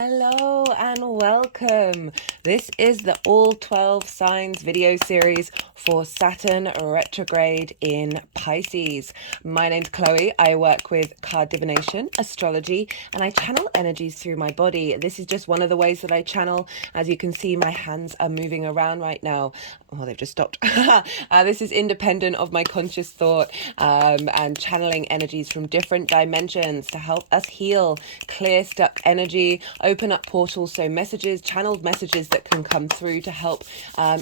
Hello and welcome. This is the all 12 signs video series for Saturn retrograde in Pisces. My name's Chloe. I work with card divination, astrology, and I channel energies through my body. This is just one of the ways that I channel. As you can see, my hands are moving around right now. Oh, they've just stopped. This is independent of my conscious thought and channeling energies from different dimensions to help us heal, clear stuck energy, open up portals, so messages, channeled messages that can come through to help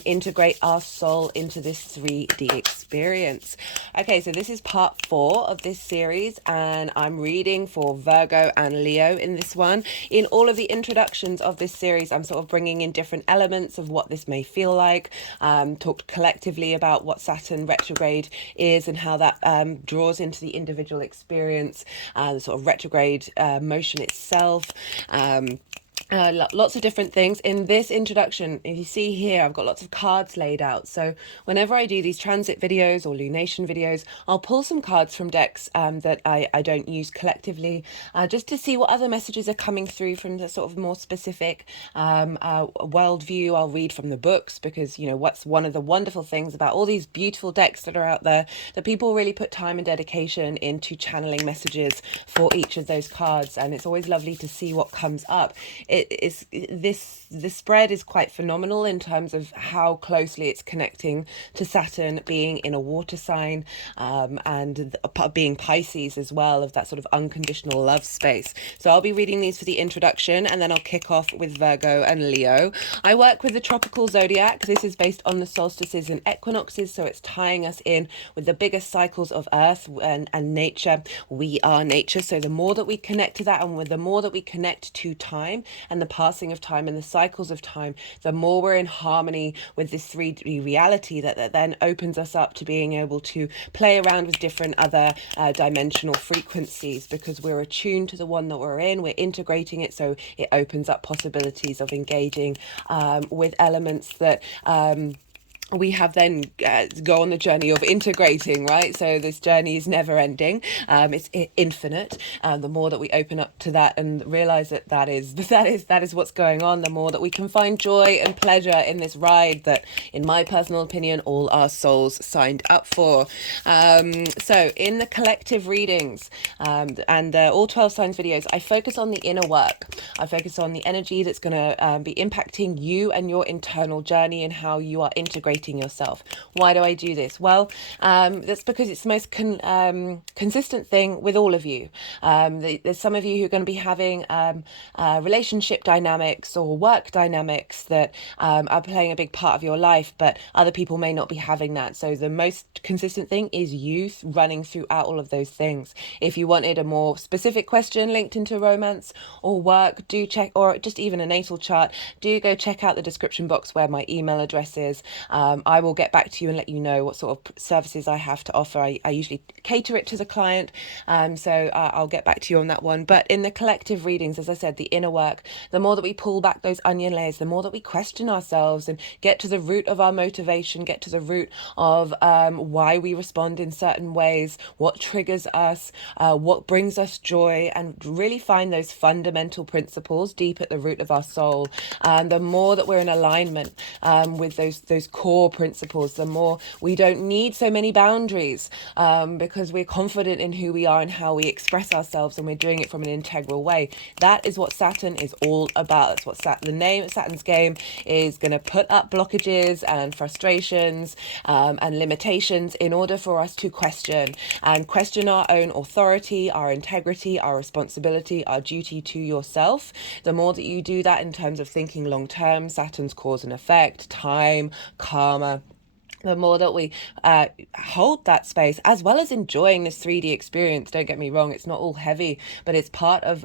integrate our soul into this 3D experience. Okay, so this is part 4 of this series, and I'm reading for Virgo and Leo in this one. In all of the introductions of this series, I'm sort of bringing in different elements of what this may feel like, talked collectively about what Saturn retrograde is and how that draws into the individual experience, the sort of retrograde motion itself. Lots of different things. In this introduction, if you see here, I've got lots of cards laid out. So whenever I do these transit videos or lunation videos, I'll pull some cards from decks that I don't use collectively, just to see what other messages are coming through from the sort of more specific worldview. I'll read from the books because, you know, what's one of the wonderful things about all these beautiful decks that are out there, that people really put time and dedication into channeling messages for each of those cards. And it's always lovely to see what comes up. The spread is quite phenomenal in terms of how closely it's connecting to Saturn being in a water sign, and being Pisces as well, of that sort of unconditional love space. So I'll be reading these for the introduction, and then I'll kick off with Virgo and Leo. I work with the tropical zodiac. This is based on the solstices and equinoxes, so it's tying us in with the biggest cycles of Earth and nature. We are nature, so the more that we connect to that, and with the more that we connect to time and the passing of time and the cycles of time, the more we're in harmony with this 3D reality that then opens us up to being able to play around with different other dimensional frequencies, because we're attuned to the one that we're in, we're integrating it, so it opens up possibilities of engaging with elements that we have then go on the journey of integrating, right? So this journey is never ending. It's infinite. The more that we open up to that and realize that is what's going on, the more that we can find joy and pleasure in this ride that, in my personal opinion, all our souls signed up for. So in the collective readings and all 12 signs videos, I focus on the inner work. I focus on the energy that's going to be impacting you and your internal journey and how you are integrating yourself. Why do I do this? Well, that's because it's the most consistent thing with all of you. There's some of you who are going to be having relationship dynamics or work dynamics that are playing a big part of your life, but other people may not be having that. So the most consistent thing is youth running throughout all of those things. If you wanted a more specific question linked into romance or work, do check, or just even a natal chart, do go check out the description box where my email address is. I will get back to you and let you know what sort of services I have to offer. I usually cater it to the client, so I'll get back to you on that one. But in the collective readings, as I said, the inner work, the more that we pull back those onion layers, the more that we question ourselves and get to the root of our motivation, get to the root of why we respond in certain ways, what triggers us, what brings us joy, and really find those fundamental principles deep at the root of our soul. The more that we're in alignment with those core principles, the more we don't need so many boundaries, because we're confident in who we are and how we express ourselves, and we're doing it from an integral way. That is what Saturn is all about. That's what the name of Saturn's game is going to put up blockages and frustrations and limitations in order for us to question our own authority, our integrity, our responsibility, our duty to yourself. The more that you do that in terms of thinking long term, Saturn's cause and effect, time, karma, the more that we hold that space, as well as enjoying this 3D experience. Don't get me wrong, it's not all heavy, but it's part of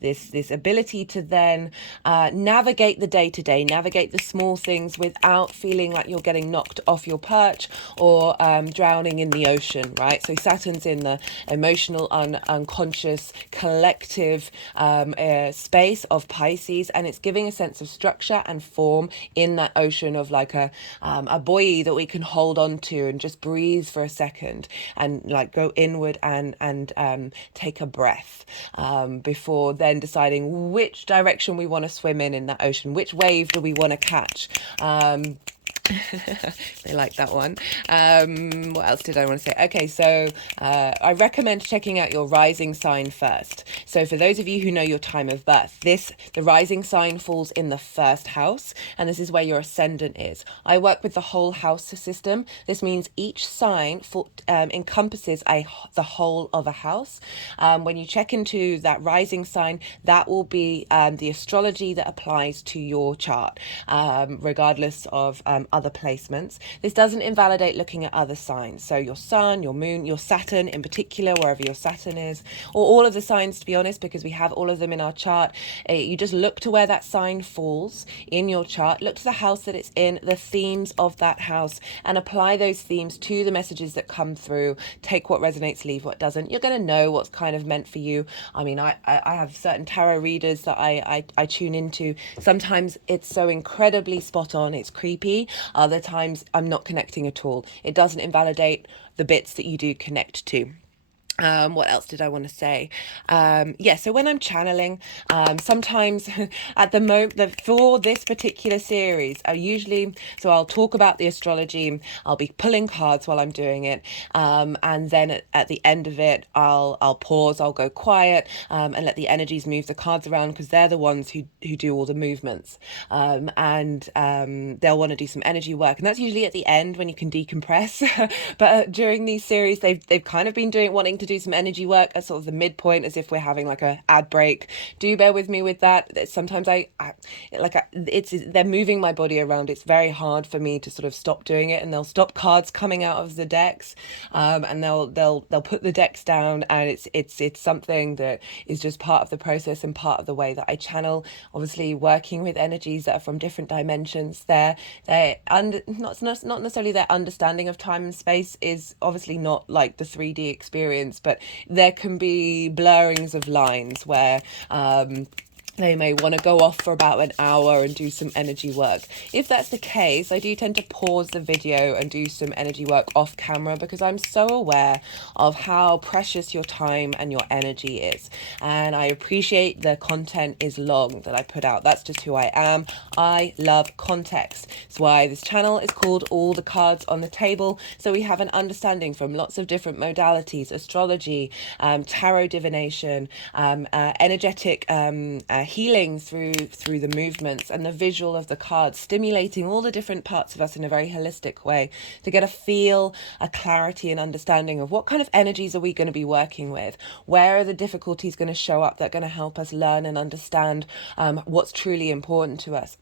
this ability to then navigate the day-to-day, navigate the small things without feeling like you're getting knocked off your perch or drowning in the ocean, right? So Saturn's in the emotional, unconscious, collective space of Pisces, and it's giving a sense of structure and form in that ocean of like a buoy that we can hold on to and just breathe for a second and like go inward and take a breath before then deciding which direction we want to swim in that ocean, which wave do we want to catch. They like that one. What else did I want to say? Okay, so I recommend checking out your rising sign first. So for those of you who know your time of birth, the rising sign falls in the first house, and this is where your ascendant is. I work with the whole house system. This means each sign encompasses the whole of a house. When you check into that rising sign, that will be the astrology that applies to your chart, regardless of other placements. This doesn't invalidate looking at other signs. So your sun, your moon, your Saturn in particular, wherever your Saturn is, or all of the signs, to be honest, because we have all of them in our chart. You just look to where that sign falls in your chart, look to the house that it's in, the themes of that house, and apply those themes to the messages that come through. Take what resonates, leave what doesn't. You're going to know what's kind of meant for you. I mean, I have certain tarot readers that I tune into. Sometimes it's so incredibly spot on, it's creepy. Other times I'm not connecting at all. It doesn't invalidate the bits that you do connect to. What else did I want to say? So when I'm channeling, sometimes at the moment, for this particular series, I'll talk about the astrology, I'll be pulling cards while I'm doing it, and then at the end of it, I'll pause, I'll go quiet, and let the energies move the cards around, because they're the ones who do all the movements, and they'll want to do some energy work, and that's usually at the end when you can decompress. But during these series, they've kind of been wanting to do some energy work at sort of the midpoint, as if we're having like a ad break. Do bear with me with that. Sometimes they're moving my body around. It's very hard for me to sort of stop doing it, and they'll stop cards coming out of the decks, and they'll put the decks down, and it's something that is just part of the process and part of the way that I channel. Obviously, working with energies that are from different dimensions, not necessarily their understanding of time and space is obviously not like the 3D experience, but there can be blurrings of lines where they may want to go off for about an hour and do some energy work. If that's the case, I do tend to pause the video and do some energy work off camera, because I'm so aware of how precious your time and your energy is. And I appreciate the content is long that I put out. That's just who I am. I love context. It's why this channel is called All the Cards on the Table. So we have an understanding from lots of different modalities: astrology, tarot divination, energetic healing through the movements and the visual of the cards, stimulating all the different parts of us in a very holistic way to get a clarity and understanding of what kind of energies are we going to be working with, where are the difficulties going to show up that are going to help us learn and understand what's truly important to us.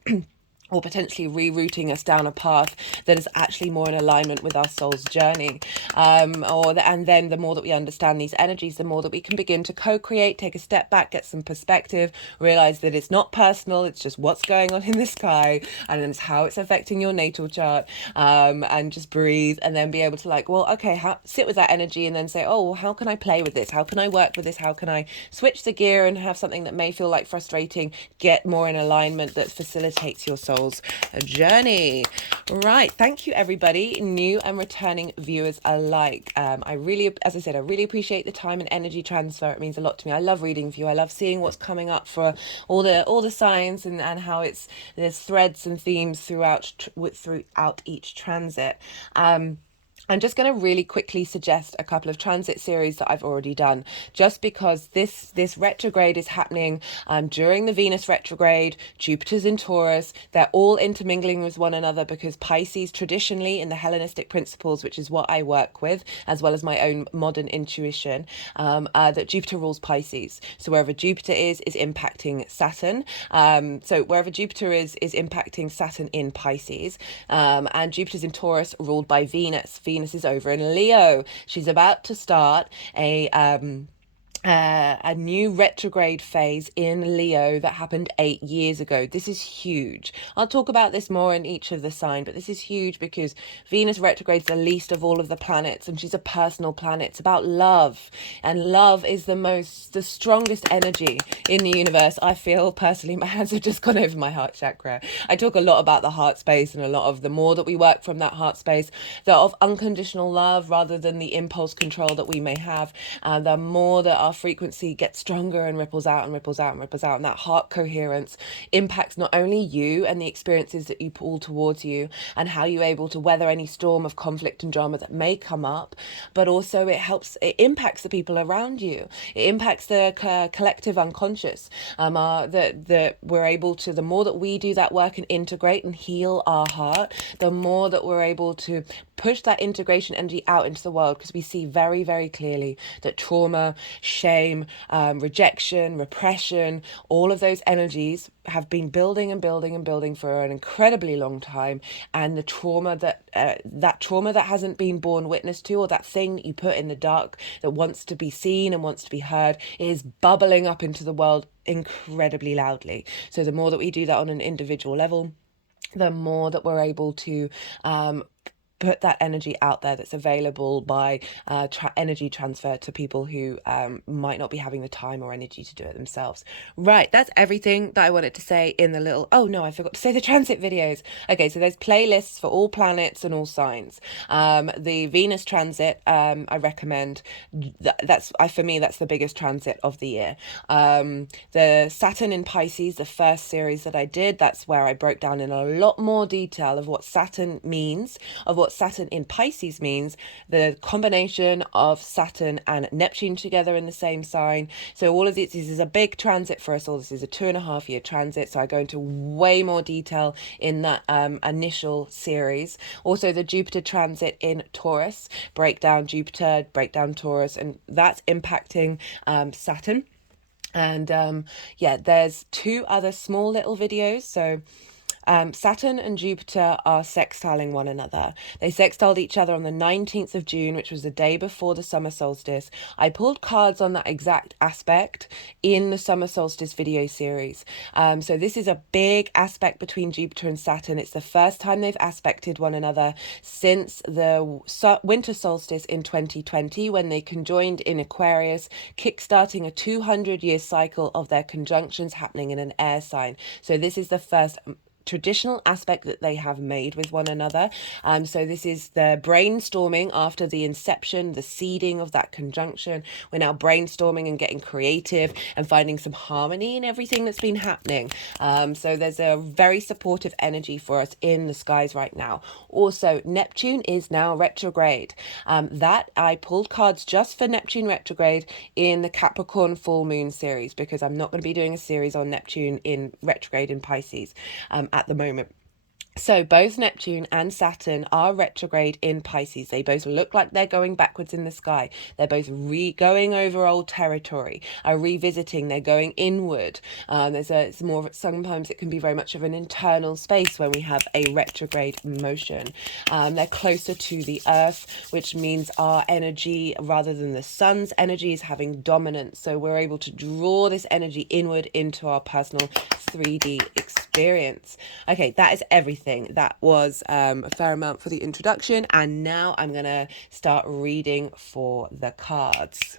Or potentially rerouting us down a path that is actually more in alignment with our soul's journey. And then the more that we understand these energies, the more that we can begin to co-create, take a step back, get some perspective, realize that it's not personal, it's just what's going on in the sky, and it's how it's affecting your natal chart, and just breathe, and then be able to sit with that energy, and then say, oh, well, how can I play with this? How can I work with this? How can I switch the gear and have something that may feel like frustrating, get more in alignment that facilitates your soul journey. Right, thank you everybody, new and returning viewers alike. I really appreciate the time and energy transfer. It means a lot to me. I love reading for you. I love seeing what's coming up for all the signs, and how there's threads and themes throughout each transit. I'm just going to really quickly suggest a couple of transit series that I've already done, just because this retrograde is happening during the Venus retrograde. Jupiter's in Taurus. They're all intermingling with one another, because Pisces traditionally, in the Hellenistic principles, which is what I work with, as well as my own modern intuition, that Jupiter rules Pisces. So wherever Jupiter is impacting Saturn. So wherever Jupiter is impacting Saturn in Pisces, and Jupiter's in Taurus, ruled by Venus. Venus is over in Leo. She's about to start a new retrograde phase in Leo that happened 8 years ago. This is huge. I'll talk about this more in each of the sign, but this is huge because Venus retrograde's the least of all of the planets, and she's a personal planet. It's about love, and love is the strongest energy in the universe. I feel personally, my hands have just gone over my heart chakra. I talk a lot about the heart space, and a lot of the more that we work from that heart space, the of unconditional love rather than the impulse control that we may have, and the more that our frequency gets stronger and ripples out and ripples out and ripples out, and that heart coherence impacts not only you and the experiences that you pull towards you and how you're able to weather any storm of conflict and drama that may come up, but also it impacts the people around you. It impacts the collective unconscious. That we're able to, the more that we do that work and integrate and heal our heart, the more that we're able to push that integration energy out into the world, because we see very, very clearly that trauma, shame, rejection, repression, all of those energies have been building and building and building for an incredibly long time. And the trauma that trauma that hasn't been borne witness to, or that thing that you put in the dark that wants to be seen and wants to be heard, is bubbling up into the world incredibly loudly. So the more that we do that on an individual level, the more that we're able to put that energy out there that's available by energy transfer to people who might not be having the time or energy to do it themselves. Right, that's everything that I wanted to say in the little, oh no, I forgot to say the transit videos. Okay, so there's playlists for all planets and all signs. The Venus transit, I recommend, for me, that's the biggest transit of the year. The Saturn in Pisces, the first series that I did, that's where I broke down in a lot more detail of what Saturn means, of what Saturn in Pisces means, the combination of Saturn and Neptune together in the same sign. So all of this is a big transit for us all. This is a 2.5 year transit. So I go into way more detail in that initial series. Also the Jupiter transit in Taurus, break down Jupiter, break down Taurus, and that's impacting Saturn. And yeah, there's 2 other small little videos. So Saturn and Jupiter are sextiling one another. They sextiled each other on the 19th of June, which was the day before the summer solstice. I pulled cards on that exact aspect in the summer solstice video series. So this is a big aspect between Jupiter and Saturn. It's the first time they've aspected one another since the winter solstice in 2020, when they conjoined in Aquarius, kickstarting a 200-year cycle of their conjunctions happening in an air sign. So this is the first traditional aspect that they have made with one another. So this is the brainstorming after the inception, the seeding of that conjunction. We're now brainstorming and getting creative and finding some harmony in everything that's been happening. So there's a very supportive energy for us in the skies right now. Also, Neptune is now retrograde. That I pulled cards just for Neptune retrograde in the Capricorn full moon series, because I'm not going to be doing a series on Neptune in retrograde in Pisces at the moment. So both Neptune and Saturn are retrograde in Pisces. They both look like they're going backwards in the sky. They're both going over old territory, are revisiting. They're going inward. It's more sometimes it can be very much of an internal space when we have a retrograde motion. They're closer to the Earth, which means our energy, rather than the sun's energy, is having dominance. So we're able to draw this energy inward into our personal 3D experience. Okay, that is everything. That was a fair amount for the introduction, and now I'm gonna start reading for the cards.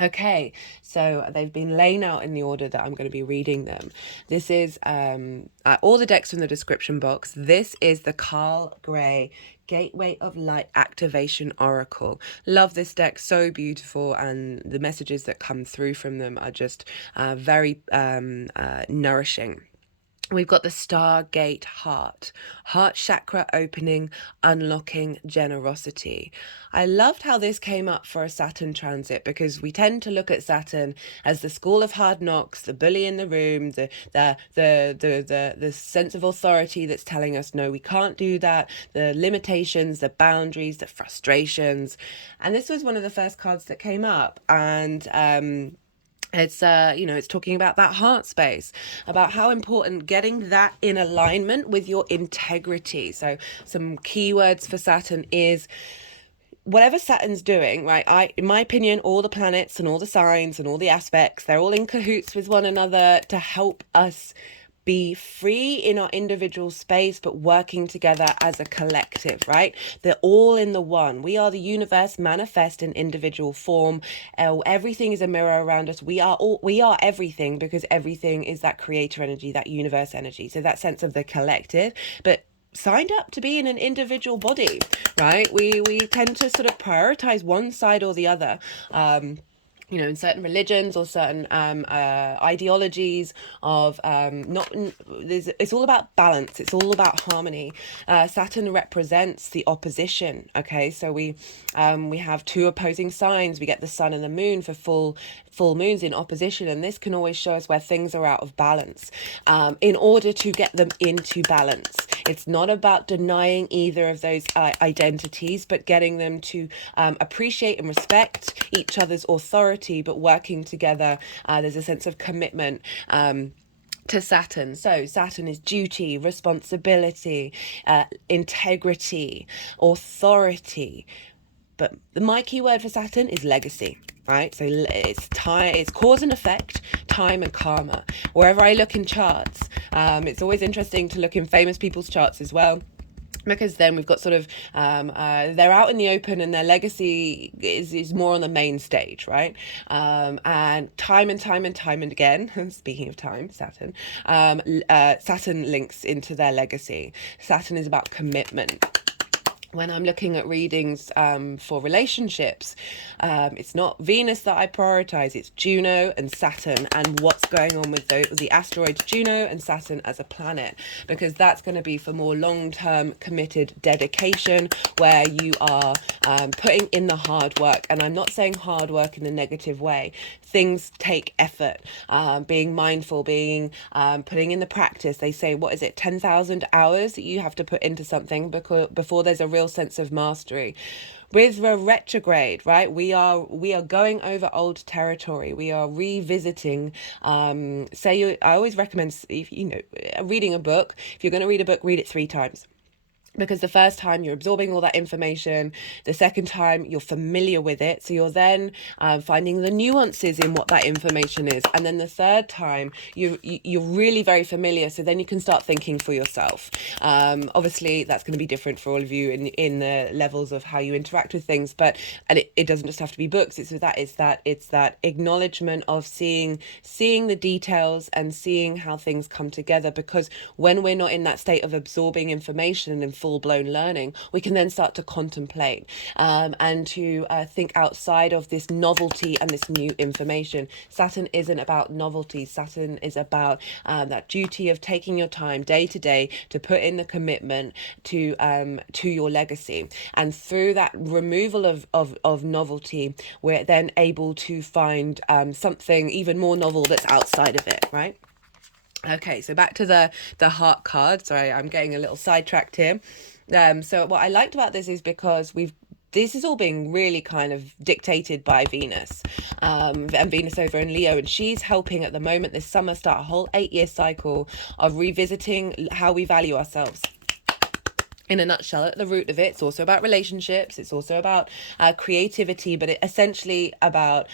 Okay, so they've been laying out in the order that I'm going to be reading them. This is all the decks from the description box. This is the Carl Gray Gateway of Light Activation Oracle. Love this deck, so beautiful, and the messages that come through from them are just very nourishing. We've got the Stargate Heart chakra opening, unlocking generosity. I loved how this came up for a Saturn transit, because we tend to look at Saturn as the school of hard knocks, the bully in the room, the sense of authority that's telling us, no, we can't do that, the limitations, the boundaries, the frustrations. And this was one of the first cards that came up, and it's it's talking about that heart space, about how important getting that in alignment with your integrity. So some keywords for Saturn is whatever Saturn's doing, right, in my opinion, all the planets and all the signs and all the aspects, they're all in cahoots with one another to help us be free in our individual space, but working together as a collective, right? They're all in the one. We are the universe manifest in individual form. Everything is a mirror around us. We are everything, because everything is that creator energy, that universe energy. So that sense of the collective, but signed up to be in an individual body, right? We tend to sort of prioritize one side or the other. In certain religions or certain ideologies of it's all about balance. It's all about harmony. Saturn represents the opposition. Okay, so we have two opposing signs. We get the sun and the moon for full moons in opposition, and this can always show us where things are out of balance. In order to get them into balance, it's not about denying either of those identities, but getting them to appreciate and respect each other's authority, but working together. There's a sense of commitment to Saturn. So Saturn is duty, responsibility, integrity, authority. But my key word for Saturn is legacy, right? So it's time, it's cause and effect, time and karma. Wherever I look in charts, it's always interesting to look in famous people's charts as well, because then we've got sort of they're out in the open and their legacy is more on the main stage, right? And time and again, speaking of time, Saturn links into their legacy. Saturn is about commitment. When I'm looking at readings for relationships, it's not Venus that I prioritize, it's Juno and Saturn, and what's going on with the asteroids Juno and Saturn as a planet, because that's going to be for more long-term committed dedication, where you are putting in the hard work. And I'm not saying hard work in a negative way. Things take effort, being mindful, putting in the practice. They say, what is it, 10,000 hours that you have to put into something before there's a real sense of mastery. With the retrograde, right, we are going over old territory. We are revisiting. I always recommend, if reading a book. If you're going to read a book, read it 3 times. Because the first time you're absorbing all that information, the second time you're familiar with it, so you're then finding the nuances in what that information is, and then the third time you're really very familiar, so then you can start thinking for yourself. Obviously that's going to be different for all of you in the levels of how you interact with things, and it doesn't just have to be books. It's that acknowledgement of seeing the details and seeing how things come together, because when we're not in that state of absorbing information and full-blown learning, we can then start to contemplate and to think outside of this novelty and this new information. Saturn isn't about novelty. Saturn is about that duty of taking your time day to day to put in the commitment to your legacy. And through that removal of novelty, we're then able to find something even more novel that's outside of it, right? Okay, so back to the heart card. Sorry, I'm getting a little sidetracked here. So what I liked about this is because this is all being really kind of dictated by Venus, and Venus over in Leo, and she's helping at the moment this summer start a whole 8-year cycle of revisiting how we value ourselves. In a nutshell, at the root of it, it's also about relationships. It's also about creativity, but it's essentially about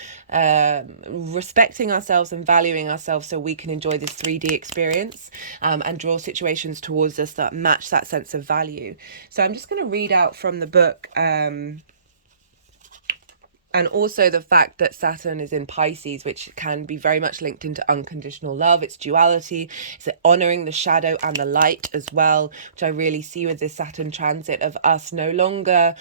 respecting ourselves and valuing ourselves so we can enjoy this 3D experience and draw situations towards us that match that sense of value. So I'm just going to read out from the book. And also the fact that Saturn is in Pisces, which can be very much linked into unconditional love. It's duality. It's honouring the shadow and the light as well, which I really see with this Saturn transit, of us no longer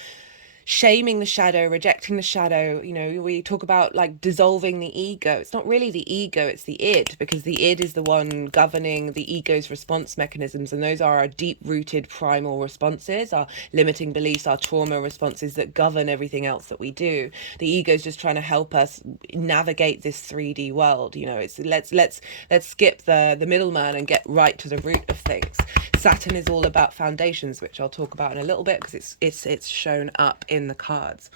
shaming the shadow, rejecting the shadow. We talk about like dissolving the ego. It's not really the ego, it's the id, because the id is the one governing the ego's response mechanisms, and those are our deep-rooted primal responses, our limiting beliefs, our trauma responses that govern everything else that we do. The ego is just trying to help us navigate this 3D world. It's let's skip the middleman and get right to the root of things. Saturn is all about foundations, which I'll talk about in a little bit because it's shown up in the cards.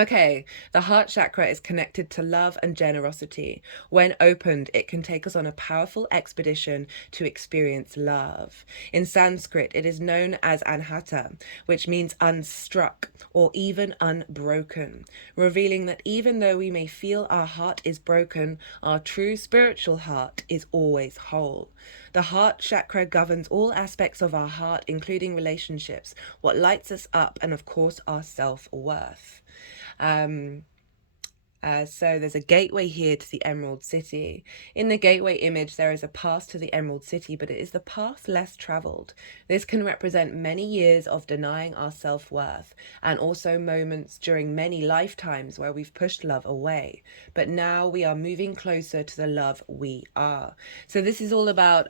Okay, the heart chakra is connected to love and generosity. When opened, it can take us on a powerful expedition to experience love. In Sanskrit, it is known as anhata, which means unstruck or even unbroken, revealing that even though we may feel our heart is broken, our true spiritual heart is always whole. The heart chakra governs all aspects of our heart, including relationships, what lights us up, and of course, our self-worth. So there's a gateway here to the Emerald City. In the gateway image, there is a path to the Emerald City, but it is the path less traveled. This can represent many years of denying our self-worth, and also moments during many lifetimes where we've pushed love away. But now we are moving closer to the love we are. So this is all about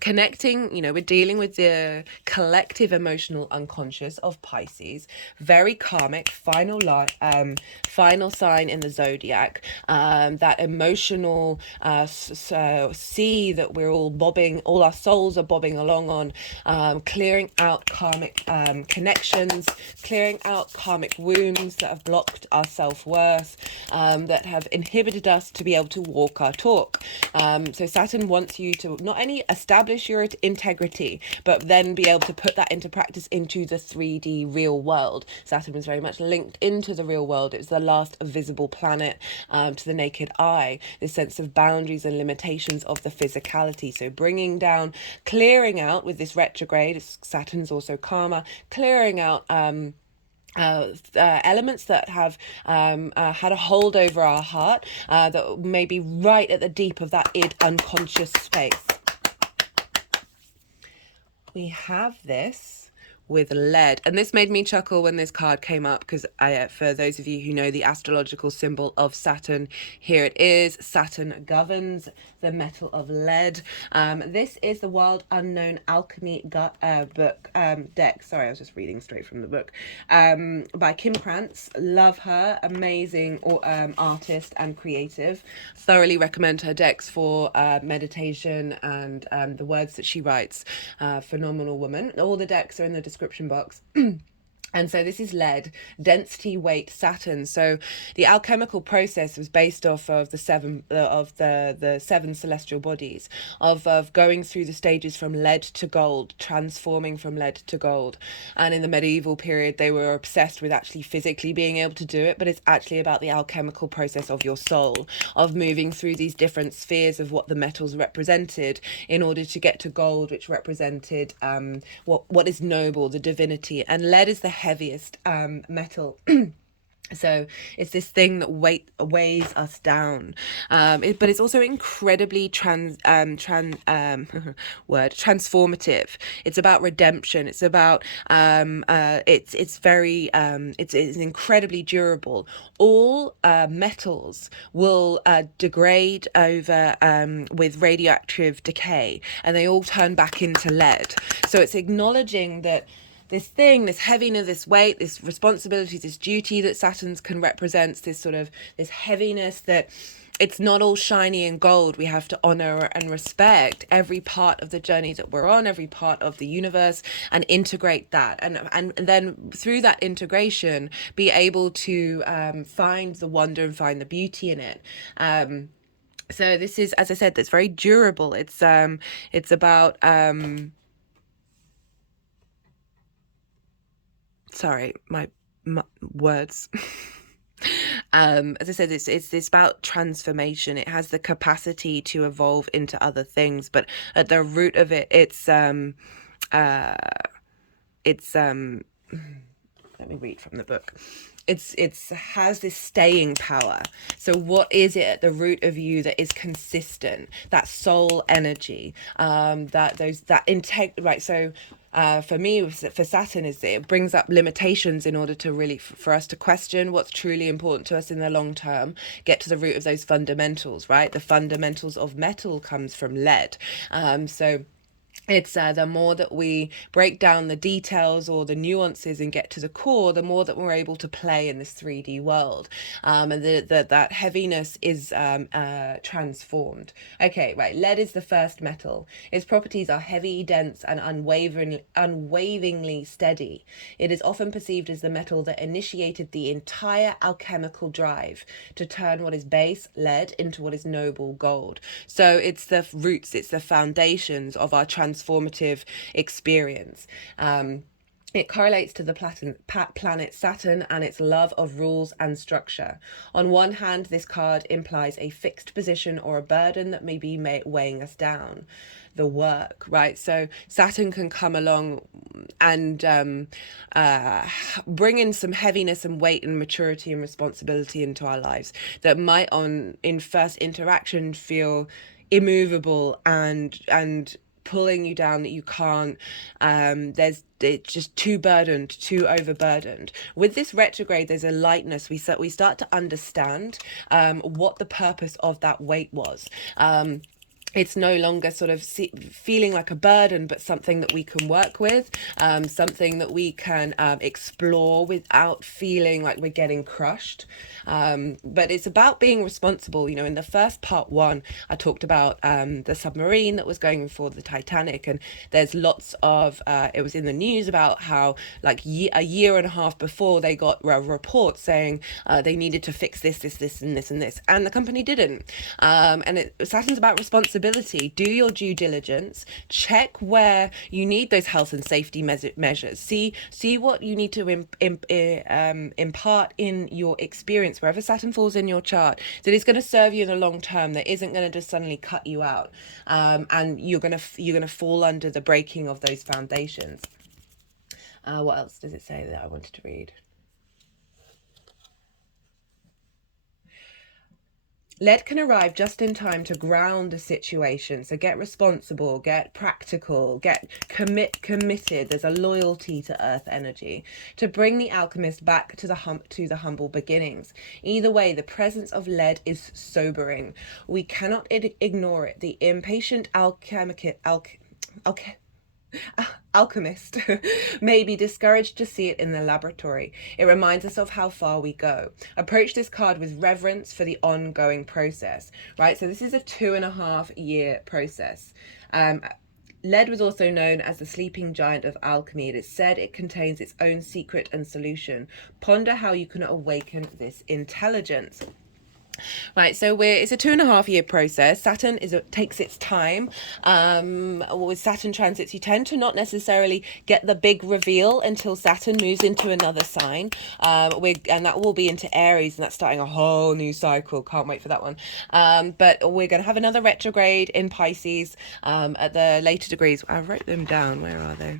connecting, we're dealing with the collective emotional unconscious of Pisces, very karmic, final sign in the zodiac, that emotional sea that we're all bobbing, all our souls are bobbing along on, clearing out karmic connections, clearing out karmic wounds that have blocked our self-worth, that have inhibited us to be able to walk our talk. So Saturn wants you to not only establish your integrity, but then be able to put that into practice into the 3D real world. Saturn was very much linked into the real world. It was the last visible planet to the naked eye, this sense of boundaries and limitations of the physicality. So bringing down, clearing out with this retrograde, Saturn's also karma, clearing out elements that have had a hold over our heart, that may be right at the deep of that id unconscious space. We have this with lead, and this made me chuckle when this card came up, because for those of you who know the astrological symbol of Saturn, here it is. Saturn governs the metal of lead. This is the Wild Unknown Alchemy book deck. Sorry, I was just reading straight from the book, by Kim Krantz. Love her, amazing artist and creative. Thoroughly recommend her decks for meditation and the words that she writes. Phenomenal woman. All the decks are in the description box. And so this is lead, density, weight, Saturn. So the alchemical process was based off of the seven celestial bodies, of going through the stages from lead to gold, transforming from lead to gold. And in the medieval period, they were obsessed with actually physically being able to do it, but it's actually about the alchemical process of your soul, of moving through these different spheres of what the metals represented in order to get to gold, which represented what is noble, the divinity. And lead is the heaviest metal. So it's this thing that weighs us down, but it's also incredibly transformative. It's about redemption. It's about it's incredibly durable. All metals will degrade over with radioactive decay, and they all turn back into lead. So it's acknowledging that this thing, this heaviness, this weight, this responsibility, this duty that Saturn's can represent, this heaviness that it's not all shiny and gold. We have to honor and respect every part of the journey that we're on, every part of the universe, and integrate that. And then through that integration, be able to find the wonder and find the beauty in it. So this is, as I said, that's very durable. It's about sorry, my words. As I said, it's about transformation. It has the capacity to evolve into other things, but at the root of it, it's let me read from the book. It's has this staying power. So what is it at the root of you that is consistent? That soul energy, right? So for me, for Saturn, is that it brings up limitations in order to really for us to question what's truly important to us in the long term, get to the root of those fundamentals, right? The fundamentals of metal comes from lead. So It's the more that we break down the details or the nuances and get to the core, the more that we're able to play in this 3D world. And that heaviness is transformed. Okay, right. Lead is the first metal. Its properties are heavy, dense, and unwaveringly steady. It is often perceived as the metal that initiated the entire alchemical drive to turn what is base, lead, into what is noble, gold. So it's the roots, it's the foundations of our transformative experience. It correlates to the planet Saturn and its love of rules and structure. On one hand, this card implies a fixed position or a burden that may be weighing us down. The work, right? So Saturn can come along and bring in some heaviness and weight and maturity and responsibility into our lives that might, in first interaction, feel immovable and pulling you down, that you can't, it's just too burdened, too overburdened. With this retrograde, there's a lightness. We start to understand what the purpose of that weight was. It's no longer sort of feeling like a burden, but something that we can work with, something that we can explore without feeling like we're getting crushed. But it's about being responsible. You know, in the first part one, I talked about the submarine that was going for the Titanic, and there's lots of, it was in the news about how like a year and a half before they got a report saying they needed to fix this, and this, and the company didn't. And Saturn's about responsibility. Do your due diligence, check where you need those health and safety measures, see what you need to impart in your experience wherever Saturn falls in your chart, that is going to serve you in the long term, that isn't going to just suddenly cut you out, and you're going to fall under the breaking of those foundations. What else does it say that I wanted to read? Lead can arrive just in time to ground a situation. So get responsible, get practical, get committed. There's a loyalty to earth energy to bring the alchemist back to the humble beginnings. Either way, the presence of lead is sobering. We cannot ignore it. The impatient alchemist may be discouraged to see it in the laboratory. It reminds us of how far we go. Approach this card with reverence for the ongoing process, right? So this is a 2.5 year process. Lead was also known as the sleeping giant of alchemy. It is said it contains its own secret and solution. Ponder how you can awaken this intelligence. Right, so it's a 2.5 year process. Saturn takes its time. With Saturn transits, you tend to not necessarily get the big reveal until Saturn moves into another sign. And that will be into Aries, and that's starting a whole new cycle. Can't wait for that one. But we're going to have another retrograde in Pisces at the later degrees. I wrote them down. Where are they?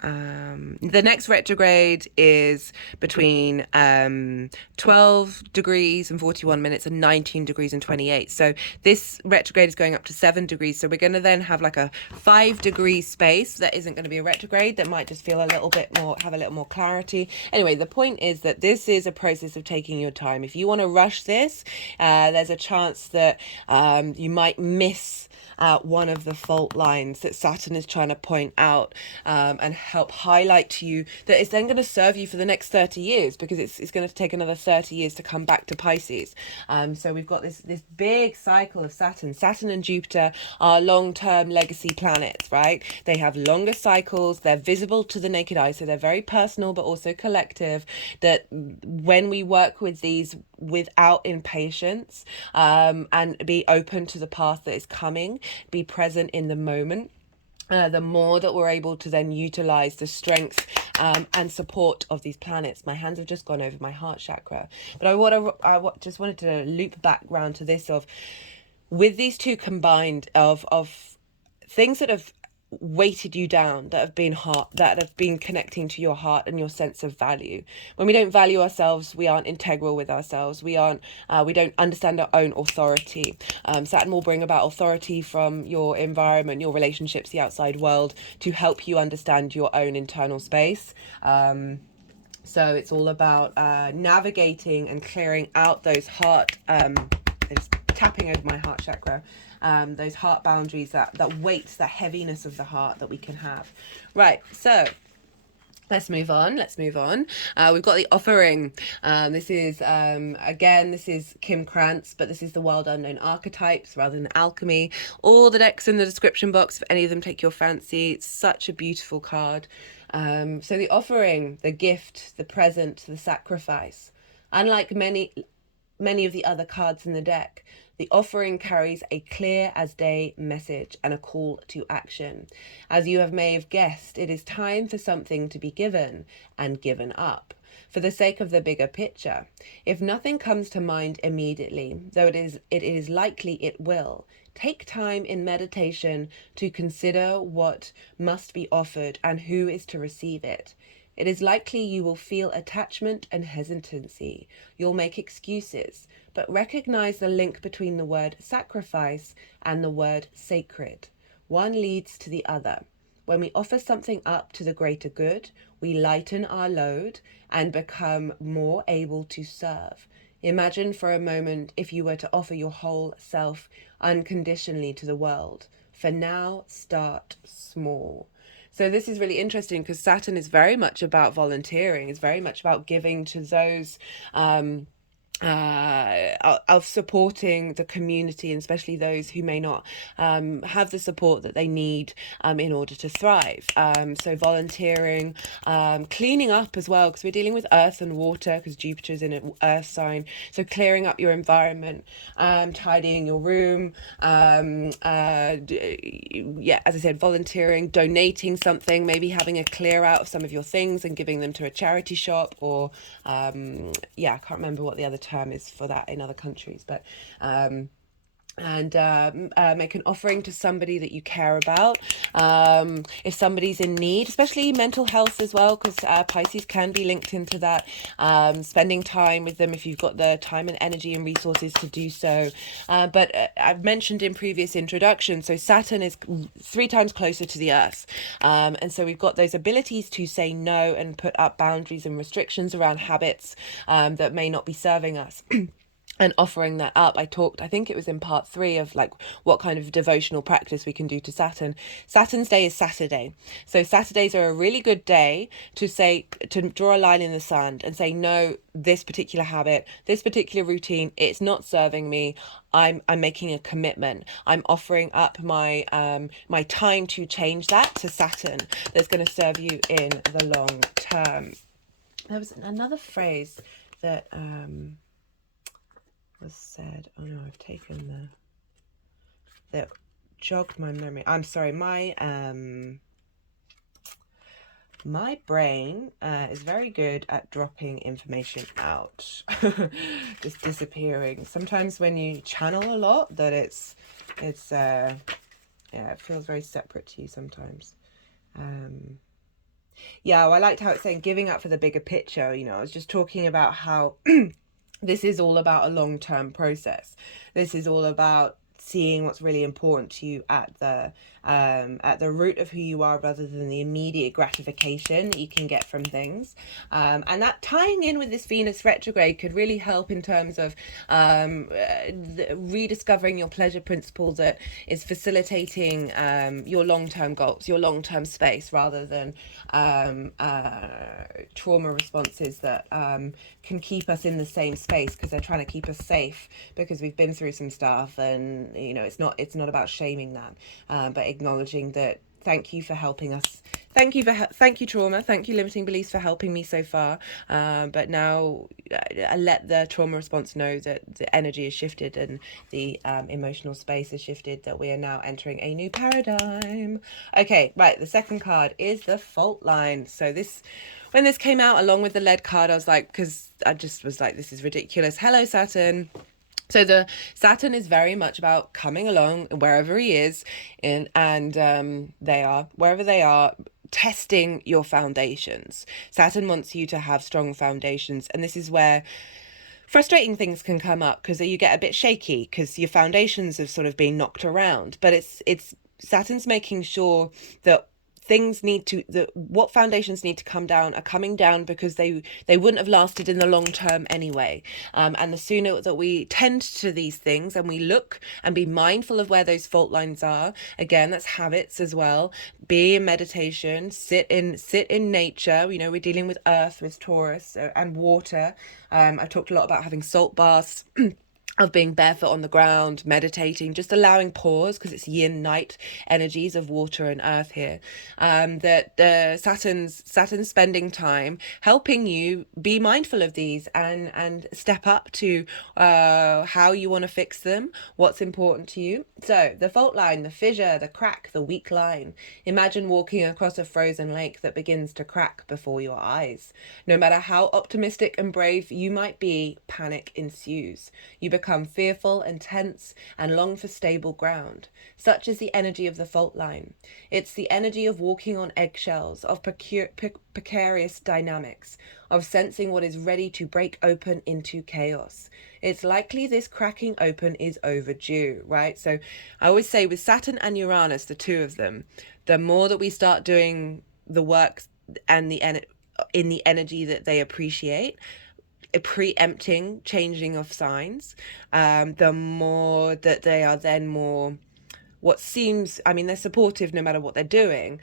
The next retrograde is between 12 degrees and 41 minutes and 19 degrees and 28. So this retrograde is going up to 7 degrees. So we're going to then have like a 5 degree space that isn't going to be a retrograde, that might just feel a little bit more, have a little more clarity. Anyway, the point is that this is a process of taking your time. If you want to rush this, there's a chance that you might miss one of the fault lines that Saturn is trying to point out and help highlight to you, that is then going to serve you for the next 30 years, because it's going to take another 30 years to come back to Pisces. So we've got this big cycle of Saturn. Saturn and Jupiter are long-term legacy planets, right? They have longer cycles. They're visible to the naked eye, so they're very personal but also collective. That when we work with these without impatience, and be open to the path that is coming, be present in the moment, the more that we're able to then utilize the strength and support of these planets. My hands have just gone over my heart chakra, but I just wanted to loop back round to this of, with these two combined, of things that have weighted you down, that have been connecting to your heart and your sense of value. When we don't value ourselves, we aren't integral with ourselves. We don't understand our own authority. Saturn will bring about authority from your environment, your relationships, the outside world, to help you understand your own internal space. So it's all about navigating and clearing out those heart, just tapping over my heart chakra, those heart boundaries, that weight, that heaviness of the heart that we can have. Right, so let's move on. We've got the offering. This is, again, this is Kim Krantz, but this is the Wild Unknown Archetypes rather than Alchemy. All the decks in the description box, if any of them take your fancy. It's such a beautiful card. So the offering, the gift, the present, the sacrifice. Unlike many of the other cards in the deck, the offering carries a clear as day message and a call to action. As you may have guessed, it is time for something to be given and given up, for the sake of the bigger picture. If nothing comes to mind immediately, though it is likely it will, take time in meditation to consider what must be offered and who is to receive it. It is likely you will feel attachment and hesitancy. You'll make excuses, but recognize the link between the word sacrifice and the word sacred. One leads to the other. When we offer something up to the greater good, we lighten our load and become more able to serve. Imagine for a moment if you were to offer your whole self unconditionally to the world. For now, start small. So this is really interesting because Saturn is very much about volunteering. It's very much about giving to those of supporting the community, and especially those who may not have the support that they need in order to thrive. So volunteering, cleaning up as well, because we're dealing with earth and water, because Jupiter's in an earth sign. So clearing up your environment, tidying your room, yeah, as I said, volunteering, donating something, maybe having a clear out of some of your things and giving them to a charity shop, or yeah, I can't remember what the other term is for that in other countries, but make an offering to somebody that you care about. If somebody's in need, especially mental health as well, because Pisces can be linked into that. Spending time with them if you've got the time and energy and resources to do so. But I've mentioned in previous introductions, so Saturn is 3 times closer to the Earth. And so we've got those abilities to say no and put up boundaries and restrictions around habits that may not be serving us. And offering that up. I think it was in part 3 of like what kind of devotional practice we can do to Saturn. Saturn's day is Saturday. So Saturdays are a really good day to draw a line in the sand and say, no, this particular habit, this particular routine, it's not serving me. I'm making a commitment. I'm offering up my my time to change that to Saturn that's going to serve you in the long term. There was another phrase that was said. Oh no, I've taken that jogged my memory. I'm sorry, my brain is very good at dropping information out, just disappearing. Sometimes when you channel a lot, that it's yeah, it feels very separate to you sometimes. Yeah, well, I liked how it's saying giving up for the bigger picture. You know, I was just talking about how this is all about a long-term process. This is all about seeing what's really important to you at the root of who you are, rather than the immediate gratification that you can get from things. And that tying in with this Venus retrograde could really help in terms of rediscovering your pleasure principle that is facilitating your long-term goals, your long-term space, rather than trauma responses that can keep us in the same space because they're trying to keep us safe because we've been through some stuff. And you know, it's not about shaming that, but acknowledging that thank you for helping us. Thank you trauma. Thank you limiting beliefs for helping me so far. But now I let the trauma response know that the energy is shifted and the emotional space is shifted, that we are now entering a new paradigm. Okay, right. The second card is the fault line. So when this came out along with the lead card, I was like, because I just was like, this is ridiculous. Hello, Saturn. So the Saturn is very much about coming along wherever he is, and they are, wherever they are, testing your foundations. Saturn wants you to have strong foundations, and this is where frustrating things can come up because you get a bit shaky because your foundations have sort of been knocked around. But it's Saturn's making sure that things need to, what foundations need to come down are coming down, because they wouldn't have lasted in the long term anyway. And the sooner that we tend to these things and we look and be mindful of where those fault lines are, again, that's habits as well. Be in meditation, sit in nature. You know, we're dealing with earth, with Taurus, and water. I've talked a lot about having salt baths. Of being barefoot on the ground, meditating, just allowing pause, because it's yin night energies of water and earth here. That the Saturn's spending time helping you be mindful of these and step up to how you want to fix them, what's important to you. So the fault line, the fissure, the crack, the weak line. Imagine walking across a frozen lake that begins to crack before your eyes. No matter how optimistic and brave you might be, panic ensues. You become fearful and tense and long for stable ground. Such is the energy of the fault line. It's the energy of walking on eggshells, of precarious dynamics, of sensing what is ready to break open into chaos. It's likely this cracking open is overdue, right? So I always say with Saturn and Uranus, the two of them, the more that we start doing the work and in the energy that they appreciate, preempting changing of signs, the more that they are then more what seems, I mean, they're supportive no matter what they're doing,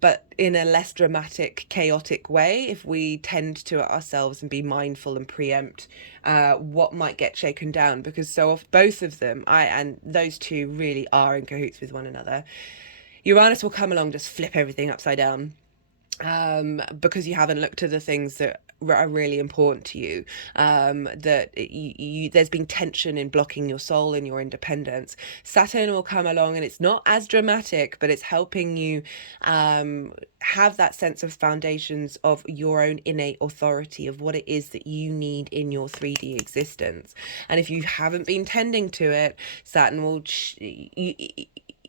but in a less dramatic, chaotic way, if we tend to it ourselves and be mindful and preempt what might get shaken down. Because so of both of them, and those two really are in cahoots with one another. Uranus will come along, just flip everything upside down, because you haven't looked at the things that are really important to you, that there's been tension in blocking your soul and your independence. Saturn will come along and it's not as dramatic, but it's helping you have that sense of foundations of your own innate authority, of what it is that you need in your 3D existence. And if you haven't been tending to it, Saturn will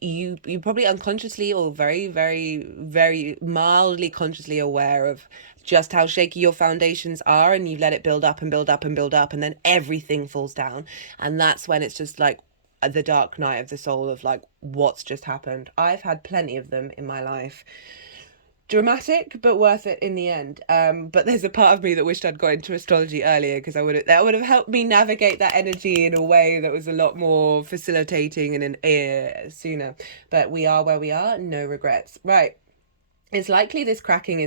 you probably unconsciously or very, very, very mildly consciously aware of just how shaky your foundations are, and you let it build up and build up and build up, and then everything falls down. And that's when it's just like the dark night of the soul of like, what's just happened. I've had plenty of them in my life. Dramatic, but worth it in the end. But there's a part of me that wished I'd got into astrology earlier, because that would have helped me navigate that energy in a way that was a lot more facilitating and sooner. But we are where we are, no regrets. Right. It's likely this cracking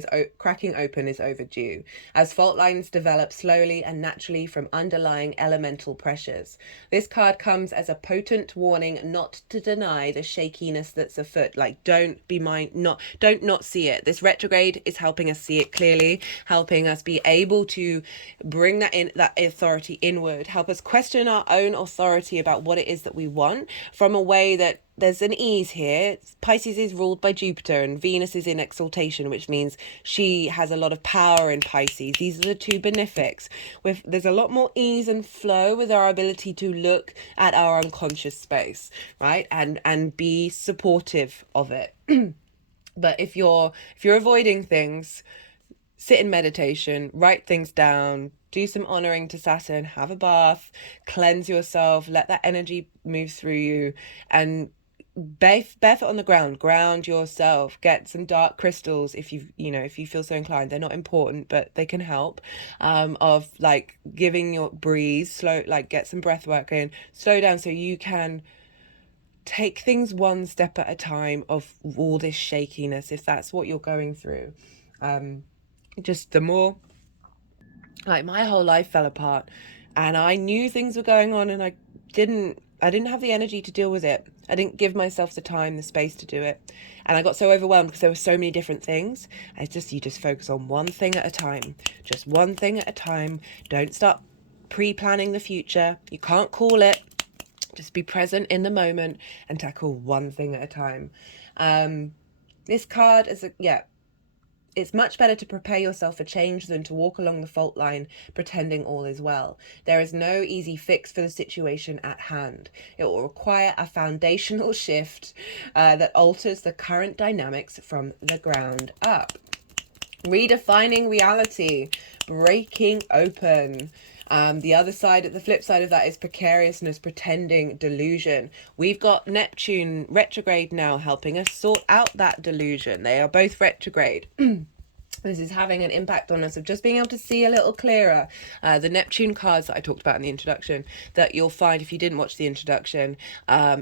open is overdue, as fault lines develop slowly and naturally from underlying elemental pressures. This card comes as a potent warning not to deny the shakiness that's afoot. Like, don't not see it. This retrograde is helping us see it clearly, helping us be able to bring that authority inward, help us question our own authority about what it is that we want, from a way that there's an ease here. Pisces is ruled by Jupiter and Venus is in exaltation, which means she has a lot of power in Pisces. These are the two benefics. There's a lot more ease and flow with our ability to look at our unconscious space, right? And be supportive of it. But if you're avoiding things, sit in meditation, write things down, do some honoring to Saturn, have a bath, cleanse yourself, let that energy move through you, and barefoot on the ground yourself. Get some dark crystals if if you feel so inclined. They're not important, but they can help, of like giving your breathe slow, like get some breath work in, slow down, so you can take things one step at a time of all this shakiness, if that's what you're going through. Just the more, like, my whole life fell apart and I knew things were going on, and I didn't have the energy to deal with it. I didn't give myself the time, the space to do it. And I got so overwhelmed because there were so many different things. You just focus on one thing at a time. Just one thing at a time. Don't start pre-planning the future. You can't call it. Just be present in the moment and tackle one thing at a time. This card is it's much better to prepare yourself for change than to walk along the fault line pretending all is well. There is no easy fix for the situation at hand. It will require a foundational shift that alters the current dynamics from the ground up. Redefining reality, breaking open. The other side, the flip side of that is precariousness, pretending, delusion. We've got Neptune retrograde now helping us sort out that delusion. They are both retrograde. This is having an impact on us of just being able to see a little clearer. The Neptune cards that I talked about in the introduction, that you'll find if you didn't watch the introduction,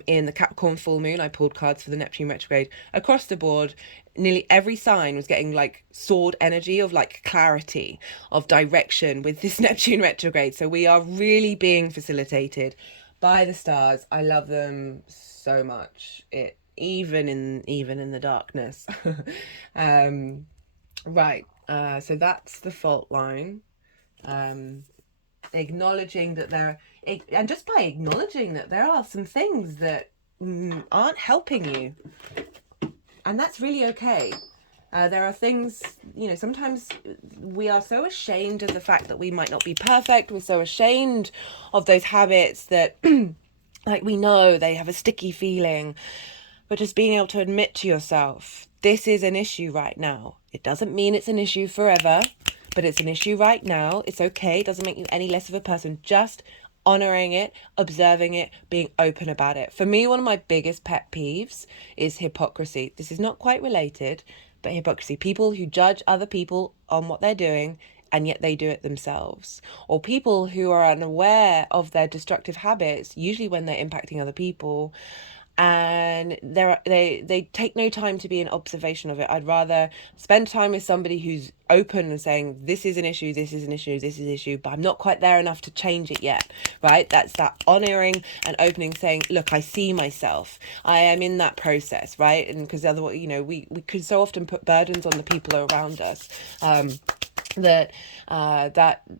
in the Capricorn full moon, I pulled cards for the Neptune retrograde. Across the board, nearly every sign was getting like sword energy of like clarity, of direction with this Neptune retrograde. So we are really being facilitated by the stars. I love them so much. Even in the darkness. Right, so that's the fault line. Acknowledging that and just by acknowledging that there are some things that aren't helping you, and that's really okay. There are things, sometimes we are so ashamed of the fact that we might not be perfect. We're so ashamed of those habits that, like, we know they have a sticky feeling. But just being able to admit to yourself, this is an issue right now. It doesn't mean it's an issue forever, but it's an issue right now. It's okay. It doesn't make you any less of a person. Just honoring it, observing it, being open about it. For me, one of my biggest pet peeves is hypocrisy. This is not quite related, but hypocrisy. People who judge other people on what they're doing and yet they do it themselves. Or people who are unaware of their destructive habits, usually when they're impacting other people, and they take no time to be in observation of it. I'd rather spend time with somebody who's open and saying, this is an issue, this is an issue, this is an issue, but I'm not quite there enough to change it yet, right? That's that honoring and opening, saying, look, I see myself, I am in that process, right? And because otherwise, we could so often put burdens on the people around us, that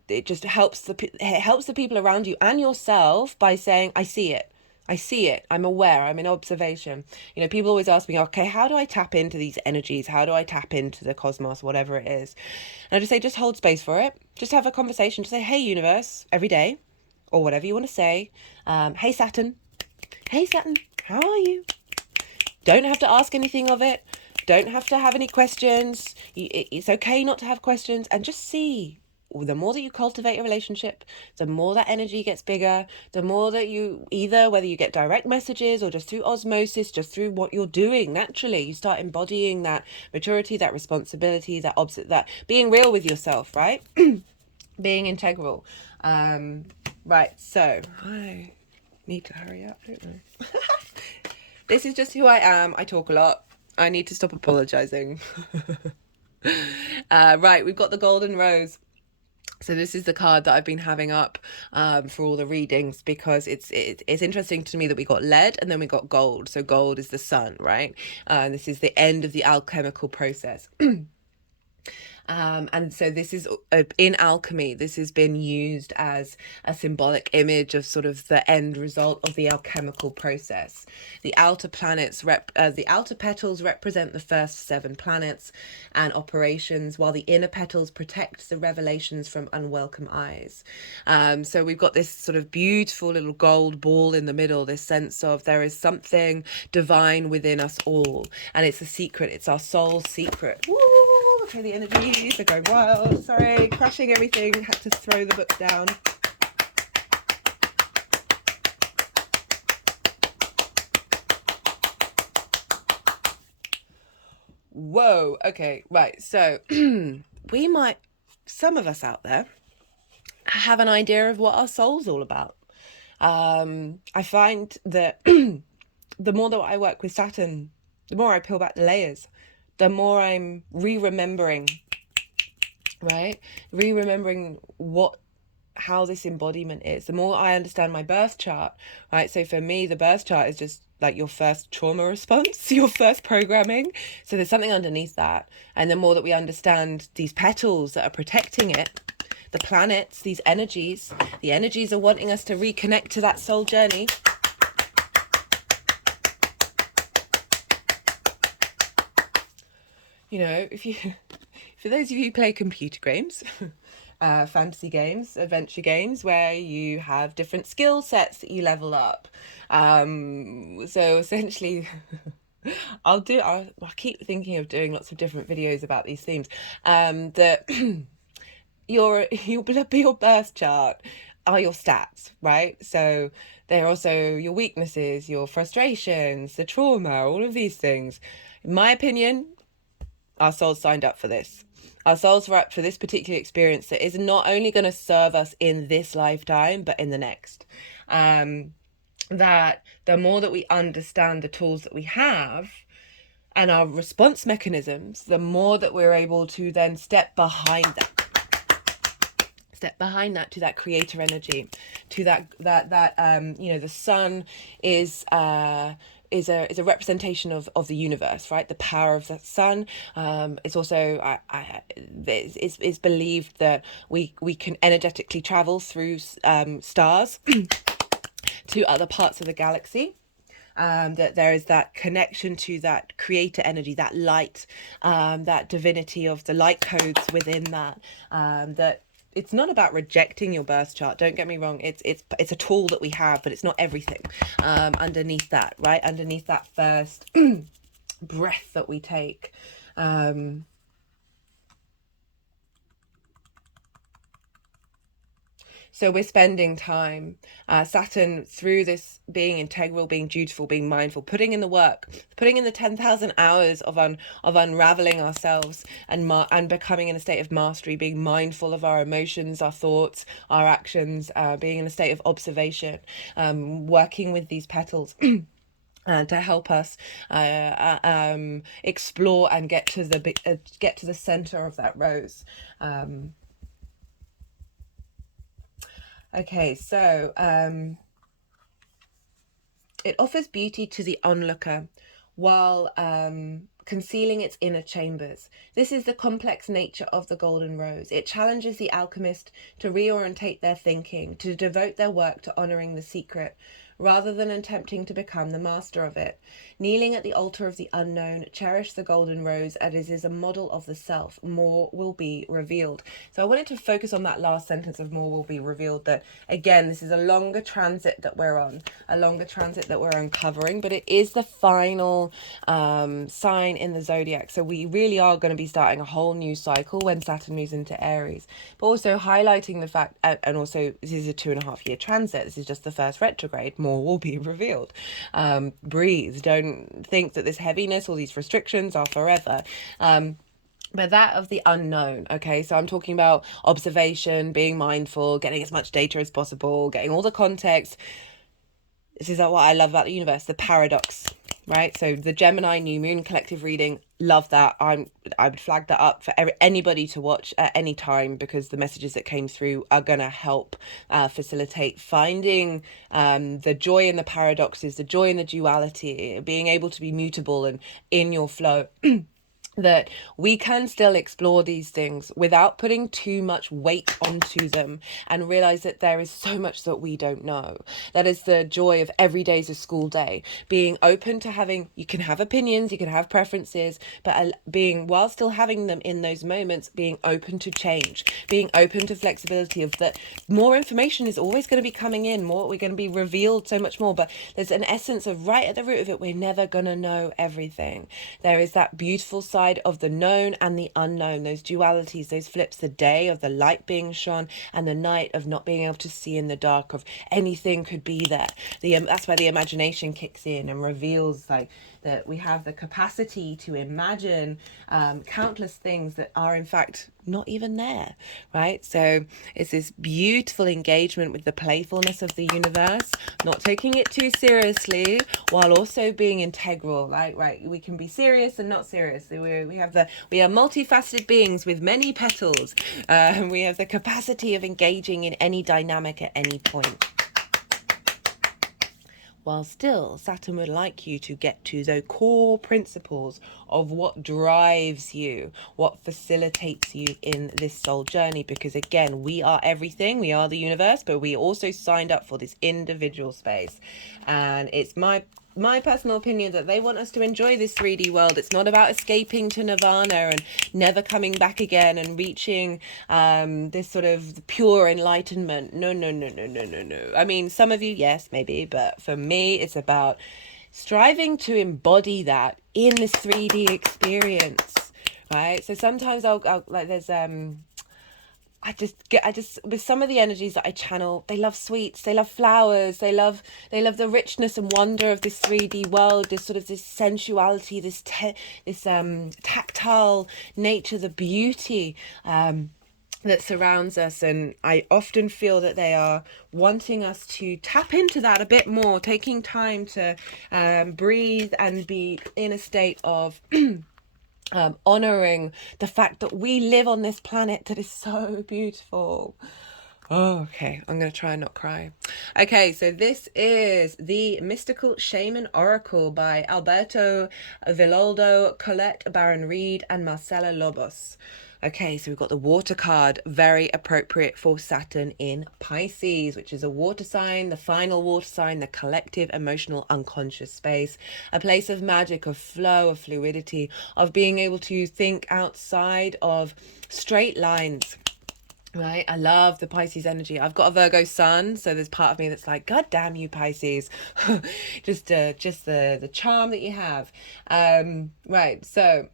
it just helps the people around you and yourself by saying, I see it, I'm aware, I'm in observation. People always ask me, okay, how do I tap into these energies? How do I tap into the cosmos, whatever it is? And I just say, just hold space for it. Just have a conversation. Just say, hey, universe, every day, or whatever you want to say. Hey, Saturn. Hey, Saturn, how are you? Don't have to ask anything of it. Don't have to have any questions. It's okay not to have questions, and just see. The more that you cultivate a relationship, the more that energy gets bigger, the more that you whether you get direct messages or just through osmosis, just through what you're doing naturally, you start embodying that maturity, that responsibility, that being real with yourself, right? Being integral. Right, so I need to hurry up, don't I? This is just who I am. I talk a lot. I need to stop apologizing. Right, we've got the golden rose. So this is the card that I've been having up for all the readings, because it's interesting to me that we got lead and then we got gold. So gold is the sun, right? This is the end of the alchemical process. And so this is in alchemy, this has been used as a symbolic image of sort of the end result of the alchemical process. The outer planets, the outer petals represent the first 7 planets and operations, while the inner petals protect the revelations from unwelcome eyes. So we've got this sort of beautiful little gold ball in the middle, this sense of there is something divine within us all, and it's a secret, it's our soul's secret. Woo! Okay, the energies are going wild. Sorry, crashing everything. Had to throw the book down. Whoa. Okay, right. So some of us out there have an idea of what our soul's all about. I find that the more that I work with Saturn, the more I peel back the layers, the more I'm remembering, right? Remembering how this embodiment is. The more I understand my birth chart, right? So for me, the birth chart is just like your first trauma response, your first programming. So there's something underneath that. And the more that we understand these petals that are protecting it, the planets, these energies, the energies are wanting us to reconnect to that soul journey. For those of you who play computer games, fantasy games, adventure games, where you have different skill sets that you level up. So essentially, I'll keep thinking of doing lots of different videos about these themes. That your birth chart are your stats, right? So they're also your weaknesses, your frustrations, the trauma, all of these things. In my opinion, our souls signed up for this. Our souls were up for this particular experience that is not only going to serve us in this lifetime, but in the next. That the more that we understand the tools that we have and our response mechanisms, the more that we're able to then step behind that to that creator energy, to that the sun is a representation of the universe, right? The power of the sun. It's also it's believed that we can energetically travel through stars to other parts of the galaxy. That there is that connection to that creator energy, that light, that divinity of the light codes within that. That it's not about rejecting your birth chart. Don't get me wrong. It's a tool that we have, but it's not everything. Underneath that, right? Underneath that first breath that we take. So we're spending time, Saturn, through this being integral, being dutiful, being mindful, putting in the work, putting in the 10,000 hours of unraveling ourselves and becoming in a state of mastery, being mindful of our emotions, our thoughts, our actions, being in a state of observation, working with these petals. To help us explore and get to the center of that rose. Okay, so it offers beauty to the onlooker while concealing its inner chambers. This is the complex nature of the golden rose. It challenges the alchemist to reorientate their thinking, to devote their work to honoring the secret, rather than attempting to become the master of it. Kneeling at the altar of the unknown, cherish the golden rose as it is a model of the self. More will be revealed. So I wanted to focus on that last sentence of more will be revealed, that again, this is a longer transit that we're on, a longer transit that we're uncovering, but it is the final sign in the zodiac. So we really are going to be starting a whole new cycle when Saturn moves into Aries, but also highlighting the fact, and also this is a 2.5 year transit. This is just the first retrograde. More will be revealed. Breathe. Don't think that this heaviness or these restrictions are forever. But that of the unknown, okay? So I'm talking about observation, being mindful, getting as much data as possible, getting all the context. This is what I love about the universe, the paradox, right? So the Gemini new moon collective reading, love that. I would flag that up for anybody to watch at any time, because the messages that came through are going to help facilitate finding the joy in the paradoxes, the joy in the duality, being able to be mutable and in your flow. That we can still explore these things without putting too much weight onto them, and realize that there is so much that we don't know. That is the joy of every day is a school day. Being open to having, you can have opinions, you can have preferences, but being, while still having them in those moments, being open to change, being open to flexibility of that more information is always going to be coming in, more, we're going to be revealed so much more, but there's an essence of right at the root of it, we're never going to know everything. There is that beautiful side of the known and the unknown, those dualities, those flips, the day of the light being shone and the night of not being able to see in the dark, of anything could be there. That's where the imagination kicks in and reveals like that we have the capacity to imagine countless things that are in fact not even there, right? So it's this beautiful engagement with the playfulness of the universe, not taking it too seriously while also being integral. Like, right, we can be serious and not serious. We are multifaceted beings with many petals. We have the capacity of engaging in any dynamic at any point. While still, Saturn would like you to get to the core principles of what drives you, what facilitates you in this soul journey. Because again, we are everything, we are the universe, but we also signed up for this individual space. And it's my personal opinion that they want us to enjoy this 3D world. It's not about escaping to nirvana and never coming back again and reaching this sort of pure enlightenment. No. I mean, some of you, yes, maybe, but for me, it's about striving to embody that in this 3D experience, right? So sometimes I'll like, there's with some of the energies that I channel, they love sweets, they love flowers, they love the richness and wonder of this 3D world, this sort of this sensuality, this tactile nature, the beauty that surrounds us. And I often feel that they are wanting us to tap into that a bit more, taking time to breathe and be in a state of honoring the fact that we live on this planet that is so beautiful. Oh, okay, I'm going to try and not cry. Okay, so this is the Mystical Shaman Oracle by Alberto Villoldo, Colette Baron Reed, and Marcela Lobos. Okay, so we've got the water card, very appropriate for Saturn in Pisces, which is a water sign, the final water sign, the collective emotional unconscious space, a place of magic, of flow, of fluidity, of being able to think outside of straight lines. Right, I love the Pisces energy. I've got a Virgo sun, so there's part of me that's like, God damn you, Pisces! just the charm that you have. Right, so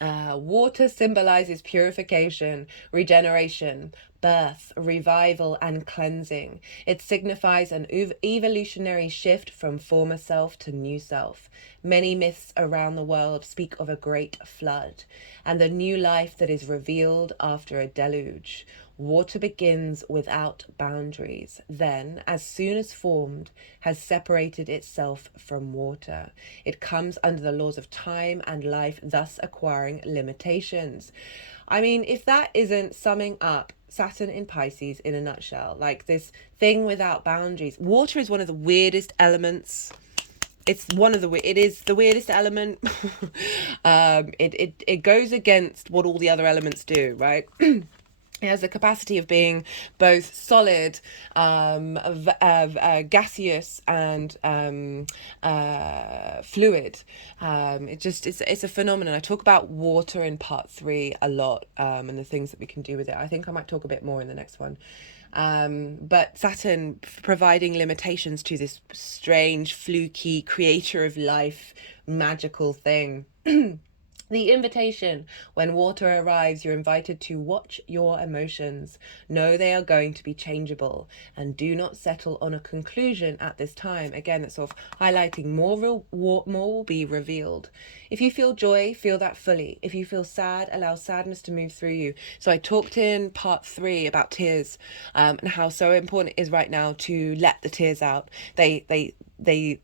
water symbolizes purification, regeneration, birth, revival, and cleansing. It signifies an evolutionary shift from former self to new self. Many myths around the world speak of a great flood and the new life that is revealed after a deluge. Water begins without boundaries, then, as soon as formed, has separated itself from water. It comes under the laws of time and life, thus acquiring limitations. I mean, if that isn't summing up Saturn in Pisces in a nutshell, like this thing without boundaries. Water is one of the weirdest elements. It is the weirdest element. It goes against what all the other elements do, right? It has the capacity of being both solid, gaseous, and fluid. It's a phenomenon. I talk about water in part 3 a lot, and the things that we can do with it. I think I might talk a bit more in the next one. But Saturn providing limitations to this strange, fluky, creator of life, magical thing. The invitation. When water arrives, you're invited to watch your emotions. Know they are going to be changeable and do not settle on a conclusion at this time. Again, that's sort of highlighting more will be revealed. If you feel joy, feel that fully. If you feel sad, allow sadness to move through you. So I talked in part 3 about tears, and how so important it is right now to let the tears out. They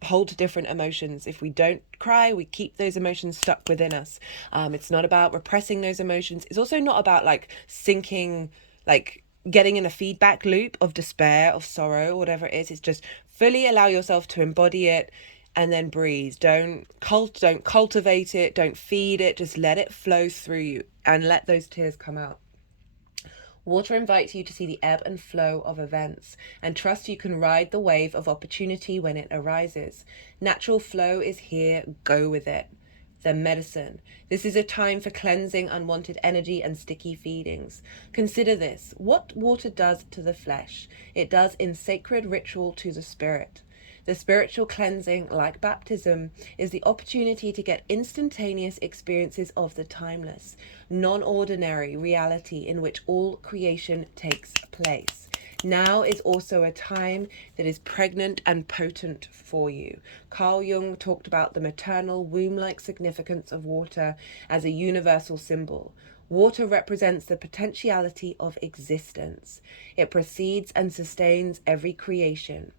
hold different emotions. If we don't cry, we keep those emotions stuck within us. It's not about repressing those emotions. It's also not about sinking, getting in a feedback loop of despair, of sorrow, whatever it is. It's just fully allow yourself to embody it and then breathe. Don't cultivate it, don't feed it, just let it flow through you and let those tears come out. Water invites you to see the ebb and flow of events and trust you can ride the wave of opportunity when it arises. Natural flow is here, go with it. The medicine. This is a time for cleansing unwanted energy and sticky feelings. Consider this. What water does to the flesh, it does in sacred ritual to the spirit. The spiritual cleansing, like baptism, is the opportunity to get instantaneous experiences of the timeless, non-ordinary reality in which all creation takes place. Now is also a time that is pregnant and potent for you. Carl Jung talked about the maternal womb-like significance of water as a universal symbol. Water represents the potentiality of existence. It precedes and sustains every creation.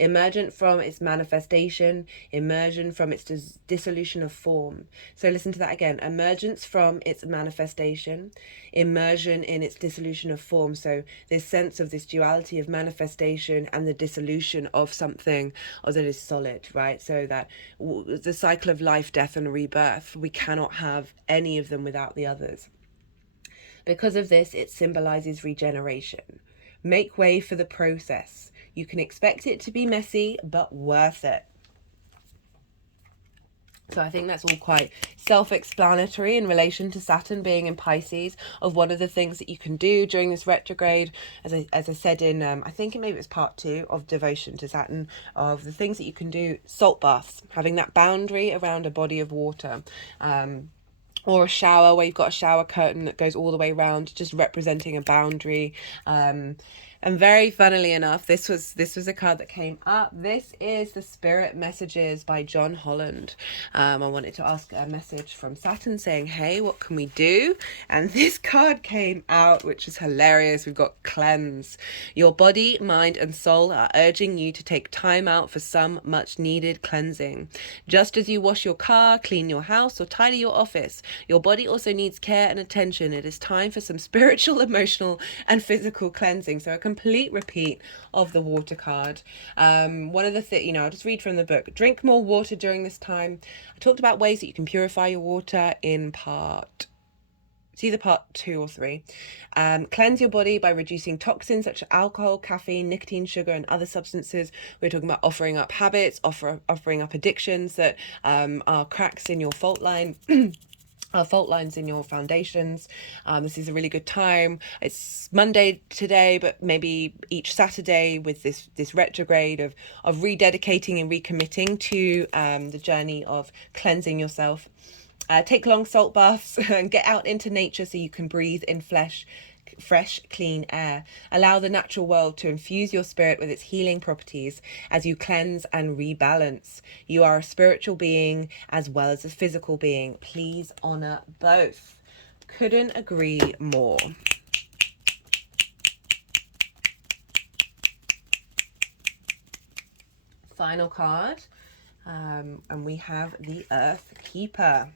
Emergent from its manifestation, immersion from its dissolution of form. So listen to that again. Emergence from its manifestation, immersion in its dissolution of form. So this sense of this duality of manifestation and the dissolution of something that is solid, right? So that the cycle of life, death, and rebirth, we cannot have any of them without the others. Because of this, it symbolizes regeneration. Make way for the process. You can expect it to be messy, but worth it. So I think that's all quite self-explanatory in relation to Saturn being in Pisces, of one of the things that you can do during this retrograde. As I said in, I think maybe it was part 2 of Devotion to Saturn, of the things that you can do. Salt baths, having that boundary around a body of water. or a shower where you've got a shower curtain that goes all the way around, just representing a boundary. And very funnily enough, this was a card that came up. This is the Spirit Messages by John Holland. I wanted to ask a message from Saturn saying, hey, what can we do? And this card came out, which is hilarious. We've got cleanse. Your body, mind, and soul are urging you to take time out for some much needed cleansing. Just as you wash your car, clean your house, or tidy your office, your body also needs care and attention. It is time for some spiritual, emotional, and physical cleansing. So a complete repeat of the water card. One of the things, I'll just read from the book. Drink more water during this time. I talked about ways that you can purify your water in it's either part 2 or 3. Cleanse your body by reducing toxins such as alcohol, caffeine, nicotine, sugar, and other substances. We're talking about offering up habits, offering up addictions that are cracks in your fault line. Fault lines in your foundations. This is a really good time. It's Monday today, but maybe each Saturday with this retrograde of rededicating and recommitting to the journey of cleansing yourself. Take long salt baths and get out into nature so you can breathe in fresh, clean air. Allow the natural world to infuse your spirit with its healing properties as you cleanse and rebalance. You are a spiritual being as well as a physical being. Please honor both. Couldn't agree more. Final card, and we have the Earth Keeper.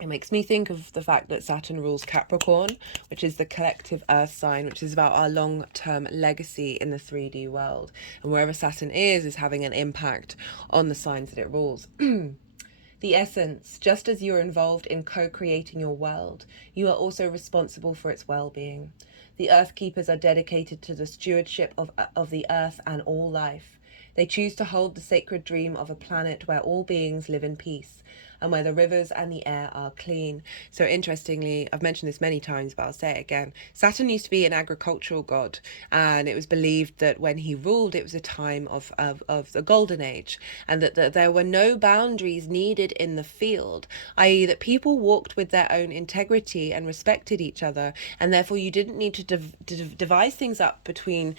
It makes me think of the fact that Saturn rules Capricorn, which is the collective earth sign, which is about our long-term legacy in the 3D world. And wherever Saturn is having an impact on the signs that it rules. The essence, just as you're involved in co-creating your world, you are also responsible for its well-being. The Earth Keepers are dedicated to the stewardship of the earth and all life. They choose to hold the sacred dream of a planet where all beings live in peace and where the rivers and the air are clean. So interestingly, I've mentioned this many times, but I'll say it again. Saturn used to be an agricultural god, and it was believed that when he ruled, it was a time of the golden age, and that there were no boundaries needed in the field, i.e. that people walked with their own integrity and respected each other, and therefore you didn't need to devise things up between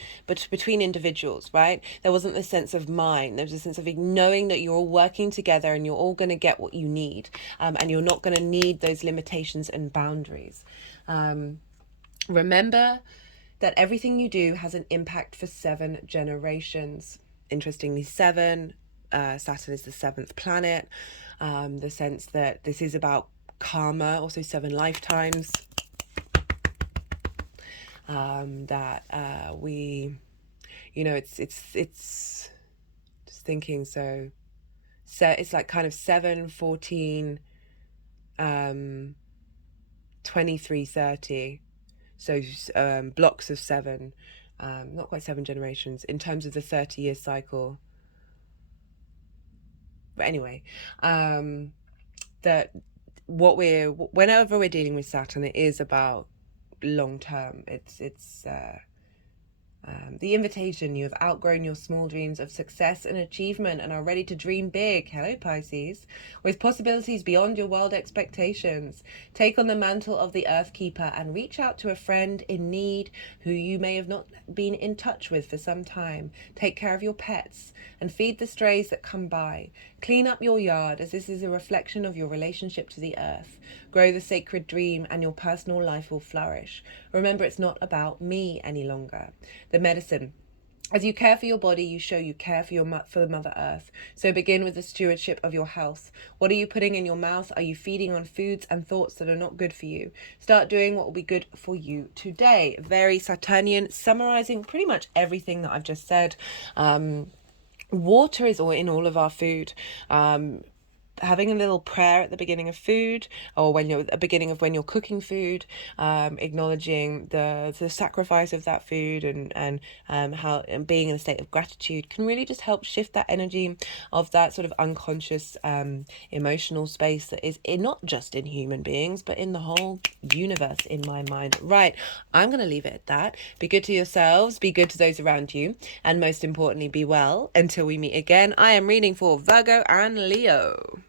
individuals, right? There wasn't this sense of mine. There was a sense of knowing that you're all working together and you're all going to get what you need, and you're not going to need those limitations and boundaries. Remember that everything you do has an impact for 7 generations. Interestingly, 7, Saturn is the 7th planet. The sense that this is about karma, also 7 lifetimes. That we, it's just thinking, so it's like kind of 7, 14, 23, 30. So blocks of 7, not quite 7 generations in terms of the 30-year cycle. But anyway, that whenever we're dealing with Saturn, it is about long term. It's the invitation. You have outgrown your small dreams of success and achievement and are ready to dream big. Hello, Pisces. With possibilities beyond your wild expectations. Take on the mantle of the Earth Keeper and reach out to a friend in need who you may have not been in touch with for some time. Take care of your pets and feed the strays that come by. Clean up your yard, as this is a reflection of your relationship to the earth. Grow the sacred dream and your personal life will flourish. Remember, it's not about me any longer. The medicine. As you care for your body, you show you care for the Mother Earth. So begin with the stewardship of your health. What are you putting in your mouth? Are you feeding on foods and thoughts that are not good for you? Start doing what will be good for you today. Very Saturnian, summarizing pretty much everything that I've just said. Water is in all of our food. having a little prayer at the beginning of food, or when you're at the beginning of when you're cooking food, acknowledging the sacrifice of that food, and how, and being in a state of gratitude can really just help shift that energy of that sort of unconscious emotional space that is not just in human beings but in the whole universe, in my mind. Right, I'm going to leave it at that. Be good to yourselves, be good to those around you, and most importantly, be well until we meet again. I am reading for Virgo and Leo.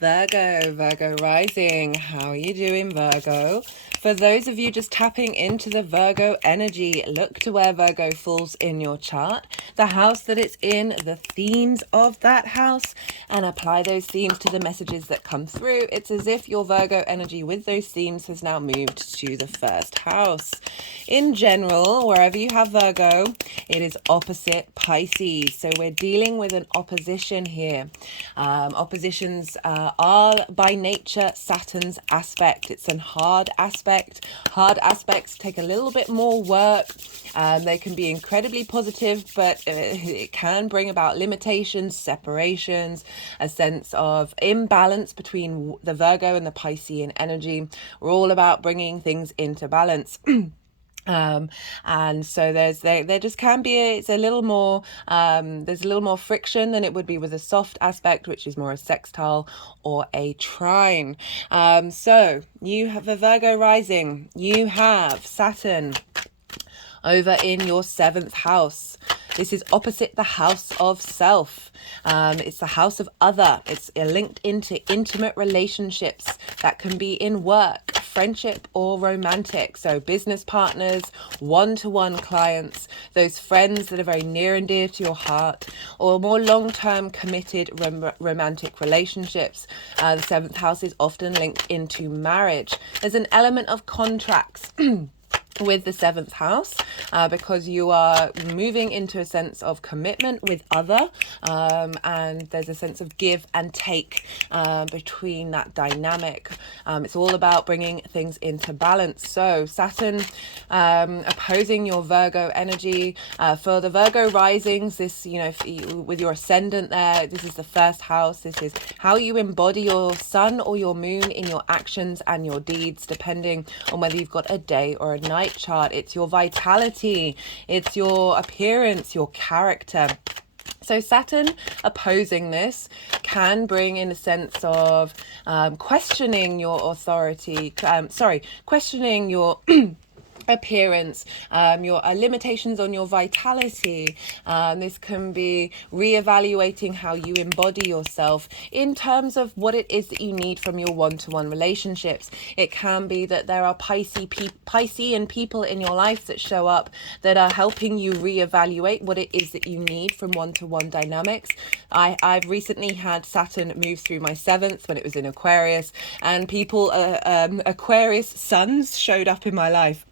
Virgo rising. How are you doing, Virgo? For those of you just tapping into the Virgo energy, look to where Virgo falls in your chart, the house that it's in, the themes of that house, and apply those themes to the messages that come through. It's as if your Virgo energy with those themes has now moved to the first house. In general, wherever you have Virgo, it is opposite Pisces. So we're dealing with an opposition here. Oppositions are by nature Saturn's aspect. It's a hard aspect. Hard aspects take a little bit more work. They can be incredibly positive, but it can bring about limitations, separations, a sense of imbalance between the Virgo and the Piscean energy. We're all about bringing things into balance. And so there just can be it's a little more there's a little more friction than it would be with a soft aspect, which is more a sextile or a trine. So you have a Virgo rising, you have Saturn over in your 7th house. This is opposite the house of self. It's the house of other. It's linked into intimate relationships that can be in work, friendship, or romantic. So business partners, one-to-one clients, those friends that are very near and dear to your heart, or more long-term committed romantic relationships. The 7th house is often linked into marriage. There's an element of contracts with the 7th house, because you are moving into a sense of commitment with other, and there's a sense of give and take between that dynamic. It's all about bringing things into balance. So Saturn opposing your Virgo energy. For the Virgo risings, this, with your ascendant there, this is the 1st house. This is how you embody your sun or your moon in your actions and your deeds, depending on whether you've got a day or a night chart. It's your vitality, it's your appearance, your character. So Saturn opposing this can bring in a sense of questioning your authority, questioning your appearance, your limitations on your vitality. This can be reevaluating how you embody yourself in terms of what it is that you need from your one-to-one relationships. It can be that there are Piscean people in your life that show up that are helping you reevaluate what it is that you need from one-to-one dynamics. I've recently had Saturn move through my 7th when it was in Aquarius, and people, Aquarius suns showed up in my life.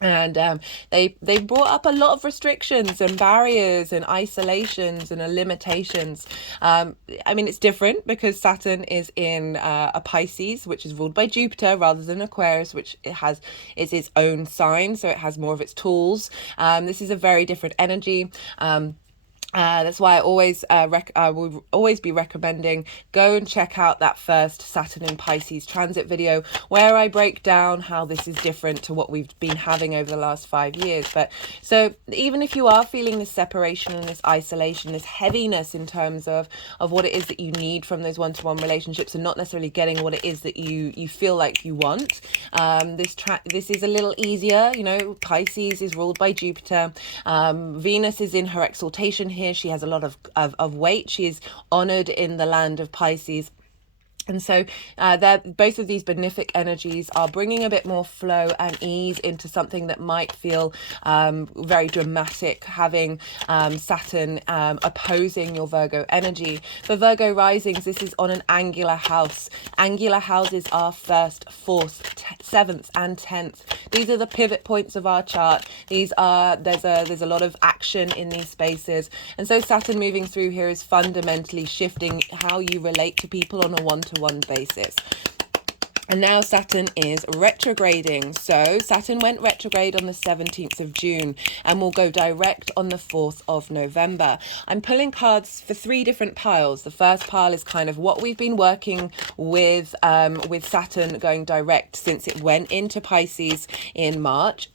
And they brought up a lot of restrictions and barriers and isolations and limitations. It's different because Saturn is in a Pisces, which is ruled by Jupiter, rather than Aquarius, which is its own sign, so it has more of its tools. This is a very different energy. That's why I will always be recommending go and check out that first Saturn in Pisces transit video, where I break down how this is different to what we've been having over the last 5 years. But so even if you are feeling this separation and this isolation, this heaviness in terms of what it is that you need from those one-to-one relationships, and not necessarily getting what it is that you feel like you want, this is a little easier. Pisces is ruled by Jupiter. Venus is in her exaltation here. She has a lot of weight. She is honored in the land of Pisces. And so both of these benefic energies are bringing a bit more flow and ease into something that might feel very dramatic, having Saturn opposing your Virgo energy. For Virgo risings, this is on an angular house. Angular houses are 1st, 4th, 7th and 10th. These are the pivot points of our chart. There's a lot of action in these spaces. And so Saturn moving through here is fundamentally shifting how you relate to people on a one-to-one basis. And now Saturn is retrograding. So Saturn went retrograde on the 17th of June and will go direct on the 4th of November. I'm pulling cards for 3 different piles. The first pile is kind of what we've been working with Saturn going direct since it went into Pisces in March.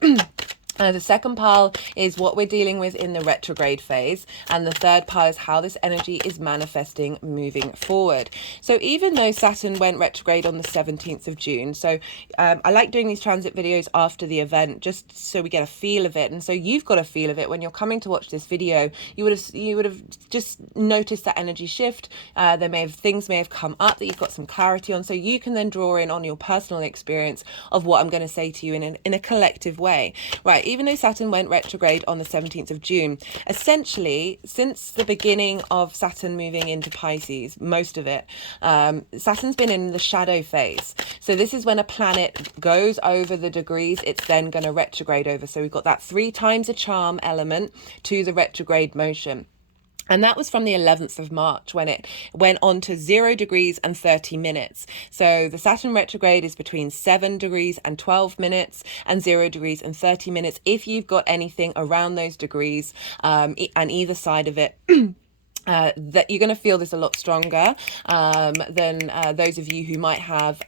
The second pile is what we're dealing with in the retrograde phase. And the third pile is how this energy is manifesting moving forward. So even though Saturn went retrograde on the 17th of June, so I like doing these transit videos after the event just so we get a feel of it. And so you've got a feel of it when you're coming to watch this video. You would have just noticed that energy shift. Things may have come up that you've got some clarity on. So you can then draw in on your personal experience of what I'm going to say to you in a collective way. Right. Even though Saturn went retrograde on the 17th of June, essentially, since the beginning of Saturn moving into Pisces, most of it, Saturn's been in the shadow phase. So this is when a planet goes over the degrees, it's then going to retrograde over. So we've got that 3 times a charm element to the retrograde motion. And that was from the 11th of March when it went on to 0 degrees and 30 minutes. So the Saturn retrograde is between 7 degrees and 12 minutes and 0 degrees and 30 minutes. If you've got anything around those degrees and either side of it, that you're going to feel this a lot stronger than those of you who might have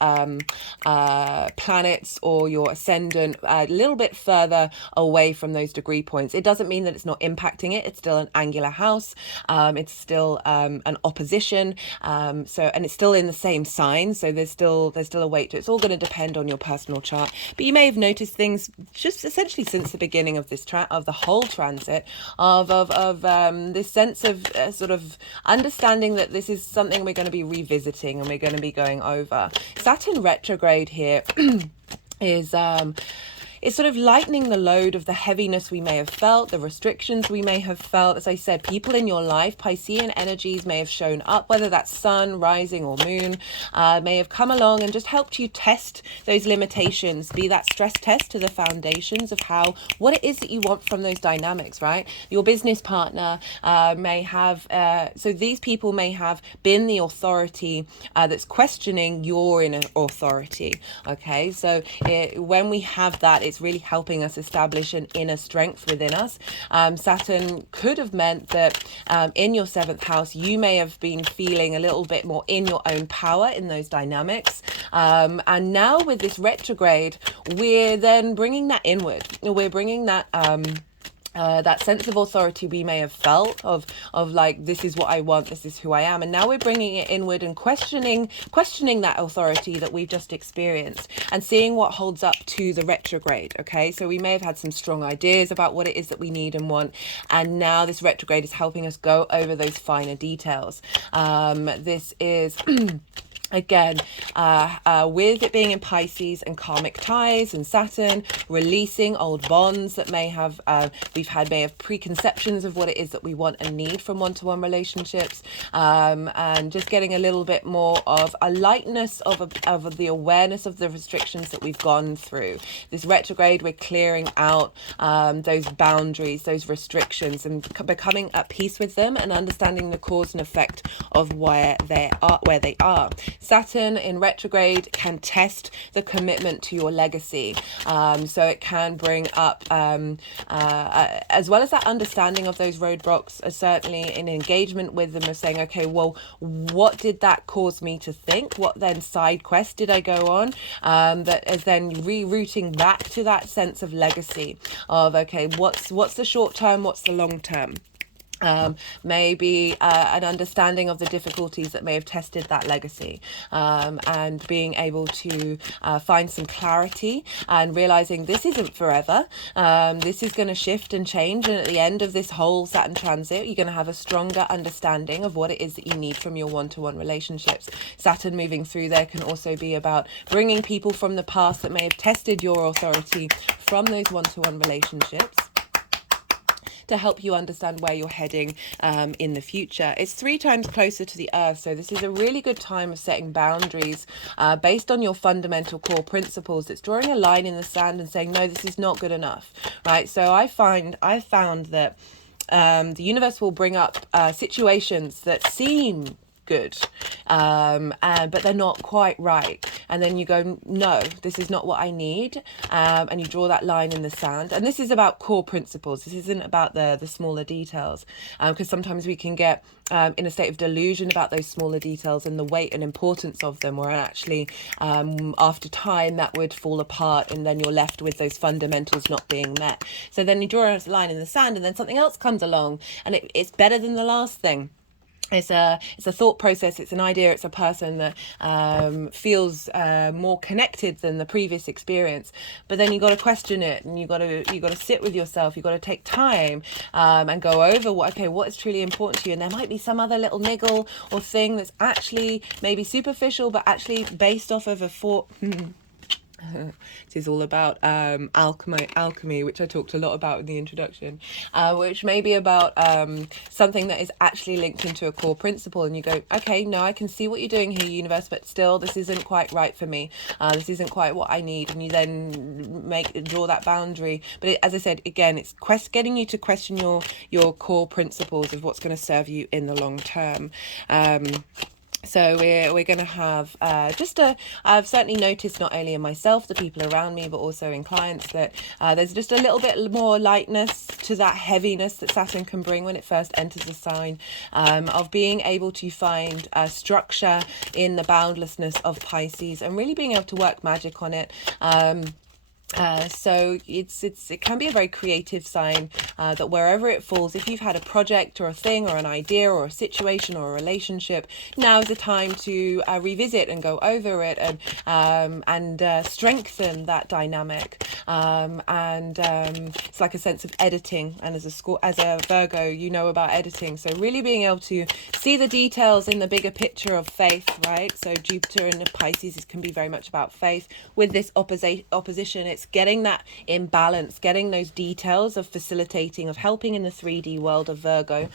planets or your ascendant a little bit further away from those degree points. It doesn't mean that it's not impacting it. It's still an angular house. It's still an opposition. And it's still in the same sign. So there's still a weight to it. It's all going to depend on your personal chart. But you may have noticed things just essentially since the beginning of this of the whole transit of this sense of sort of understanding that this is something we're going to be revisiting and we're going to be going over. Saturn retrograde here is it's sort of lightening the load of the heaviness we may have felt, the restrictions we may have felt. As I said, people in your life, Piscean energies may have shown up, whether that's sun, rising or moon, may have come along and just helped you test those limitations, be that stress test to the foundations of what it is that you want from those dynamics, right? Your business partner may have, so these people may have been the authority that's questioning your inner authority, okay? So when we have that, it's really helping us establish an inner strength within us. Saturn could have meant that in your 7th house, you may have been feeling a little bit more in your own power in those dynamics. And now with this retrograde, we're then bringing that inward. We're bringing that that sense of authority we may have felt of like, this is what I want, this is who I am, and now we're bringing it inward and questioning that authority that we've just experienced and seeing what holds up to the retrograde. Okay, so we may have had some strong ideas about what it is that we need and want, and now this retrograde is helping us go over those finer details. This is again, with it being in Pisces and karmic ties and Saturn, releasing old bonds that may have preconceptions of what it is that we want and need from one-to-one relationships, and just getting a little bit more of a lightness of the awareness of the restrictions that we've gone through. This retrograde, we're clearing out those boundaries, those restrictions, and becoming at peace with them and understanding the cause and effect of where they are. Saturn in retrograde can test the commitment to your legacy. So it can bring up, as well as that understanding of those roadblocks, certainly in engagement with them, of saying, okay, well, what did that cause me to think? What then side quest did I go on? That is then rerouting back to that sense of legacy of, okay, what's the short term? What's the long term? Maybe an understanding of the difficulties that may have tested that legacy, and being able to find some clarity and realizing this isn't forever. This is going to shift and change, and at the end of this whole Saturn transit, you're going to have a stronger understanding of what it is that you need from your one-to-one relationships. Saturn moving through there can also be about bringing people from the past that may have tested your authority from those one-to-one relationships to help you understand where you're heading in the future. It's 3 times closer to the earth, so this is a really good time of setting boundaries based on your fundamental core principles. It's drawing a line in the sand and saying, no, this is not good enough, right? So I found that the universe will bring up situations that seem good, but they're not quite right, and then you go, no, this is not what I need, and you draw that line in the sand. And this is about core principles. This isn't about the smaller details, because sometimes we can get in a state of delusion about those smaller details and the weight and importance of them, where actually after time that would fall apart, and then you're left with those fundamentals not being met. So then you draw a line in the sand, and then something else comes along, and it's better than the last thing. It's a thought process, it's an idea, it's a person that feels more connected than the previous experience. But then you got to question it, and you got to sit with yourself. You got to take time and go over what is truly important to you. And there might be some other little niggle or thing that's actually maybe superficial, but actually based off of a thought. It is all about alchemy, which I talked a lot about in the introduction, which may be about something that is actually linked into a core principle, and you go, okay, no, I can see what you're doing here, universe, but still this isn't quite right for me. This isn't quite what I need, and you then draw that boundary. But as I said, again, it's getting you to question your core principles of what's going to serve you in the long term. So we're going to have I've certainly noticed, not only in myself, the people around me, but also in clients, that there's just a little bit more lightness to that heaviness that Saturn can bring when it first enters the sign, of being able to find structure in the boundlessness of Pisces and really being able to work magic on it. So it can be a very creative sign, that wherever it falls, if you've had a project or a thing or an idea or a situation or a relationship, now is the time to revisit and go over it and strengthen that dynamic. It's like a sense of editing, and as a Virgo, you know about editing. So really being able to see the details in the bigger picture of faith, right? So Jupiter in Pisces can be very much about faith. With this opposition, it's getting that imbalance, getting those details of facilitating, of helping in the 3D world of Virgo,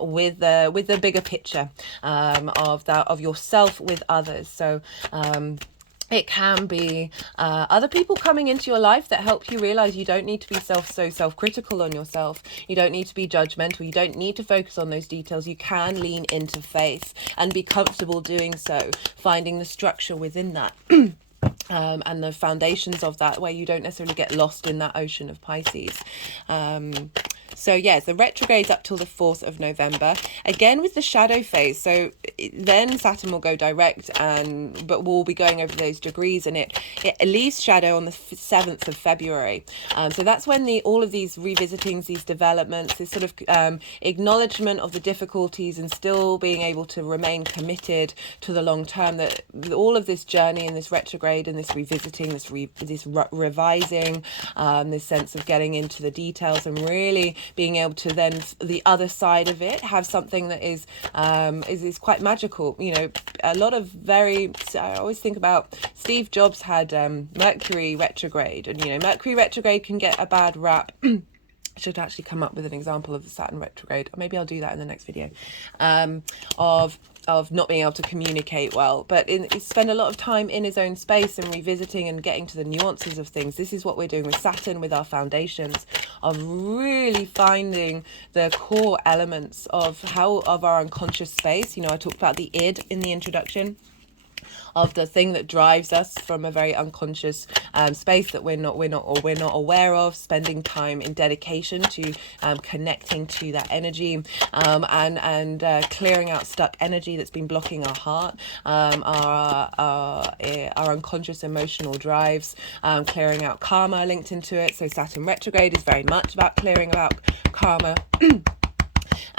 with the bigger picture of yourself with others. So it can be other people coming into your life that help you realize you don't need to be so self-critical on yourself. You don't need to be judgmental. You don't need to focus on those details. You can lean into faith and be comfortable doing so, finding the structure within that. And the foundations of that, where you don't necessarily get lost in that ocean of Pisces. So yes, the retrograde's up till the 4th of November, again with the shadow phase. So then Saturn will go direct, but we'll be going over those degrees, and it leaves shadow on the 7th of February. So that's when all of these revisitings, these developments, this sort of acknowledgement of the difficulties and still being able to remain committed to the long term, that all of this journey and this retrograde and this revisiting, this revising, this sense of getting into the details and really being able to then, the other side of it, have something that is quite magical. You know, a lot of I always think about Steve Jobs had Mercury retrograde, and you know, Mercury retrograde can get a bad rap. I should actually come up with an example of the Saturn retrograde. Maybe I'll do that in the next video, of not being able to communicate well, but spend a lot of time in his own space and revisiting and getting to the nuances of things. This is what we're doing with Saturn, with our foundations, of really finding the core elements of our unconscious space. You know, I talked about the id in the introduction, of the thing that drives us from a very unconscious space that we're not aware of, spending time in dedication to connecting to that energy, and clearing out stuck energy that's been blocking our heart, our unconscious emotional drives, clearing out karma linked into it. So Saturn retrograde is very much about clearing out karma.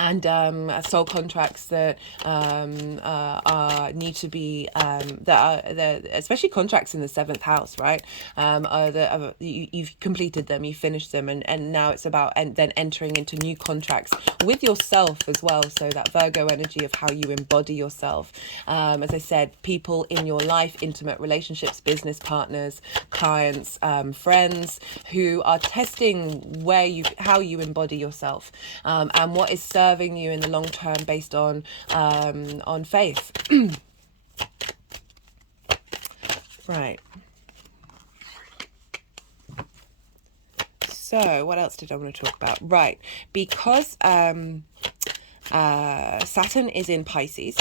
And soul contracts that need to be especially contracts in the 7th house, right? You've completed them, you finished them, and now it's about then entering into new contracts with yourself as well. So that Virgo energy of how you embody yourself. As I said, people in your life, intimate relationships, business partners, clients, friends who are testing how you embody yourself, and what is serving you in the long term based on faith. Right. So what else did I want to talk about? Right. Because Saturn is in Pisces,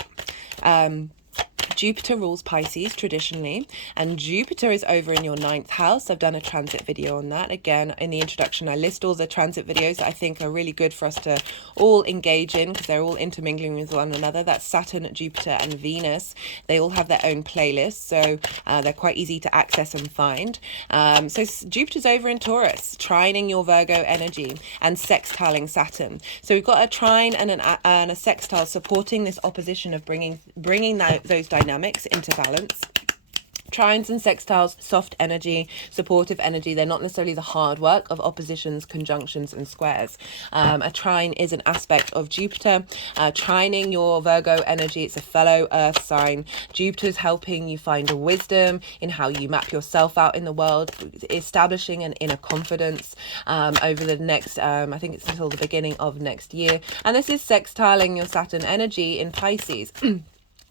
Jupiter rules Pisces traditionally, and Jupiter is over in your 9th house. I've done a transit video on that. Again, in the introduction, I list all the transit videos that I think are really good for us to all engage in, because they're all intermingling with one another. That's Saturn, Jupiter, and Venus. They all have their own playlists, so they're quite easy to access and find. So Jupiter's over in Taurus, trining your Virgo energy and sextiling Saturn. So we've got a trine and a sextile supporting this opposition of bringing those dynamics into balance. Trines and sextiles, soft energy, supportive energy. They're not necessarily the hard work of oppositions, conjunctions, and squares. A trine is an aspect of Jupiter. Trining your Virgo energy, it's a fellow earth sign. Jupiter's helping you find a wisdom in how you map yourself out in the world, establishing an inner confidence over the next, I think it's until the beginning of next year. And this is sextiling your Saturn energy in Pisces.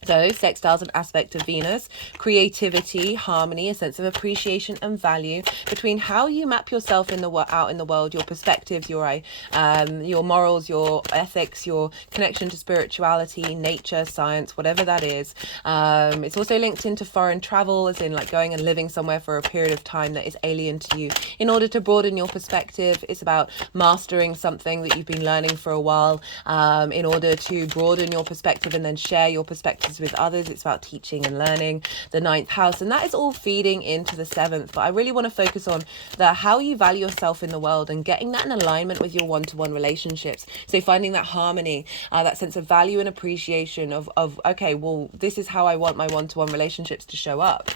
So sextiles an aspect of Venus, creativity, harmony, a sense of appreciation and value between how you map yourself in the out in the world, your perspectives, your morals, your ethics, your connection to spirituality, nature, science, whatever that is. It's also linked into foreign travel, as in like going and living somewhere for a period of time that is alien to you in order to broaden your perspective. It's about mastering something that you've been learning for a while in order to broaden your perspective and then share your perspectives with others. It's about teaching and learning, the 9th house, and that is all feeding into the 7th. But I really want to focus on how you value yourself in the world and getting that in alignment with your one-to-one relationships. So finding that harmony, that sense of value and appreciation of okay, well, this is how I want my one-to-one relationships to show up.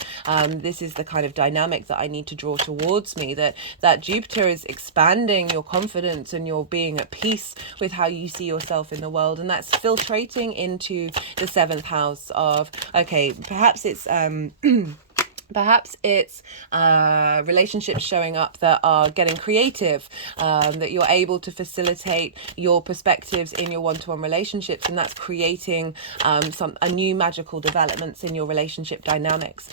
This is the kind of dynamic that I need to draw towards me, that Jupiter is expanding your confidence and you're being at peace with how you see yourself in the world, and that's filtrating into the 7th house of, okay, perhaps it's relationships showing up that are getting creative, that you're able to facilitate your perspectives in your one-to-one relationships, and that's creating a new magical developments in your relationship dynamics,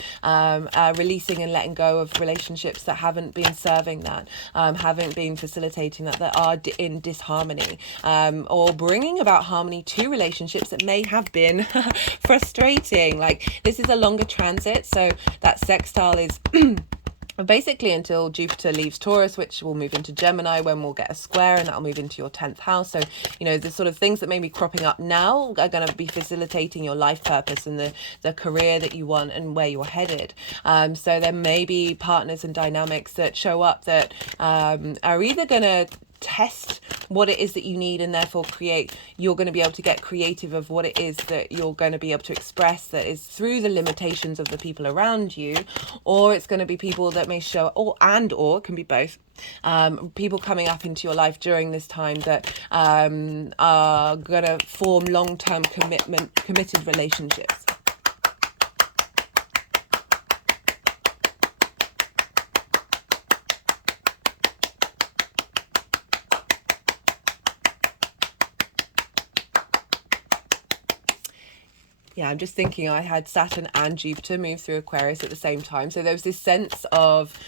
releasing and letting go of relationships that haven't been serving that, haven't been facilitating that are in disharmony, or bringing about harmony to relationships that may have been frustrating. Like, this is a longer transit, so that sextile is basically until Jupiter leaves Taurus, which will move into Gemini, when we'll get a square, and that'll move into your 10th house. So, you know, the sort of things that may be cropping up now are going to be facilitating your life purpose and the career that you want and where you're headed. So there may be partners and dynamics that show up that are either going to test what it is that you need, and therefore you're going to be able to get creative of what it is that you're going to be able to express that is through the limitations of the people around you, or it's going to be people that may show, or it can be both, people coming up into your life during this time that are going to form long-term committed relationships. Yeah, I'm just thinking I had Saturn and Jupiter move through Aquarius at the same time. So there was this sense of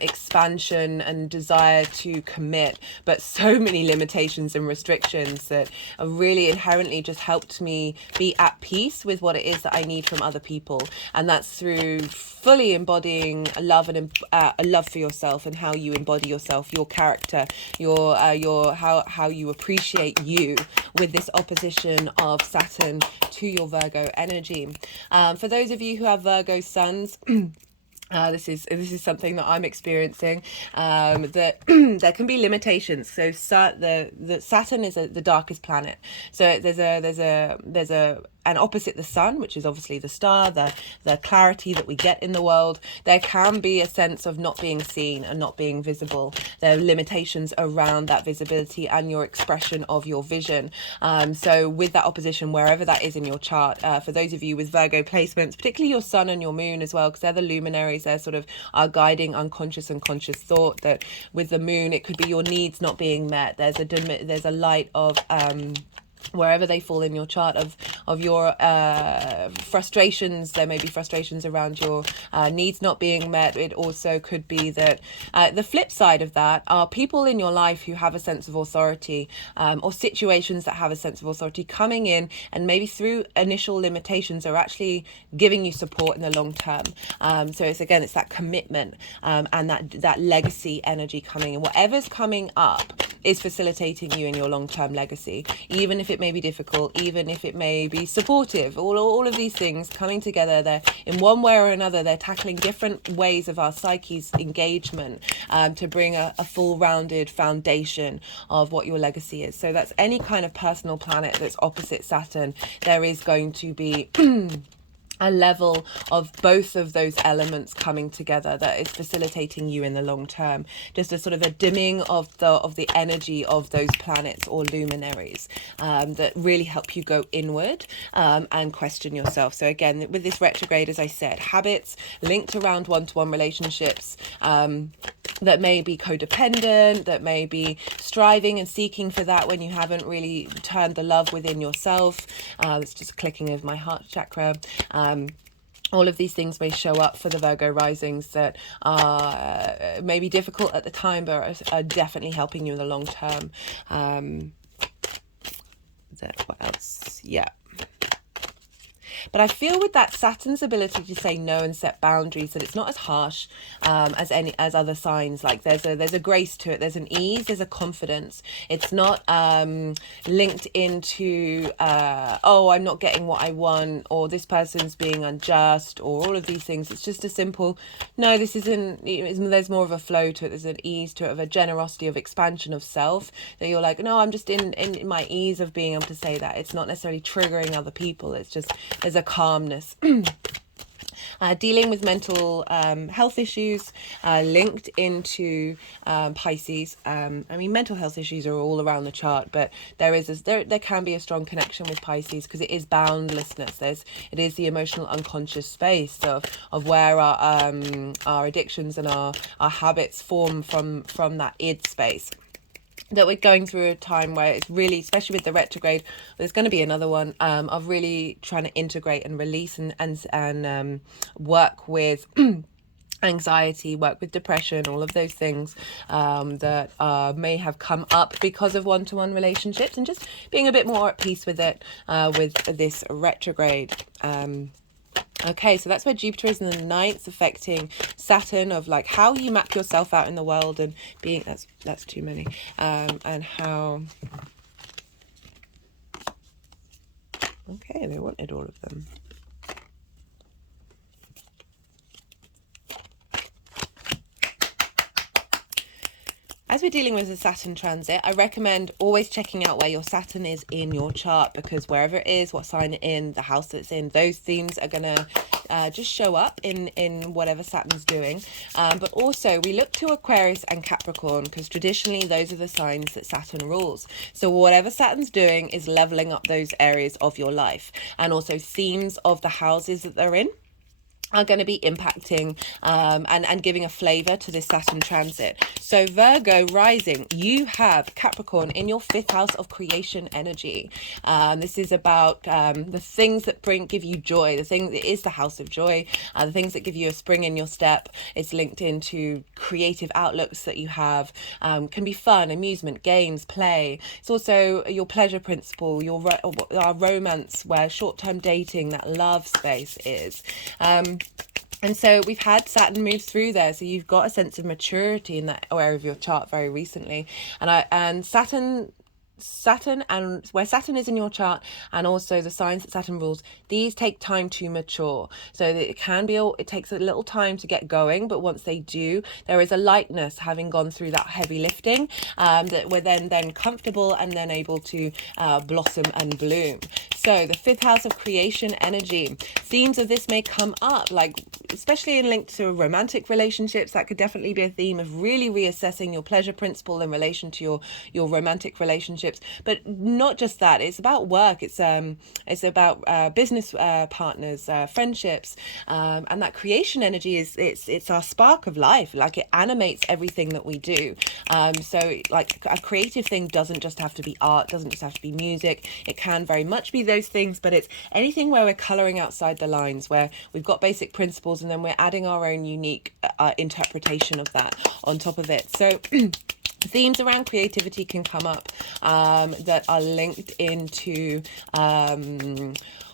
expansion and desire to commit, but so many limitations and restrictions that really inherently just helped me be at peace with what it is that I need from other people. And that's through fully embodying a love for yourself and how you embody yourself, your character, your how you appreciate you with this opposition of Saturn to your Virgo energy. For those of you who have Virgo suns, this is something that I'm experiencing, that there can be limitations. So the Saturn is the darkest planet. So there's and opposite the sun, which is obviously the star, the clarity that we get in the world, there can be a sense of not being seen and not being visible. There are limitations around that visibility and your expression of your vision. So with that opposition, wherever that is in your chart, for those of you with Virgo placements, particularly your sun and your moon as well, because they're the luminaries, they're sort of our guiding unconscious and conscious thought, that with the moon, it could be your needs not being met. There's a light of wherever they fall in your chart of your frustrations. There may be frustrations around your needs not being met. It also could be that the flip side of that are people in your life who have a sense of authority, or situations that have a sense of authority coming in, and maybe through initial limitations are actually giving you support in the long term. So it's that commitment, and that legacy energy coming in. Whatever's coming up is facilitating you in your long-term legacy, even if it may be difficult, even if it may be supportive. All of these things coming together, they're in one way or another, they're tackling different ways of our psyche's engagement, to bring a full rounded foundation of what your legacy is. So that's any kind of personal planet that's opposite Saturn. There is going to be a level of both of those elements coming together that is facilitating you in the long term. Just a sort of a dimming of the energy of those planets or luminaries, that really help you go inward, and question yourself. So again, with this retrograde, as I said, habits linked around one-to-one relationships, that may be codependent, that may be striving and seeking for that when you haven't really turned the love within yourself. It's just a clicking of my heart chakra. All of these things may show up for the Virgo risings that are maybe difficult at the time, but are definitely helping you in the long term. What else? Yeah. But I feel with that Saturn's ability to say no and set boundaries, that it's not as harsh as other signs. Like there's a grace to it. There's an ease. There's a confidence. It's not linked into I'm not getting what I want, or this person's being unjust, or all of these things. It's just a simple no. This isn't. There's more of a flow to it. There's an ease to it, of a generosity, of expansion of self. That you're like, no, I'm just in my ease of being able to say that. It's not necessarily triggering other people. It's just there's a calmness. Dealing with mental health issues linked into Pisces. Mental health issues are all around the chart, but there can be a strong connection with Pisces because it is boundlessness. It is the emotional unconscious space of where our addictions and our habits form from that id space. That we're going through a time where it's really, especially with the retrograde, there's going to be another one, of really trying to integrate and release and work with anxiety, work with depression, all of those things that may have come up because of one-to-one relationships, and just being a bit more at peace with it with this retrograde. Okay, so that's where Jupiter is in the ninth, affecting Saturn, of like how you map yourself out in the world and being, that's too many, and how, okay, they wanted all of them. As we're dealing with a Saturn transit, I recommend always checking out where your Saturn is in your chart, because wherever it is, what sign it's in, the house that it's in, those themes are going to just show up in whatever Saturn's doing. But also we look to Aquarius and Capricorn, because traditionally those are the signs that Saturn rules. So whatever Saturn's doing is leveling up those areas of your life, and also themes of the houses that they're in are going to be impacting and giving a flavor to this Saturn transit. So Virgo rising, you have Capricorn in your fifth house of creation energy. This is about the things that give you joy. The thing that is the house of joy, the things that give you a spring in your step. It's linked into creative outlooks that you have. Can be fun, amusement, games, play. It's also your pleasure principle, our romance, where short-term dating, that love space is. And so we've had Saturn move through there, so you've got a sense of maturity in that area of your chart very recently, and Saturn and where Saturn is in your chart, and also the signs that Saturn rules, these take time to mature. So it takes a little time to get going, but once they do, there is a lightness, having gone through that heavy lifting, that we're then comfortable and then able to blossom and bloom. So the 5th house of creation energy. Themes of this may come up, like especially in link to romantic relationships. That could definitely be a theme of really reassessing your pleasure principle in relation to your romantic relationships. But not just that. It's about work. It's about business partners, friendships, and that creation energy is it's our spark of life. Like it animates everything that we do. So like a creative thing doesn't just have to be art, doesn't just have to be music. It can very much be those things, but it's anything where we're coloring outside the lines, where we've got basic principles and then we're adding our own unique interpretation of that on top of it. So themes around creativity can come up that are linked into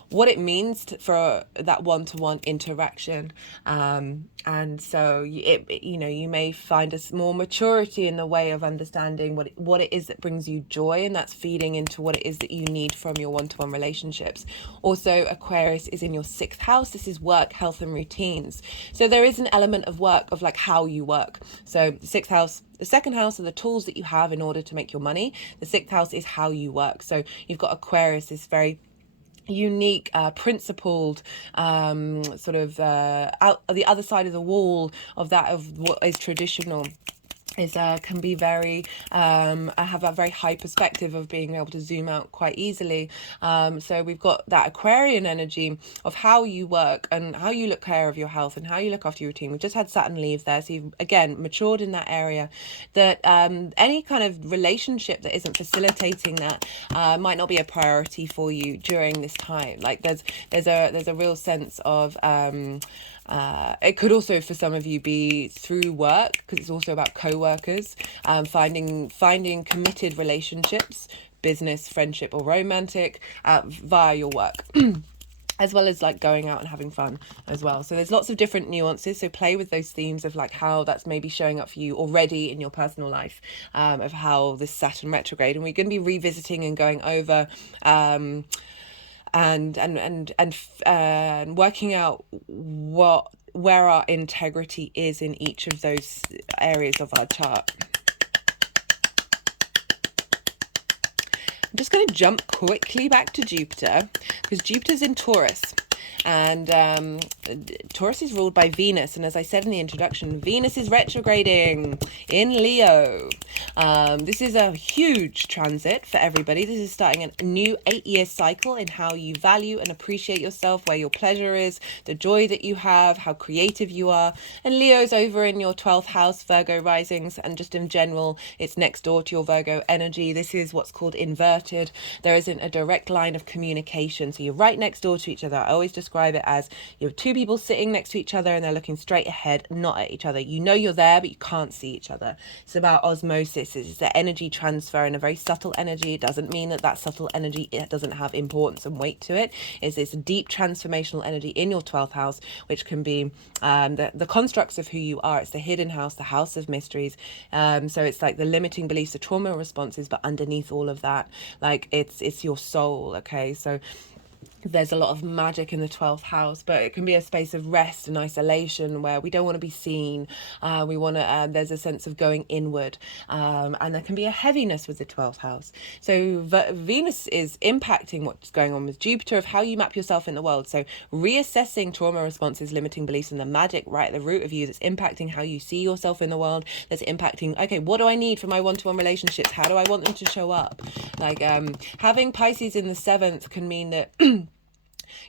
what it means for that one-to-one interaction, and so you may find a more maturity in the way of understanding what it is that brings you joy, and that's feeding into what it is that you need from your one-to-one relationships. Also, Aquarius is in your 6th house. This is work, health, and routines. So there is an element of work, of like how you work. So the 6th house, the 2nd house are the tools that you have in order to make your money. The 6th house is how you work. So you've got Aquarius, this very unique, principled, sort of out the other side of the wall of that, of what is traditional, is can be very have a very high perspective of being able to zoom out quite easily. So we've got that Aquarian energy of how you work and how you look care of your health and how you look after your routine. We've just had Saturn leave there, so you've again matured in that area. That any kind of relationship that isn't facilitating that might not be a priority for you during this time. Like there's a real sense of it could also for some of you be through work, because it's also about co-workers, finding committed relationships, business, friendship, or romantic, via your work. As well as like going out and having fun as well. So there's lots of different nuances. So play with those themes of like how that's maybe showing up for you already in your personal life, of how this Saturn retrograde, and we're going to be revisiting and going over and working out where our integrity is in each of those areas of our chart. I'm just going to jump quickly back to Jupiter, because Jupiter's in Taurus. And Taurus is ruled by Venus. And as I said in the introduction, Venus is retrograding in Leo. This is a huge transit for everybody. This is starting a new 8-year cycle in how you value and appreciate yourself, where your pleasure is, the joy that you have, how creative you are. And Leo's over in your 12th house, Virgo risings, and just in general, it's next door to your Virgo energy. This is what's called inverted. There isn't a direct line of communication. So you're right next door to each other. I always describe it as you have two people sitting next to each other and they're looking straight ahead, not at each other. You know you're there, but you can't see each other. It's about osmosis. It's the energy transfer, and a very subtle energy. It doesn't mean that subtle energy, it doesn't have importance and weight to it. It's this deep transformational energy in your 12th house, which can be the constructs of who you are. It's the hidden house, the house of mysteries. So it's like the limiting beliefs, the trauma responses, but underneath all of that, like it's your soul. Okay, so there's a lot of magic in the 12th house, but it can be a space of rest and isolation where we don't want to be seen. We want to, there's a sense of going inward, and there can be a heaviness with the 12th house. So Venus is impacting what's going on with Jupiter, of how you map yourself in the world. So reassessing trauma responses, limiting beliefs, and the magic right at the root of you that's impacting how you see yourself in the world, that's impacting, okay, what do I need for my one-to-one relationships? How do I want them to show up? Like having Pisces in the 7th can mean that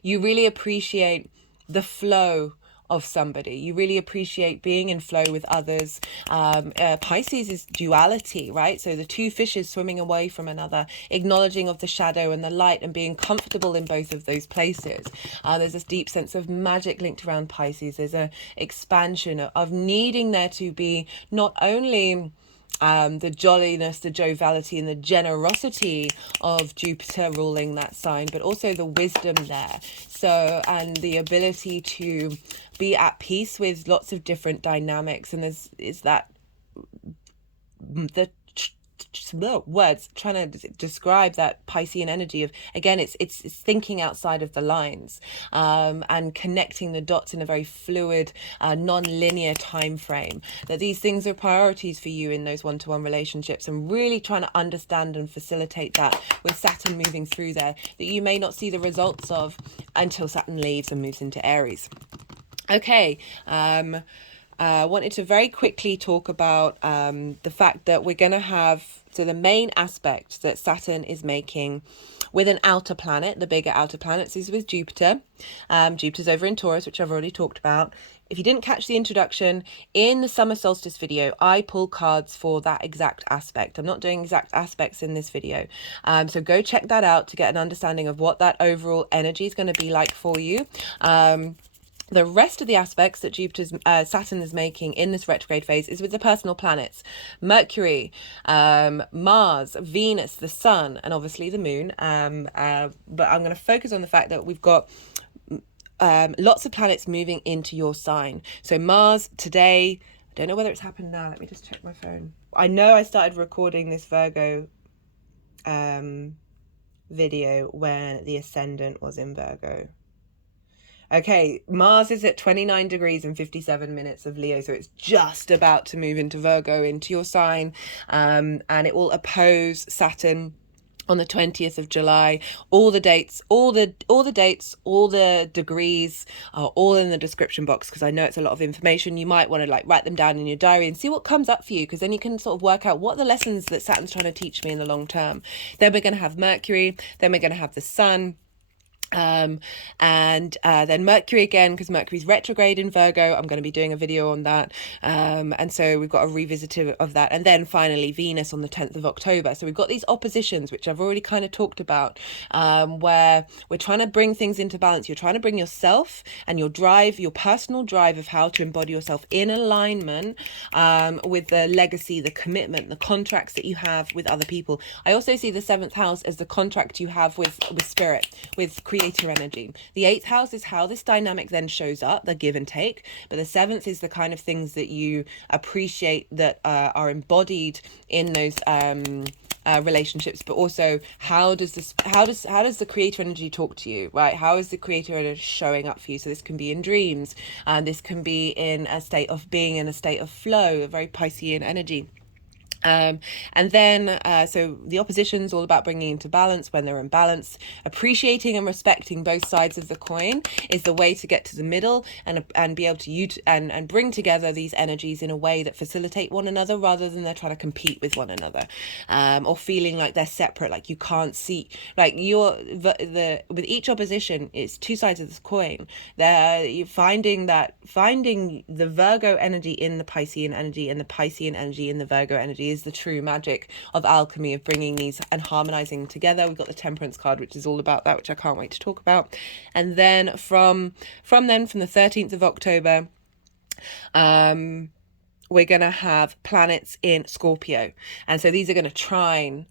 you really appreciate the flow of somebody. You really appreciate being in flow with others. Pisces is duality, right? So the two fishes swimming away from another, acknowledging of the shadow and the light, and being comfortable in both of those places. There's this deep sense of magic linked around Pisces. There's a expansion of needing there to be not only the jolliness, the joviality, and the generosity of Jupiter ruling that sign, but also the wisdom there. So, and the ability to be at peace with lots of different dynamics. And is that the words trying to describe that Piscean energy of, again, it's thinking outside of the lines, and connecting the dots in a very fluid, non-linear time frame. That these things are priorities for you in those one-to-one relationships, and really trying to understand and facilitate that with Saturn moving through there, that you may not see the results of until Saturn leaves and moves into Aries. Okay, wanted to very quickly talk about the fact that we're going to have, so the main aspect that Saturn is making with an outer planet, the bigger outer planets, is with Jupiter. Jupiter's over in Taurus, which I've already talked about. If you didn't catch the introduction, in the summer solstice video, I pull cards for that exact aspect. I'm not doing exact aspects in this video. So go check that out to get an understanding of what that overall energy is going to be like for you. The rest of the aspects that Saturn is making in this retrograde phase is with the personal planets: Mercury, Mars, Venus, the Sun, and obviously the Moon. But I'm going to focus on the fact that we've got lots of planets moving into your sign. So Mars today, I don't know whether it's happened now. Let me just check my phone. I know I started recording this Virgo video when the Ascendant was in Virgo. Okay, Mars is at 29 degrees and 57 minutes of Leo, so it's just about to move into Virgo, into your sign, and it will oppose Saturn on the 20th of July. All the dates, all the degrees are all in the description box, because I know it's a lot of information. You might want to like write them down in your diary and see what comes up for you, because then you can sort of work out what the lessons that Saturn's trying to teach me in the long term. Then we're going to have Mercury, then we're going to have the Sun, and then Mercury again, because Mercury's retrograde in Virgo. I'm going to be doing a video on that, and so we've got a revisit of that. And then finally Venus on the 10th of October. So we've got these oppositions, which I've already kind of talked about, where we're trying to bring things into balance. You're trying to bring yourself and your drive, your personal drive of how to embody yourself in alignment with the legacy, the commitment, the contracts that you have with other people. I also see the 7th house as the contract you have with spirit, with creator energy. The 8th house is how this dynamic then shows up, the give and take, but the 7th is the kind of things that you appreciate that are embodied in those relationships. But also, how does the creator energy talk to you, right? How is the creator energy showing up for you? So this can be in dreams, and this can be in a state of being in a state of flow, a very Piscean energy. And then so the opposition's all about bringing into balance when they're in balance. Appreciating and respecting both sides of the coin is the way to get to the middle and be able to and bring together these energies in a way that facilitate one another, rather than they're trying to compete with one another, or feeling like they're separate, like you can't see, like with each opposition, it's two sides of this coin. You're finding the Virgo energy in the Piscean energy and the Piscean energy in the Virgo energy is the true magic of alchemy, of bringing these and harmonizing together. We've got the Temperance card, which is all about that, which I can't wait to talk about. And then from the 13th of October, we're going to have planets in Scorpio, and so these are going to trine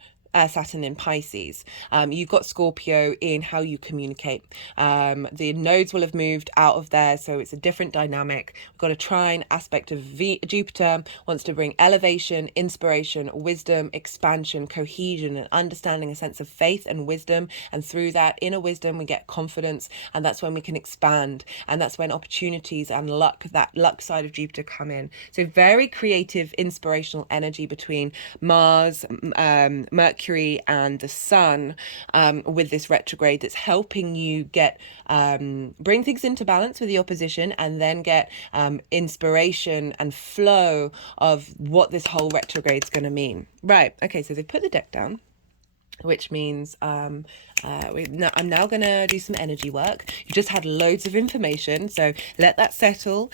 Saturn in Pisces. You've got Scorpio in how you communicate. The nodes will have moved out of there, so it's a different dynamic. We've got a trine aspect of Jupiter, wants to bring elevation, inspiration, wisdom, expansion, cohesion, and understanding, a sense of faith and wisdom. And through that inner wisdom, we get confidence, and that's when we can expand. And that's when opportunities and luck, that luck side of Jupiter, come in. So very creative, inspirational energy between Mars, Mercury, and the Sun with this retrograde, that's helping you get bring things into balance with the opposition, and then get inspiration and flow of what this whole retrograde is going to mean. Right, okay, so they put the deck down, which means I'm now going to do some energy work. You just had loads of information, so let that settle,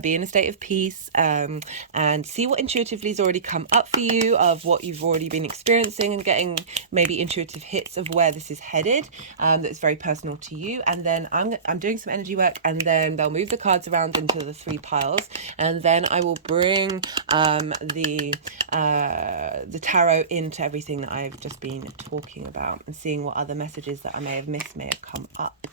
be in a state of peace, and see what intuitively has already come up for you, of what you've already been experiencing, and getting maybe intuitive hits of where this is headed, that's very personal to you. And then I'm doing some energy work, and then they'll move the cards around into the 3 piles, and then I will bring the tarot into everything that I've just been talking about, and seeing what other messages that I may have missed may have come up.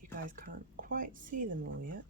You guys can't quite see them all yet.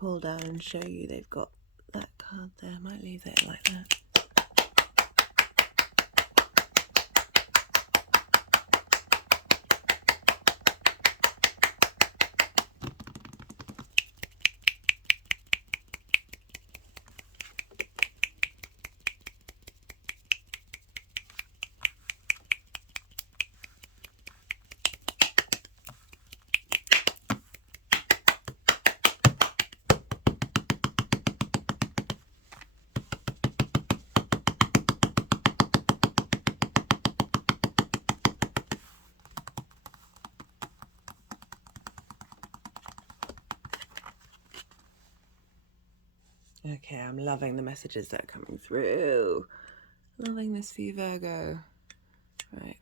Pull down and show you they've got that card there. Might leave it like that. Okay, I'm loving the messages that are coming through. Loving this for you, Virgo. Right.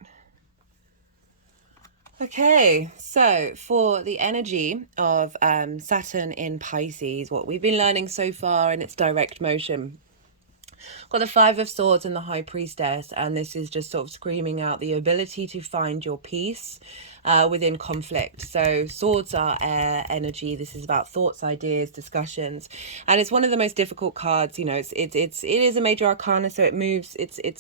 Okay, so for the energy of Saturn in Pisces, what we've been learning so far in its direct motion, got the Five of Swords and the High Priestess, and this is just sort of screaming out the ability to find your peace within conflict. So swords are air energy. This is about thoughts, ideas, discussions, and it's one of the most difficult cards. You know, it is a major arcana, so it moves. It's a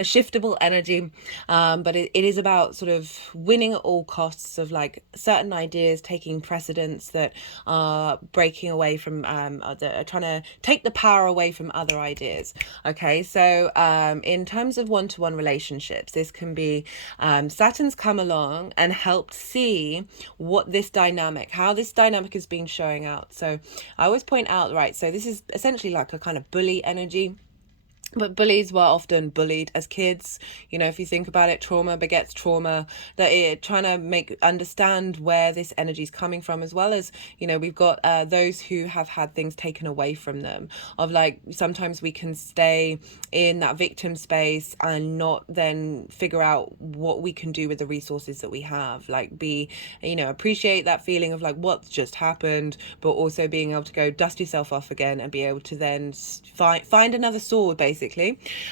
shiftable energy, but it is about sort of winning at all costs of like certain ideas taking precedence that are breaking away from that are trying to take the power away from other ideas. Okay, so in terms of one-to-one relationships, this can be Saturn's come along and helped see what this dynamic, how this dynamic has been showing out. So I always point out, right, so this is essentially like a kind of bully energy. But bullies were often bullied as kids. You know, if you think about it, trauma begets trauma. That it trying to understand where this energy is coming from, as well as, you know, we've got those who have had things taken away from them. Of like, sometimes we can stay in that victim space and not then figure out what we can do with the resources that we have. Like, appreciate that feeling of like what's just happened, but also being able to go dust yourself off again and be able to then find another sword, basically.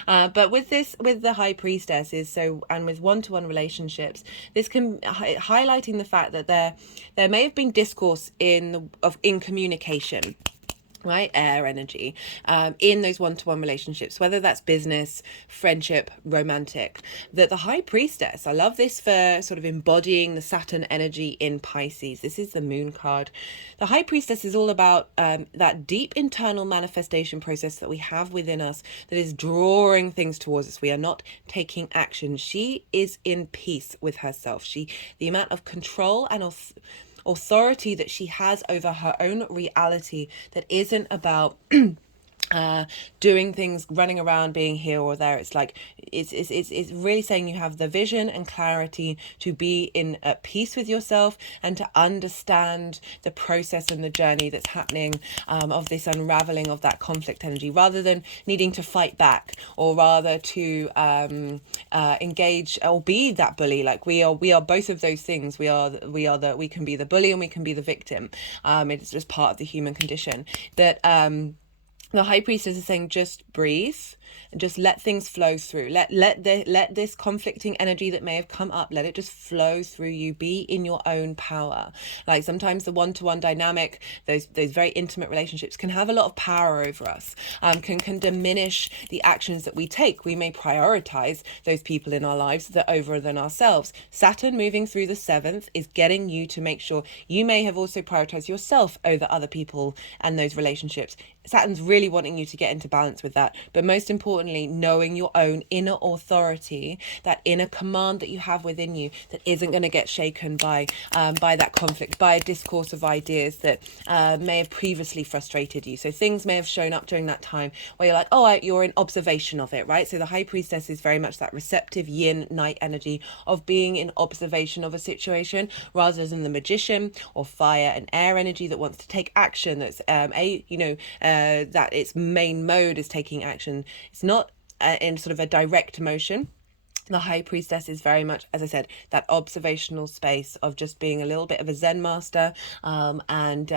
But with the High Priestess and with one-to-one relationships, this can highlighting the fact that there may have been discourse in communication. right? Air energy, in those one-to-one relationships, whether that's business, friendship, romantic. That the High Priestess, I love this for sort of embodying the Saturn energy in Pisces. This is the moon card. The High Priestess is all about that deep internal manifestation process that we have within us that is drawing things towards us. We are not taking action. She is in peace with herself. The amount of control and authority that she has over her own reality that isn't about doing things, running around, being here or there. It's like it's really saying you have the vision and clarity to be in at peace with yourself and to understand the process and the journey that's happening, of this unraveling of that conflict energy, rather than needing to fight back, or rather to engage or be that bully. Like we are both of those things. We can be the bully and we can be the victim. It's just part of the human condition. That the High Priestess is saying, just breathe and just let things flow through. Let this conflicting energy that may have come up, let it just flow through you. Be in your own power. Like sometimes the one-to-one dynamic, those very intimate relationships can have a lot of power over us, can diminish the actions that we take. We may prioritize those people in our lives that over than ourselves. Saturn moving through the 7th is getting you to make sure you may have also prioritized yourself over other people and those relationships. Saturn's really wanting you to get into balance with that, but most importantly, knowing your own inner authority, that inner command that you have within you that isn't going to get shaken by that conflict, by a discourse of ideas that may have previously frustrated you. So things may have shown up during that time where you're like, oh, you're in observation of it, right? So the High Priestess is very much that receptive yin night energy of being in observation of a situation, rather than the Magician or fire and air energy that wants to take action. That's that its main mode is taking action. It's not in sort of a direct motion. The High Priestess is very much, as I said, that observational space of just being a little bit of a Zen master, and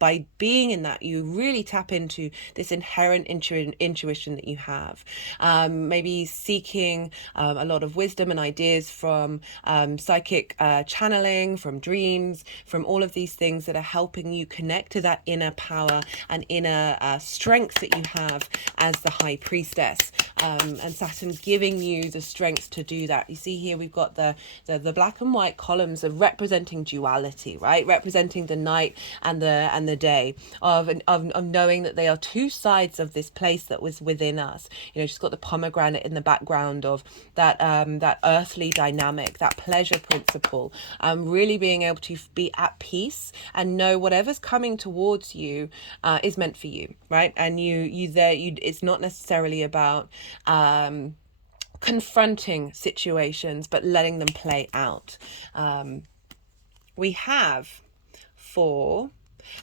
by being in that, you really tap into this inherent intuition that you have. Maybe seeking a lot of wisdom and ideas from psychic channeling, from dreams, from all of these things that are helping you connect to that inner power and inner strength that you have as the High Priestess. And Saturn giving you the strength to do that. You see here we've got the black and white columns of representing duality, right? Representing the night and the day, of knowing that they are two sides of this place that was within us. She's got the pomegranate in the background of that earthly dynamic, that pleasure principle, really being able to be at peace and know whatever's coming towards you is meant for you, right? And it's not necessarily about confronting situations, but letting them play out. We have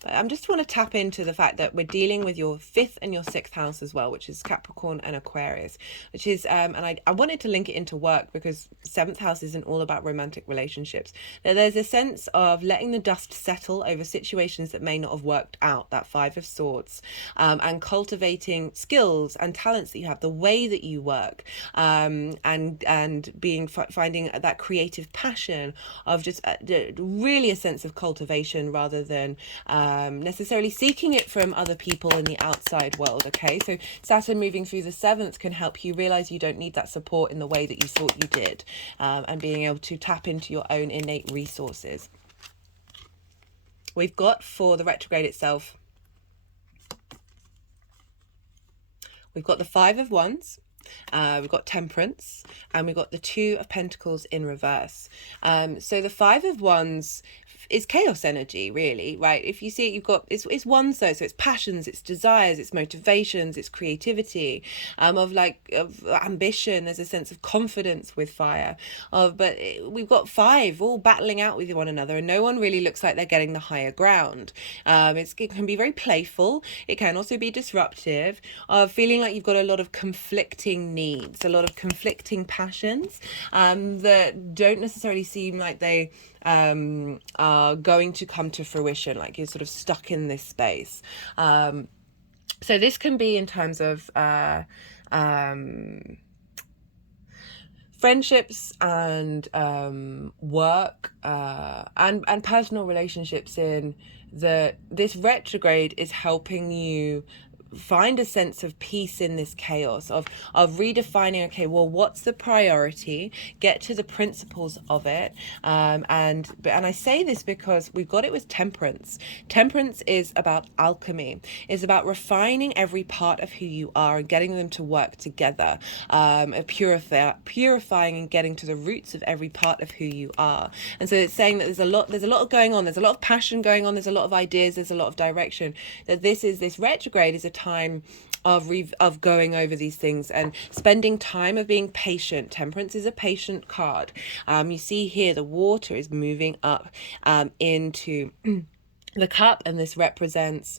I just want to tap into the fact that we're dealing with your 5th and your 6th house as well, which is Capricorn and Aquarius, which is, and I wanted to link it into work because 7th house isn't all about romantic relationships. Now, there's a sense of letting the dust settle over situations that may not have worked out, that 5 of Swords, and cultivating skills and talents that you have, the way that you work, and finding that creative passion of just really a sense of cultivation rather than necessarily seeking it from other people in the outside world. Okay, so Saturn moving through the 7th can help you realize you don't need that support in the way that you thought you did, and being able to tap into your own innate resources. We've got, for the retrograde itself, we've got the 5 of Wands, we've got Temperance, and we've got the 2 of Pentacles in reverse. So the 5 of Wands is chaos energy, really, right? If you see it, you've got it's wands though, so it's passions, it's desires, it's motivations, it's creativity, of ambition. There's a sense of confidence with fire, but we've got 5 all battling out with one another, and no one really looks like they're getting the higher ground. It can be very playful. It can also be disruptive, feeling like you've got a lot of conflicting needs, a lot of conflicting passions, that don't necessarily seem like they are going to come to fruition, like you're sort of stuck in this space. So this can be in terms of friendships and work, and personal relationships in this retrograde is helping you find a sense of peace in this chaos of redefining, okay, well, what's the priority, get to the principles of it. And I say this because we've got it with temperance is about alchemy, is about refining every part of who you are and getting them to work together, purifying and getting to the roots of every part of who you are. And so it's saying that there's a lot going on, there's a lot of passion going on, there's a lot of ideas, there's a lot of direction, that this retrograde is a time of going over these things and spending time of being patient. Temperance is a patient card. You see here the water is moving up into the cup, and this represents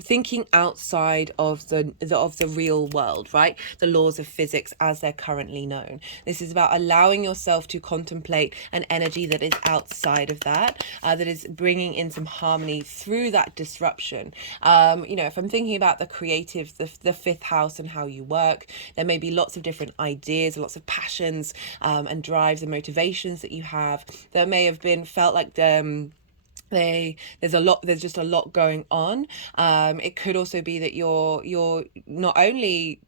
thinking outside of the real world, right? The laws of physics as they're currently known. This is about allowing yourself to contemplate an energy that is outside of that, that is bringing in some harmony through that disruption. If I'm thinking about the creative, the fifth house and how you work, there may be lots of different ideas, lots of passions and drives and motivations that you have that may have been felt like there's just a lot going on. It could also be that you're not only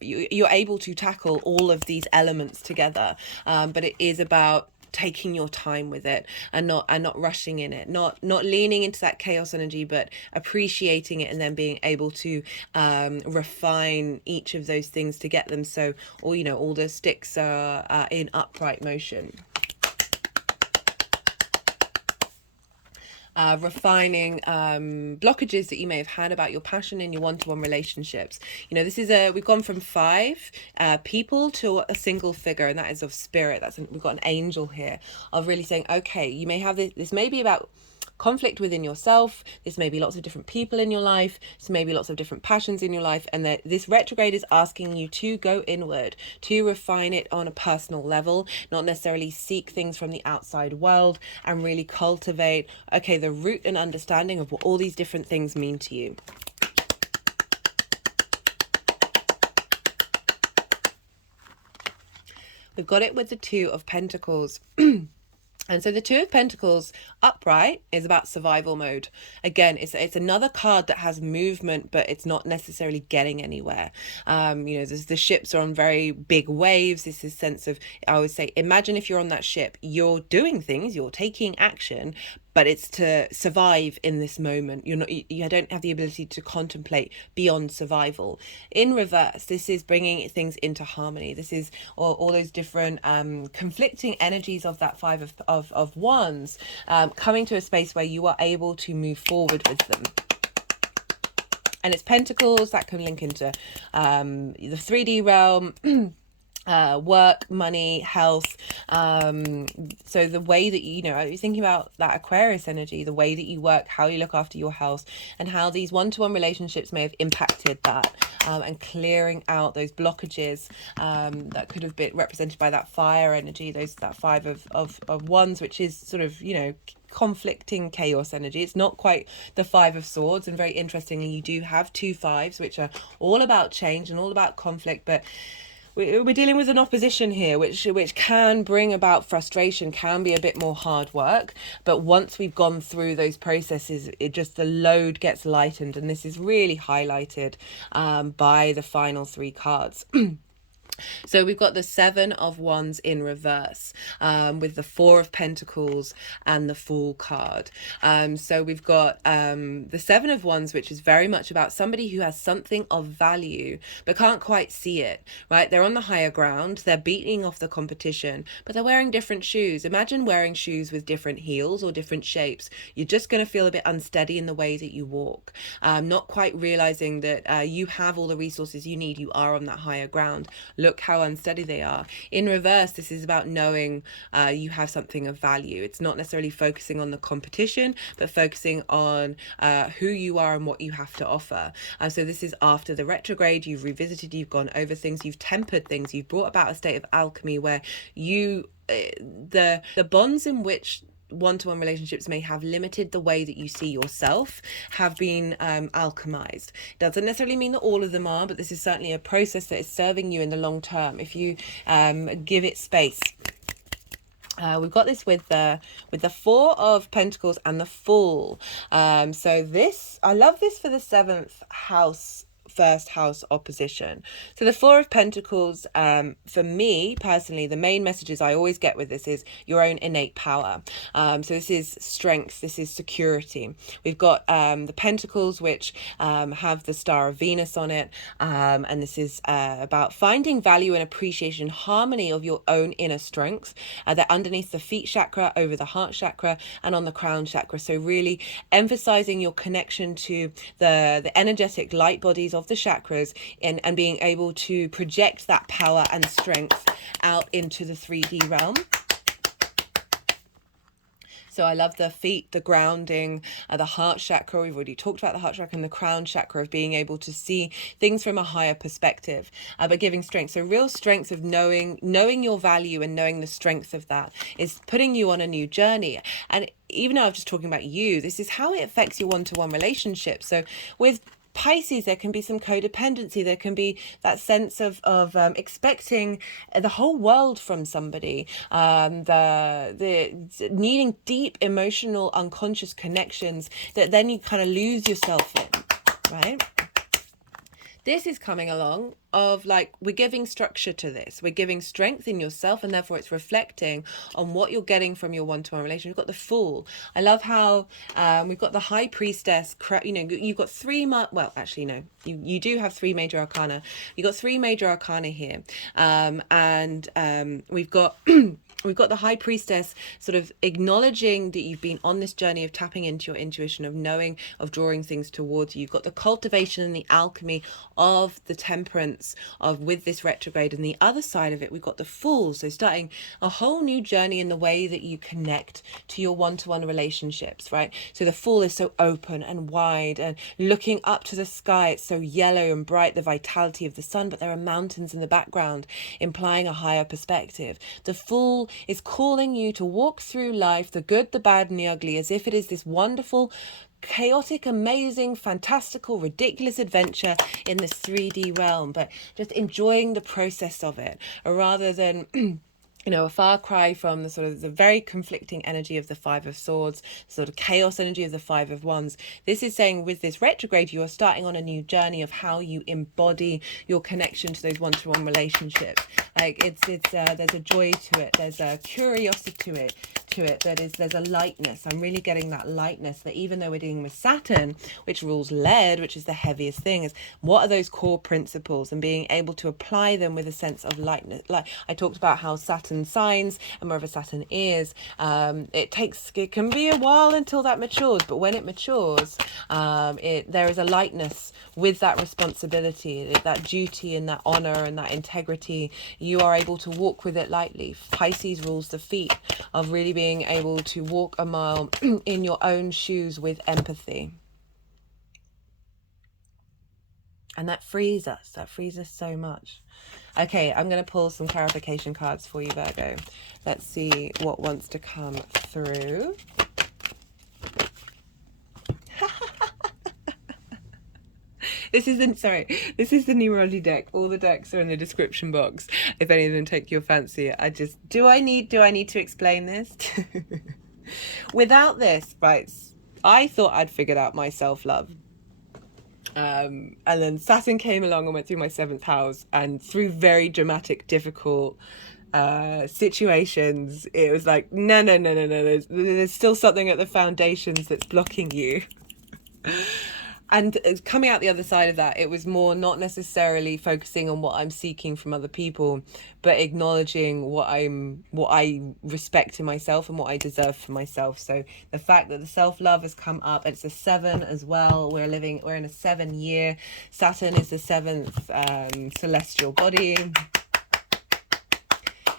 you're able to tackle all of these elements together, but it is about taking your time with it and not rushing in it, not leaning into that chaos energy, but appreciating it and then being able to refine each of those things to get them so all the sticks are in upright motion. Refining blockages that you may have had about your passion in your one-to-one relationships. This is we've gone from 5 people to a single figure, and that is of spirit. We've got an angel here of really saying, okay, you may have this may be about conflict within yourself. This may be lots of different people in your life. This may be lots of different passions in your life. And that this retrograde is asking you to go inward, to refine it on a personal level, not necessarily seek things from the outside world, and really cultivate, okay, the root and understanding of what all these different things mean to you. We've got it with the 2 of Pentacles. And so the 2 of Pentacles upright is about survival mode. Again, it's another card that has movement, but it's not necessarily getting anywhere. The ships are on very big waves. This is sense of, I always say, imagine if you're on that ship, you're doing things, you're taking action, but it's to survive in this moment. You don't have the ability to contemplate beyond survival. In reverse, this is bringing things into harmony. This is all those different conflicting energies of that 5 of Wands coming to a space where you are able to move forward with them. And it's Pentacles that can link into the 3D realm. Work, money, health. So the way that you're thinking about that Aquarius energy, the way that you work, how you look after your health, and how these one-to-one relationships may have impacted that, and clearing out those blockages that could have been represented by that fire energy, that 5 of Wands, which is sort of conflicting chaos energy. It's not quite the 5 of Swords, and very interestingly, you do have 2 5s, which are all about change and all about conflict, but we're dealing with an opposition here, which can bring about frustration, can be a bit more hard work. But once we've gone through those processes, the load gets lightened. And this is really highlighted by the final 3 cards. So we've got the 7 of Wands in reverse, with the 4 of Pentacles and the Fool card. So we've got the 7 of Wands, which is very much about somebody who has something of value but can't quite see it, right? They're on the higher ground, they're beating off the competition, but they're wearing different shoes. Imagine wearing shoes with different heels or different shapes. You're just going to feel a bit unsteady in the way that you walk, not quite realizing that you have all the resources you need. You are on that higher ground. Look how unsteady they are. In reverse, this is about knowing you have something of value. It's not necessarily focusing on the competition, but focusing on who you are and what you have to offer. So this is after the retrograde. You've revisited, you've gone over things, you've tempered things, you've brought about a state of alchemy where the bonds in which one-to-one relationships may have limited the way that you see yourself have been alchemized. Doesn't necessarily mean that all of them are, but this is certainly a process that is serving you in the long term if you give it space. We've got this with the Four of Pentacles and the Fool. So this, I love this for the seventh house, first house opposition. So the Four of Pentacles, for me personally, the main messages I always get with this is your own innate power. So this is strength, this is security. We've got the Pentacles, which have the star of Venus on it, and this is about finding value and appreciation, harmony of your own inner strength. They're underneath the feet chakra, over the heart chakra, and on the crown chakra. So really emphasizing your connection to the energetic light bodies of the chakras, and being able to project that power and strength out into the 3D realm. So I love the feet, the grounding, the heart chakra. We've already talked about the heart chakra, and the crown chakra of being able to see things from a higher perspective, but giving strength. So real strength of knowing your value and knowing the strength of that is putting you on a new journey. And even though I'm just talking about you, this is how it affects your one-to-one relationship. So with Pisces, there can be some codependency. There can be that sense of expecting the whole world from somebody. The needing deep emotional unconscious connections that then you kind of lose yourself in, right? This is coming along of like, we're giving structure to this. We're giving strength in yourself, and therefore it's reflecting on what you're getting from your one-to-one relation. We've got the Fool. I love how we've got the High Priestess. You know, you've got well, actually, no. You do have three major arcana. You've got three major arcana here. And we've got... We've got the High Priestess sort of acknowledging that you've been on this journey of tapping into your intuition, of knowing, of drawing things towards you. You've got the cultivation and the alchemy of the Temperance with this retrograde. And the other side of it, we've got the Fool. So starting a whole new journey in the way that you connect to your one-to-one relationships, right? So the Fool is so open and wide and looking up to the sky. It's so yellow and bright, the vitality of the sun, but there are mountains in the background, implying a higher perspective. The Fool is calling you to walk through life, the good, the bad, and the ugly, as if it is this wonderful, chaotic, amazing, fantastical, ridiculous adventure in this 3D realm, but just enjoying the process of it, rather than you know, a far cry from the sort of the very conflicting energy of the Five of Swords, sort of chaos energy of the Five of Wands. This is saying with this retrograde, you are starting on a new journey of how you embody your connection to those one-to-one relationships. Like there's a joy to it. There's a curiosity to it. There's a lightness. I'm really getting that lightness, that even though we're dealing with Saturn, which rules lead, which is the heaviest thing, is what are those core principles, and being able to apply them with a sense of lightness. Like I talked about how Saturn signs and wherever Saturn is, it can be a while until that matures, but when it matures, there is a lightness with that responsibility, that duty and that honor and that integrity. You are able to walk with it lightly. Pisces rules the feet, of really being able to walk a mile in your own shoes with empathy. And that frees us so much. Okay, I'm going to pull some clarification cards for you, Virgo. Let's see what wants to come through. This is the numerology deck. All the decks are in the description box if any of them take your fancy. Do I need to explain this? Without this, right, I thought I'd figured out my self-love. And then Saturn came along and went through my 7th house, and through very dramatic, difficult situations, it was like, no, there's still something at the foundations that's blocking you. And coming out the other side of that, it was more not necessarily focusing on what I'm seeking from other people, but acknowledging what I respect in myself and what I deserve for myself. So the fact that the self-love has come up, it's a 7 as well. We're in a 7 year. Saturn is the 7th celestial body.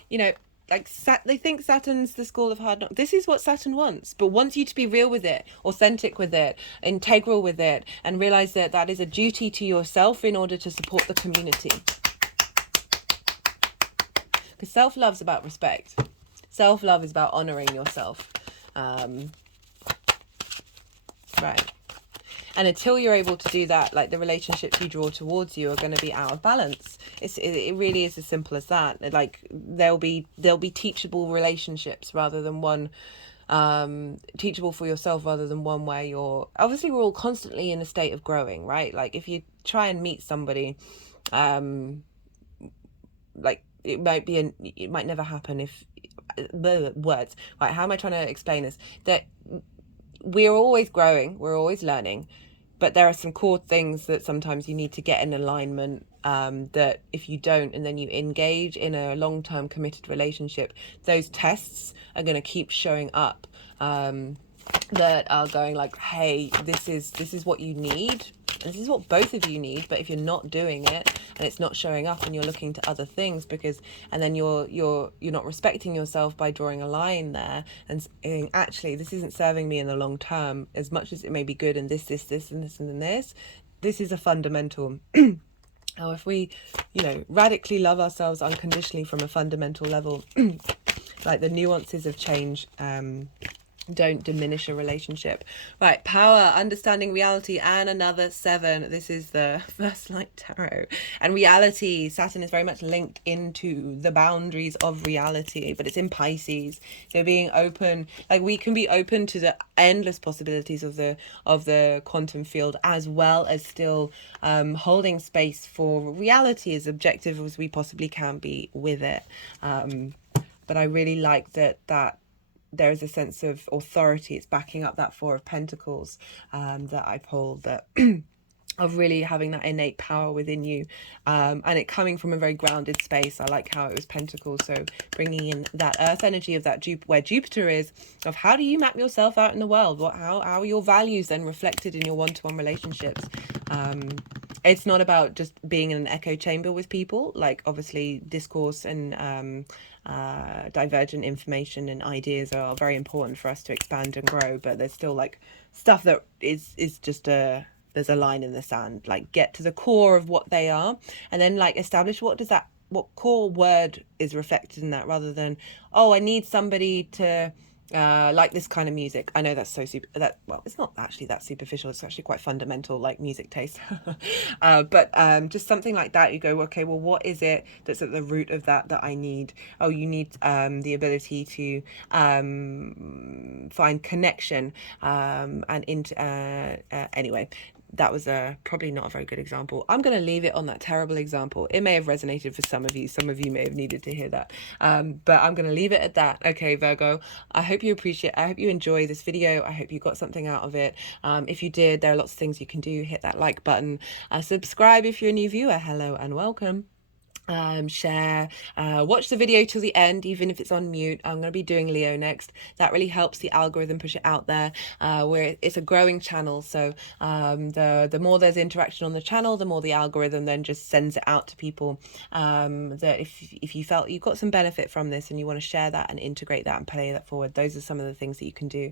You know, like they think Saturn's the school of hard knocks. This is what Saturn wants, but wants you to be real with it, authentic with it, integral with it, and realize that that is a duty to yourself in order to support the community. Because self-love's about respect. Self-love is about honoring yourself. Right. And until you're able to do that, like, the relationships you draw towards you are going to be out of balance. It really is as simple as that. Like, there'll be teachable relationships rather than one, teachable for yourself rather than one where you're, obviously we're all constantly in a state of growing, right? Like, if you try and meet somebody, like, it might never happen if the words, right, how am I trying to explain this? That we're always growing, we're always learning, but there are some core things that sometimes you need to get in alignment, that if you don't, and then you engage in a long-term committed relationship, those tests are going to keep showing up, that are going like, hey, this is what you need, and this is what both of you need. But if you're not doing it and it's not showing up, and you're looking to other things, and then you're not respecting yourself by drawing a line there and saying, actually, this isn't serving me in the long term, as much as it may be good, and this and this and this is a fundamental. Now, if we, radically love ourselves unconditionally from a fundamental level, like, the nuances of change, don't diminish a relationship. Right, power, understanding reality, and another 7. This is the first light tarot. And reality, Saturn is very much linked into the boundaries of reality, but it's in Pisces. So being open, like, we can be open to the endless possibilities of the quantum field, as well as still holding space for reality as objective as we possibly can be with it. But I really like that there is a sense of authority. It's backing up that 4 of Pentacles, that I pulled, that of really having that innate power within you, and it coming from a very grounded space. I like how it was Pentacles, so bringing in that earth energy of that where Jupiter is, of how do you map yourself out in the world, how are your values then reflected in your one-to-one relationships. It's not about just being in an echo chamber with people. Like, obviously discourse and divergent information and ideas are very important for us to expand and grow, but there's still, like, stuff that is just there's a line in the sand. Like, get to the core of what they are, and then, like, establish what core word is reflected in that, rather than, oh, I need somebody to like this kind of music. I know that's so well, it's not actually that superficial, it's actually quite fundamental, like music taste. But just something like that, you go, okay, well, what is it that's at the root of that I need? Oh, you need the ability to find connection, and anyway, that was probably not a very good example. I'm going to leave it on that terrible example. It may have resonated for some of you. Some of you may have needed to hear that. But I'm going to leave it at that. Okay, Virgo, I hope you enjoy this video. I hope you got something out of it. If you did, there are lots of things you can do. Hit that like button. Subscribe if you're a new viewer. Hello and welcome. Share, watch the video till the end, even if it's on mute. I'm going to be doing Leo next. That really helps the algorithm push it out there, where it's a growing channel. So the more there's interaction on the channel, the more the algorithm then just sends it out to people. That if you felt you got some benefit from this and you want to share that and integrate that and play that forward, those are some of the things that you can do.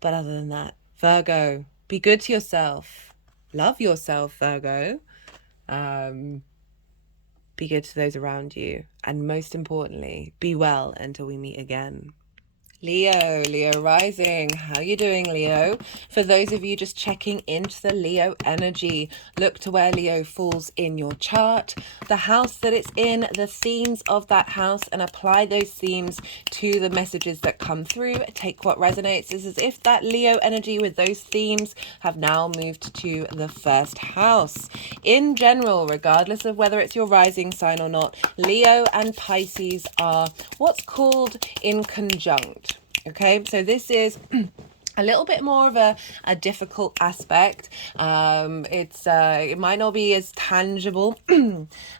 But other than that, Virgo, be good to yourself. Love yourself, Virgo. Be good to those around you. And most importantly, be well until we meet again. Leo rising. How you doing, Leo? For those of you just checking into the Leo energy, look to where Leo falls in your chart, the house that it's in, the themes of that house, and apply those themes to the messages that come through. Take what resonates. It's as if that Leo energy with those themes have now moved to the first house. In general, regardless of whether it's your rising sign or not, Leo and Pisces are what's called in conjunct. Okay, so this is a little bit more of a difficult aspect. It might not be as tangible,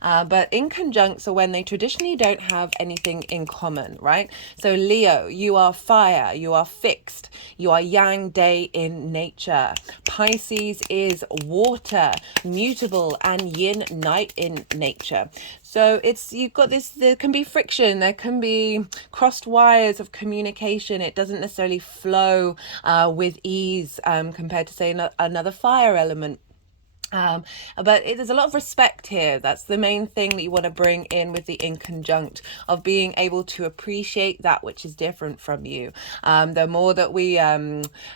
but in conjunct, so when they traditionally don't have anything in common, right? So Leo, you are fire, you are fixed, you are yang day in nature. Pisces is water, mutable, and yin night in nature. So you've got this, there can be friction, there can be crossed wires of communication. It doesn't necessarily flow with ease, compared to, say, another fire element. There's a lot of respect here. That's the main thing that you want to bring in with the inconjunct, of being able to appreciate that which is different from you. The more that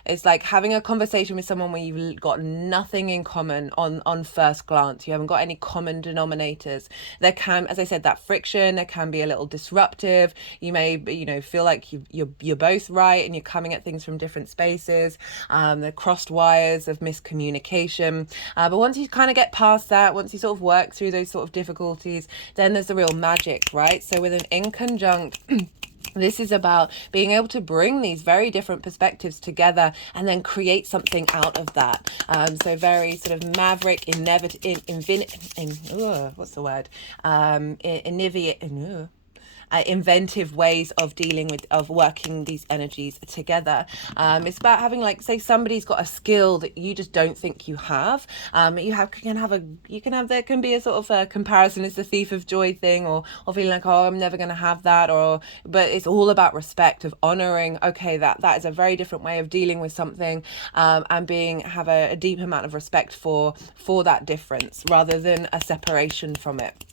it's like having a conversation with someone where you've got nothing in common on first glance. You haven't got any common denominators. There can, as I said, that friction, there can be a little disruptive. You may, feel like you're both right and you're coming at things from different spaces. The crossed wires of miscommunication. But once you kind of get past that, once you sort of work through those sort of difficulties, then there's the real magic, right? So with an inconjunct, this is about being able to bring these very different perspectives together and then create something out of that. So very sort of maverick, inventive ways of working these energies together. It's about having, like, say somebody's got a skill that you just don't think you have. There can be a sort of a comparison. It's the thief of joy thing, or feeling like, oh, I'm never going to have that, but it's all about respect, of honoring, okay, that is a very different way of dealing with something, and have a deep amount of respect for that difference rather than a separation from it.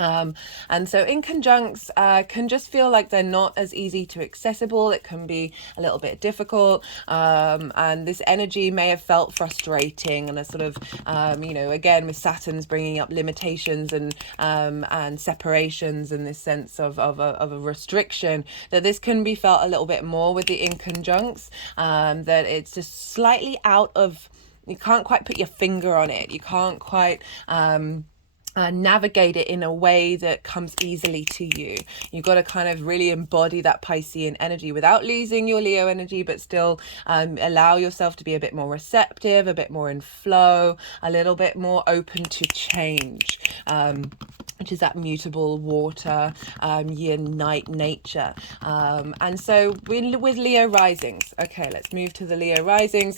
And so inconjuncts can just feel like they're not as easy to accessible. It can be a little bit difficult, and this energy may have felt frustrating, and a sort of again with Saturn's bringing up limitations and separations, and this sense of a restriction, that this can be felt a little bit more with the inconjuncts, that it's just slightly out of, you can't quite put your finger on it, you can't quite navigate it in a way that comes easily to you. You've got to kind of really embody that Piscean energy without losing your Leo energy, but still allow yourself to be a bit more receptive, a bit more in flow, a little bit more open to change, which is that mutable water, yin, night nature. And so with Leo risings, okay, let's move to the Leo risings.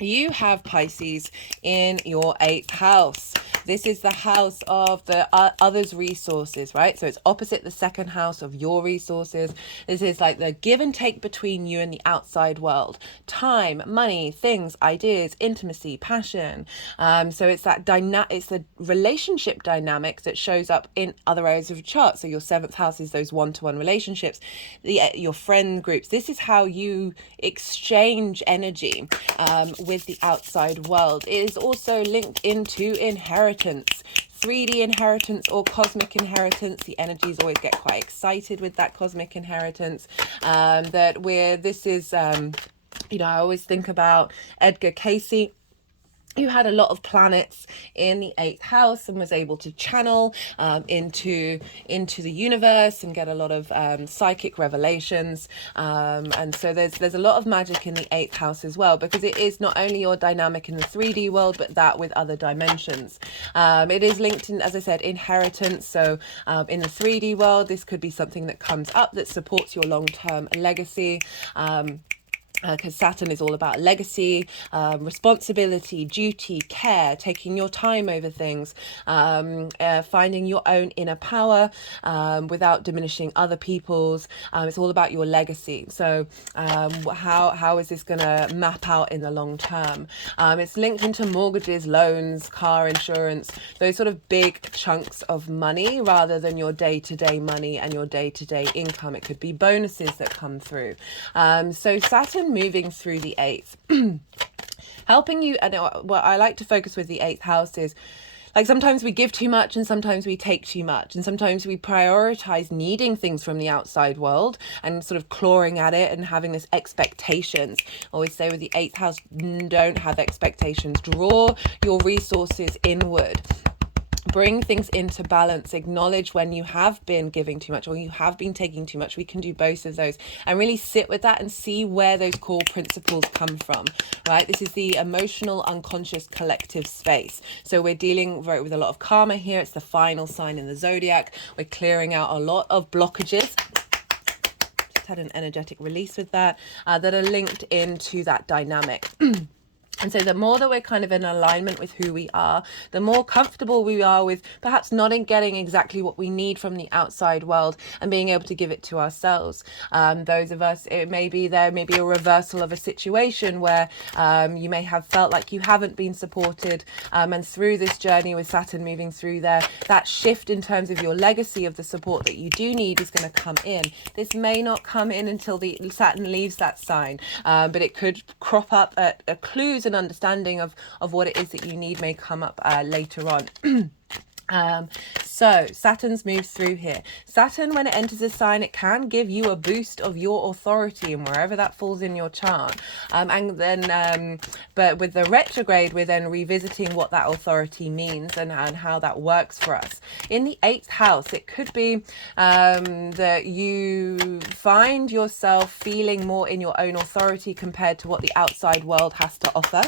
You have Pisces in your 8th house. This is the house of the others' resources, right? So it's opposite the 2nd house of your resources. This is like the give and take between you and the outside world. Time, money, things, ideas, intimacy, passion. So it's that it's the relationship dynamics that shows up in other areas of your chart. So your 7th house is those one-to-one relationships, your friend groups. This is how you exchange energy with the outside world. It is also linked into inheritance, 3D inheritance or cosmic inheritance. The energies always get quite excited with that cosmic inheritance. I always think about Edgar Cayce, who had a lot of planets in the 8th house and was able to channel into the universe and get a lot of psychic revelations, and so there's a lot of magic in the 8th house as well, because it is not only your dynamic in the 3D world, but that with other dimensions. It is linked in, as I said, inheritance. So in the 3D world, this could be something that comes up that supports your long-term legacy, because Saturn is all about legacy, responsibility, duty, care, taking your time over things, finding your own inner power without diminishing other people's. It's all about your legacy. So how is this going to map out in the long term? It's linked into mortgages, loans, car insurance, those sort of big chunks of money, rather than your day-to-day money and your day-to-day income. It could be bonuses that come through. So Saturn moving through the 8th, helping you. And what I like to focus with the 8th house is, like, sometimes we give too much and sometimes we take too much, and sometimes we prioritize needing things from the outside world and sort of clawing at it and having this expectations. I always say with the 8th house, don't have expectations. Draw your resources inward. Bring things into balance. Acknowledge when you have been giving too much or you have been taking too much. We can do both of those and really sit with that and see where those core principles come from, right? This is the emotional, unconscious, collective space. So we're dealing with a lot of karma here. It's the final sign in the zodiac. We're clearing out a lot of blockages. Just had an energetic release with that, that are linked into that dynamic. And so the more that we're kind of in alignment with who we are, the more comfortable we are with perhaps not in getting exactly what we need from the outside world and being able to give it to ourselves. Those of us, it may be there may be a reversal of a situation where you may have felt like you haven't been supported, and through this journey with Saturn moving through there, that shift in terms of your legacy of the support that you do need is going to come in. This may not come in until the Saturn leaves that sign, but it could crop up at clues and understanding of what it is that you need may come up later on. So Saturn's moved through here. Saturn, when it enters a sign, it can give you a boost of your authority and wherever that falls in your chart. And then, but with the retrograde, we're then revisiting what that authority means and how that works for us. In the 8th house, it could be that you find yourself feeling more in your own authority compared to what the outside world has to offer.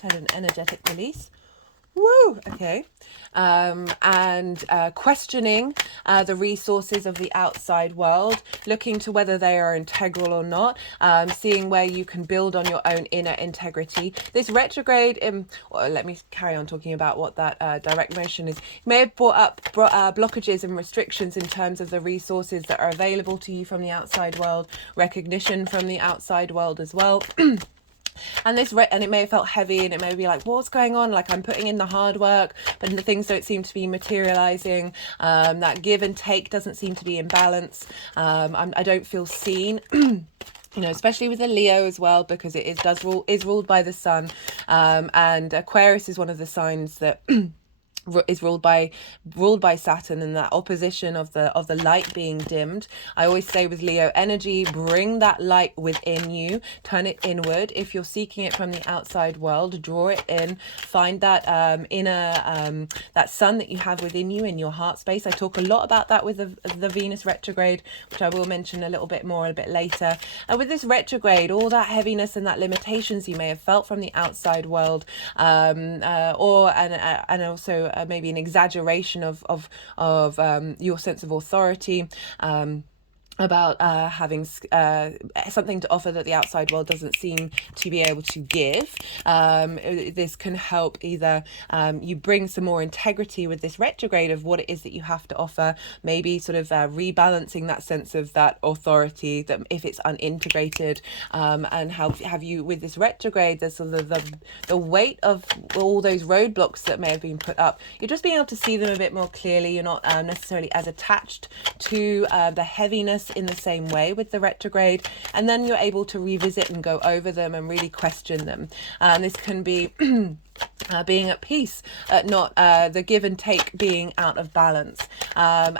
Had an energetic release. Woo! Okay. And questioning the resources of the outside world, looking to whether they are integral or not, seeing where you can build on your own inner integrity. This retrograde, well, let me carry on talking about what that direct motion is. It may have brought up blockages and restrictions in terms of the resources that are available to you from the outside world, recognition from the outside world as well. And and it may have felt heavy, and it may be like, what's going on? Like, I'm putting in the hard work, but the things don't seem to be materializing. That give and take doesn't seem to be in balance. I don't feel seen. You know, especially with the Leo as well, because it is ruled by the sun, and Aquarius is one of the signs that is ruled by Saturn, and that opposition of the light being dimmed. I always say with Leo energy, bring that light within you, turn it inward. If you're seeking it from the outside world, draw it in, find that inner that sun that you have within you in your heart space. I talk a lot about that with the Venus retrograde, which I will mention a little bit more a bit later. And with this retrograde, all that heaviness and that limitations you may have felt from the outside world, and also maybe an exaggeration of your sense of authority, about having something to offer that the outside world doesn't seem to be able to give. This can help either you bring some more integrity with this retrograde of what it is that you have to offer, maybe sort of rebalancing that sense of that authority, that if it's unintegrated, and how have you with this retrograde, there's sort of the weight of all those roadblocks that may have been put up. You're just being able to see them a bit more clearly. You're not necessarily as attached to the heaviness in the same way with the retrograde, and then you're able to revisit and go over them and really question them. This can be being at peace, not the give and take being out of balance. So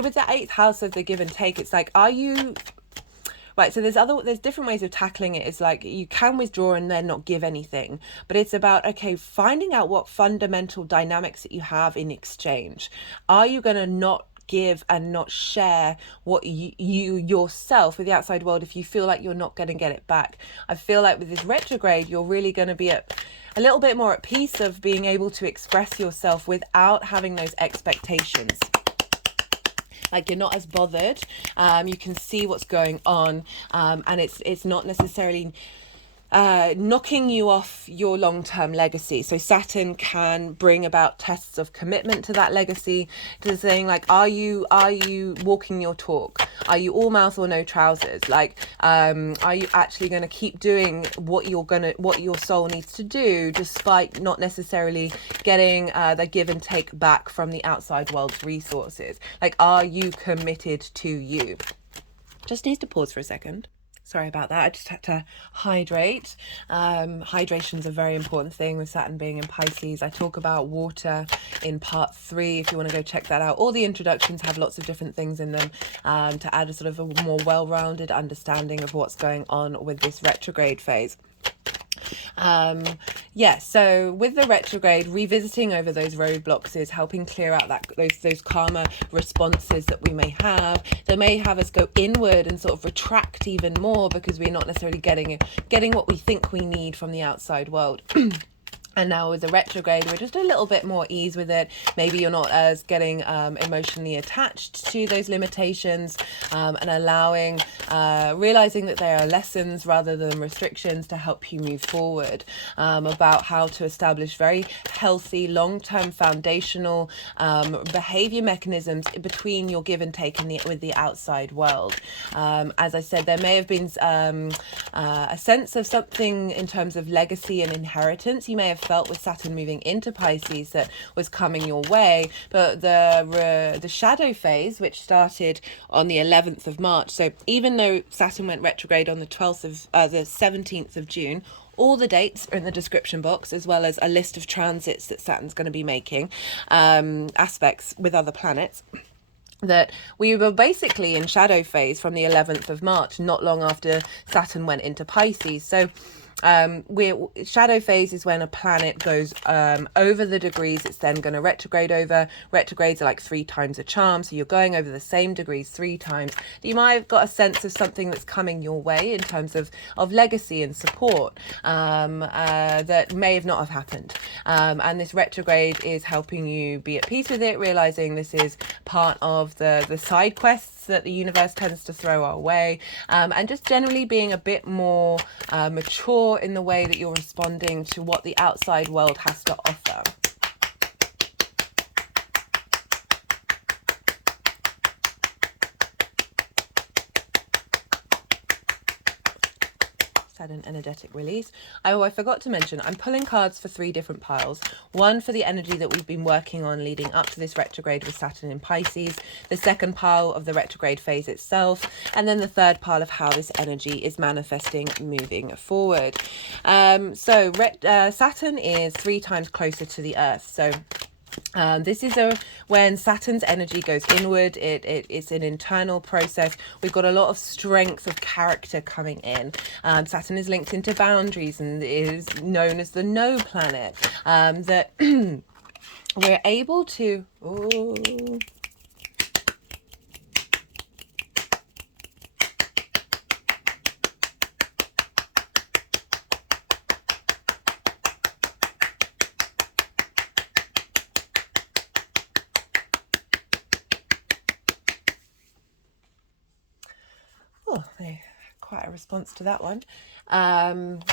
with the 8th house of the give and take, it's like, are you right? So there's different ways of tackling it. It's like you can withdraw and then not give anything, but it's about, okay, finding out what fundamental dynamics that you have in exchange. Are you going to not give and not share what you yourself with the outside world if you feel like you're not going to get it back? I feel like with this retrograde, you're really going to be a little bit more at peace of being able to express yourself without having those expectations. Like, you're not as bothered. You can see what's going on, and it's not necessarily knocking you off your long-term legacy. So Saturn can bring about tests of commitment to that legacy, to saying like, are you walking your talk? Are you all mouth or no trousers? Like, are you actually going to keep doing what your soul needs to do, despite not necessarily getting the give and take back from the outside world's resources? Like, are you committed to you? Just needs to pause for a second. Sorry about that. I just had to hydrate. Hydration's a very important thing with Saturn being in Pisces. I talk about water in part 3 if you want to go check that out. All the introductions have lots of different things in them to add a sort of a more well-rounded understanding of what's going on with this retrograde phase. Yeah, so with the retrograde, revisiting over those roadblocks is helping clear out those karma responses that we may have. They may have us go inward and sort of retract even more because we're not necessarily getting what we think we need from the outside world. And now with the retrograde, we're just a little bit more ease with it. Maybe you're not as getting emotionally attached to those limitations, and allowing, realizing that they are lessons rather than restrictions to help you move forward, about how to establish very healthy, long-term foundational behavior mechanisms between your give and take with the outside world. As I said, there may have been a sense of something in terms of legacy and inheritance. You may have felt with Saturn moving into Pisces that was coming your way, but the shadow phase, which started on the 11th of March, so even though Saturn went retrograde on the 17th of June, all the dates are in the description box, as well as a list of transits that Saturn's going to be making, aspects with other planets. That we were basically in shadow phase from the 11th of March, not long after Saturn went into Pisces. So shadow phase is when a planet goes over the degrees it's then going to retrograde over. Retrogrades are like 3 times a charm, so you're going over the same degrees 3 times. You might have got a sense of something that's coming your way in terms of legacy and support, that may have not have happened, and this retrograde is helping you be at peace with it, realizing this is part of the side quests that the universe tends to throw our way, and just generally being a bit more mature in the way that you're responding to what the outside world has to offer. Sudden energetic release. I forgot to mention, I'm pulling cards for 3 different piles. One for the energy that we've been working on leading up to this retrograde with Saturn in Pisces, the second pile of the retrograde phase itself, and then the third pile of how this energy is manifesting moving forward. Saturn is 3 times closer to the Earth, so this is when Saturn's energy goes inward. It's an internal process. We've got a lot of strength of character coming in. Saturn is linked into boundaries and is known as the no planet. That we're able to... quite a response to that one.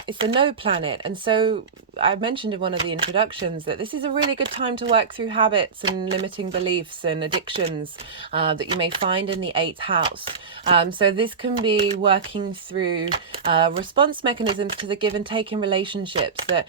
It's the no planet, and so I mentioned in one of the introductions that this is a really good time to work through habits and limiting beliefs and addictions that you may find in the 8th house. So this can be working through response mechanisms to the give and take in relationships that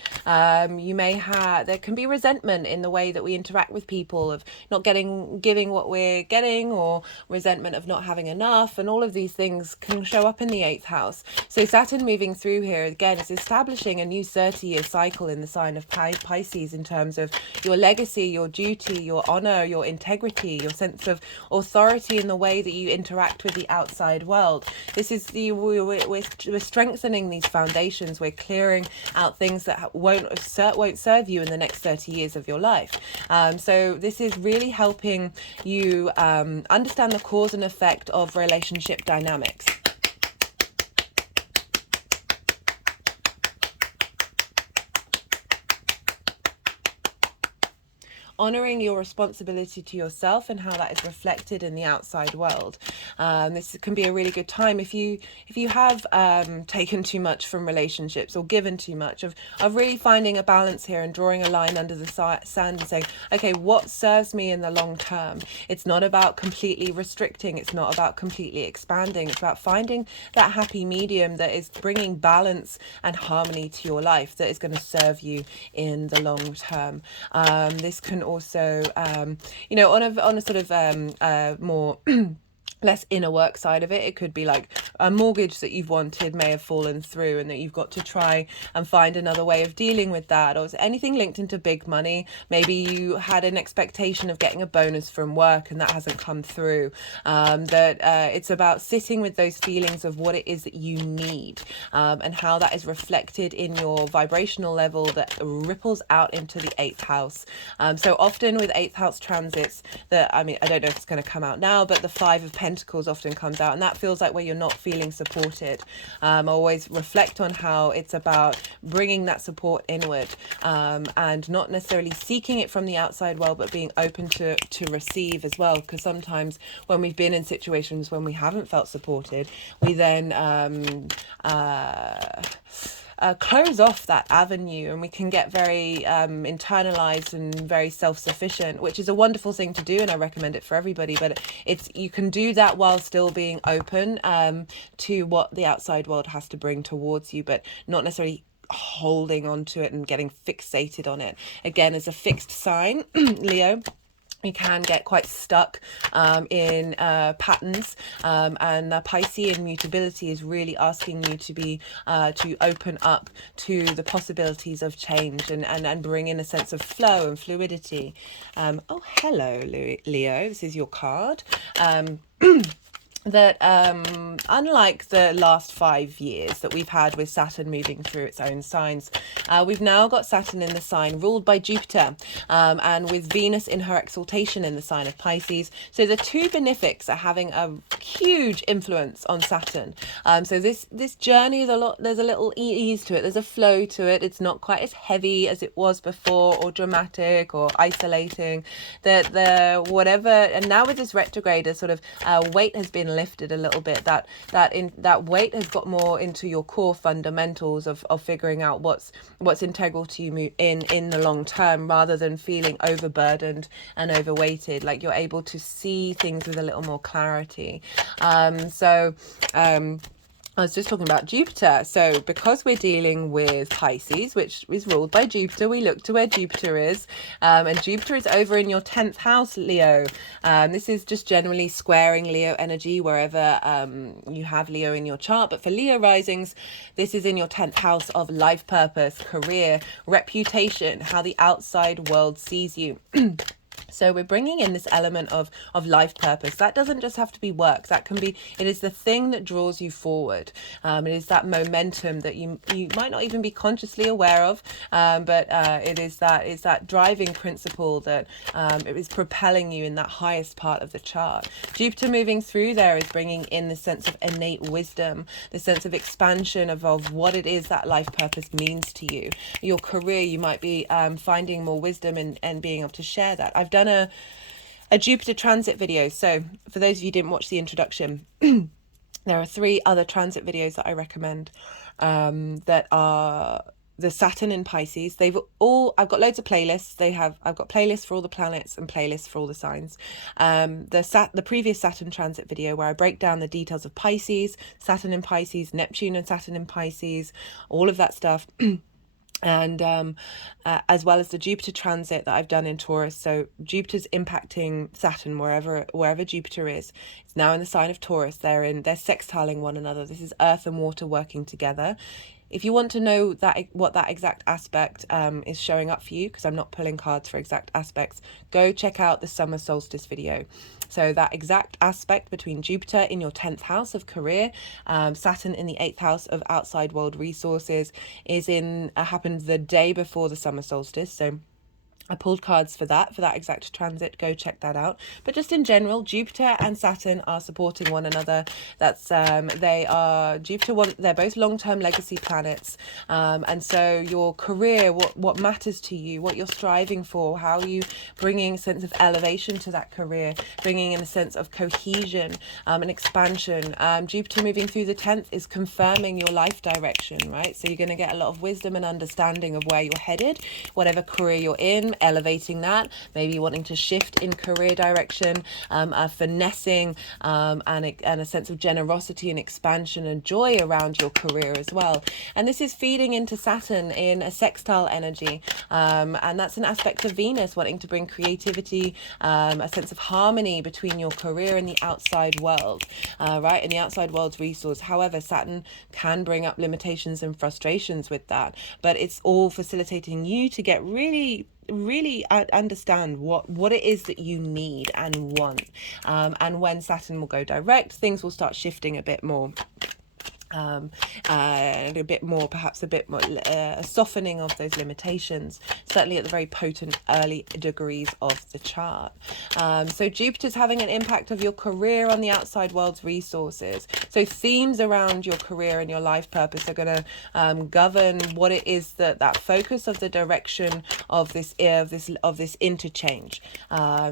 you may have. There can be resentment in the way that we interact with people, of not giving what we're getting, or resentment of not having enough, and all of these things can show up in the 8th house. So Saturn moving through here again is establishing a new 30-year cycle in the sign of Pisces in terms of your legacy, your duty, your honor, your integrity, your sense of authority in the way that you interact with the outside world. This is we're strengthening these foundations. We're clearing out things that won't serve you in the next 30 years of your life. So this is really helping you understand the cause and effect of relationship dynamics. Honoring your responsibility to yourself and how that is reflected in the outside world. This can be a really good time if you have taken too much from relationships or given too much, of really finding a balance here and drawing a line under the sand and saying, okay, what serves me in the long term? It's not about completely restricting. It's not about completely expanding. It's about finding that happy medium that is bringing balance and harmony to your life, that is going to serve you in the long term. This can also, on a sort of more less inner work side of it. It could be like a mortgage that you've wanted may have fallen through and that you've got to try and find another way of dealing with that, or anything linked into big money. Maybe you had an expectation of getting a bonus from work and that hasn't come through. It's about sitting with those feelings of what it is that you need, and how that is reflected in your vibrational level that ripples out into the 8th house. So often with 8th house transits, I don't know if it's going to come out now, but the 5 of Pentacles often comes out, and that feels like where you're not feeling supported. I always reflect on how it's about bringing that support inward, and not necessarily seeking it from the outside world, but being open to receive as well. Because sometimes when we've been in situations when we haven't felt supported, we then close off that avenue, and we can get very internalized and very self-sufficient, which is a wonderful thing to do, and I recommend it for everybody. But you can do that while still being open to what the outside world has to bring towards you, but not necessarily holding on to it and getting fixated on it. Again, as a fixed sign, Leo, you can get quite stuck in patterns, and Piscean mutability is really asking you to open up to the possibilities of change, and bring in a sense of flow and fluidity. Oh, hello, Leo. This is your card. That unlike the last 5 years that we've had with Saturn moving through its own signs, we've now got Saturn in the sign ruled by Jupiter, and with Venus in her exaltation in the sign of Pisces. So the two benefics are having a huge influence on Saturn. So this journey is there's a little ease to it, there's a flow to it. It's not quite as heavy as it was before, or dramatic or isolating. Whatever, and now with this retrograde, a sort of weight has been lifted a little bit. That weight has got more into your core fundamentals of figuring out what's integral to you in the long term, rather than feeling overburdened and overweighted. Like, you're able to see things with a little more clarity. I was just talking about Jupiter. So because we're dealing with Pisces, which is ruled by Jupiter, we look to where Jupiter is. And Jupiter is over in your 10th house, Leo. This is just generally squaring Leo energy wherever you have Leo in your chart. But for Leo risings, this is in your 10th house of life purpose, career, reputation, how the outside world sees you. So we're bringing in this element of life purpose. That doesn't just have to be work. That can be, it is the thing that draws you forward. It is that momentum that you might not even be consciously aware of, but it's that driving principle that it is propelling you in that highest part of the chart. Jupiter moving through there is bringing in the sense of innate wisdom, the sense of expansion of what it is that life purpose means to you. Your career, you might be finding more wisdom and being able to share that. I've done a Jupiter transit video. So for those of you who didn't watch the introduction, there are 3 other transit videos that I recommend that are the Saturn in Pisces. I've got loads of playlists. I've got playlists for all the planets and playlists for all the signs. The previous Saturn transit video, where I break down the details of Pisces, Saturn in Pisces, Neptune and Saturn in Pisces, all of that stuff. And as well as the Jupiter transit that I've done in Taurus. So Jupiter's impacting Saturn wherever Jupiter is. It's now in the sign of Taurus. They're sextiling one another. This is earth and water working together. If you want to know what that exact aspect is showing up for you, because I'm not pulling cards for exact aspects, go check out the summer solstice video. So that exact aspect between Jupiter in your 10th house of career, Saturn in the 8th house of outside world resources, happened the day before the summer solstice. So I pulled cards for that exact transit. Go check that out. But just in general, Jupiter and Saturn are supporting one another. That's they're both long-term legacy planets. And so your career, what matters to you, what you're striving for, how you bringing a sense of elevation to that career, bringing in a sense of cohesion and expansion. Jupiter moving through the 10th is confirming your life direction, right? So you're going to get a lot of wisdom and understanding of where you're headed, whatever career you're in. time, elevating that, maybe wanting to shift in career direction, finessing, and a sense of generosity and expansion and joy around your career as well. And this is feeding into Saturn in a sextile energy, and that's an aspect of Venus wanting to bring creativity, a sense of harmony between your career and the outside world, right? And the outside world's resource. However, Saturn can bring up limitations and frustrations with that, but it's all facilitating you to get really understand what it is that you need and want, and when Saturn will go direct, things will start shifting a bit more, and a bit more, perhaps a bit more, a softening of those limitations, certainly at the very potent early degrees of the chart. So Jupiter's having an impact of your career on the outside world's resources. So themes around your career and your life purpose are going to govern what it is that focus of the direction of this interchange.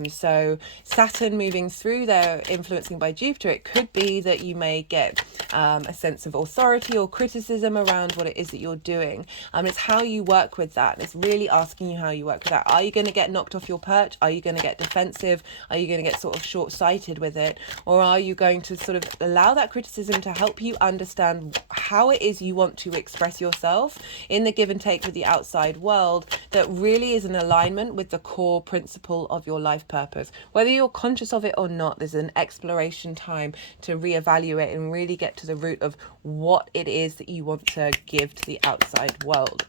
So Saturn moving through there, influencing by Jupiter, it could be that you may get a sense of authority or criticism around what it is that you're doing. It's how you work with that. It's really asking you how you work with that. Are you going to get knocked off your perch? Are you going to get defensive? Are you going to get sort of short-sighted with it? Or are you going to sort of allow that criticism to help you understand how it is you want to express yourself in the give and take with the outside world that really is in alignment with the core principle of your life purpose? Whether you're conscious of it or not, there's an exploration time to reevaluate and really get to the root of what it is that you want to give to the outside world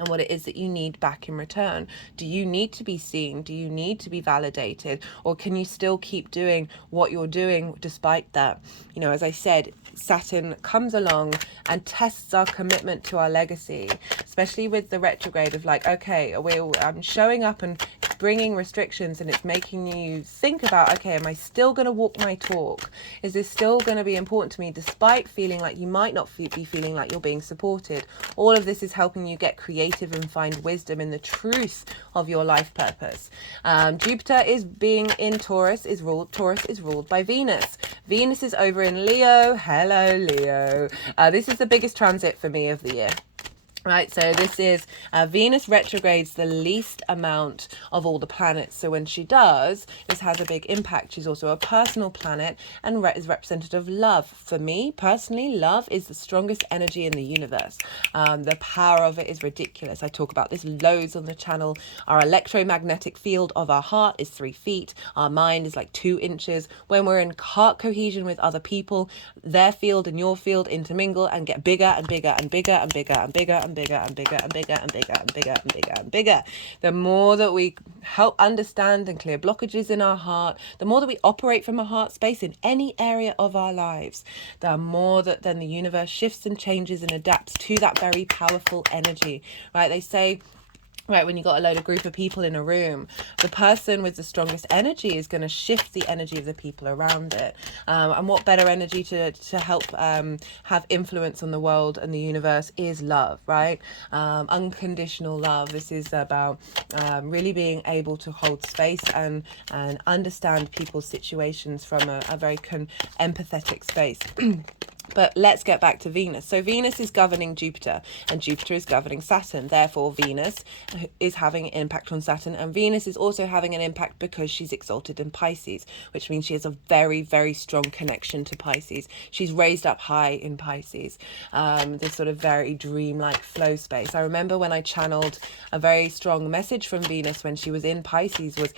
and what it is that you need back in return. Do you need to be seen? Do you need to be validated? Or can you still keep doing what you're doing despite that? You know, as I said, Saturn comes along and tests our commitment to our legacy, especially with the retrograde of like, okay, I'm showing up and bringing restrictions, and it's making you think about, okay, am I still going to walk my talk? Is this still going to be important to me despite feeling like you might not be feeling like you're being supported? All of this is helping you get creative and find wisdom in the truth of your life purpose. Jupiter is being in Taurus is ruled by Venus. Venus is over in Leo. Hello, Leo. This is the biggest transit for me of the year. Right, so this is Venus retrogrades the least amount of all the planets. So when she does, this has a big impact. She's also a personal planet and is representative of love. For me, personally, love is the strongest energy in the universe. The power of it is ridiculous. I talk about this loads on the channel. Our electromagnetic field of our heart is 3 feet. Our mind is like 2 inches. When we're in heart cohesion with other people, their field and your field intermingle and get bigger and bigger and bigger and bigger and bigger and bigger and bigger and bigger and bigger and bigger and bigger and bigger. The more that we help understand and clear blockages in our heart, the more that we operate from a heart space in any area of our lives, the more that then the universe shifts and changes and adapts to that very powerful energy, right? They say, right, when you got a load of group of people in a room, the person with the strongest energy is going to shift the energy of the people around it. And what better energy to help have influence on the world and the universe is love, right? Unconditional love. This is about really being able to hold space and understand people's situations from a very empathetic space. But let's get back to Venus. So Venus is governing Jupiter and Jupiter is governing Saturn. Therefore, Venus is having an impact on Saturn, and Venus is also having an impact because she's exalted in Pisces, which means she has a very, very strong connection to Pisces. She's raised up high in Pisces, this sort of very dreamlike flow space. I remember when I channeled a very strong message from Venus when she was in Pisces was,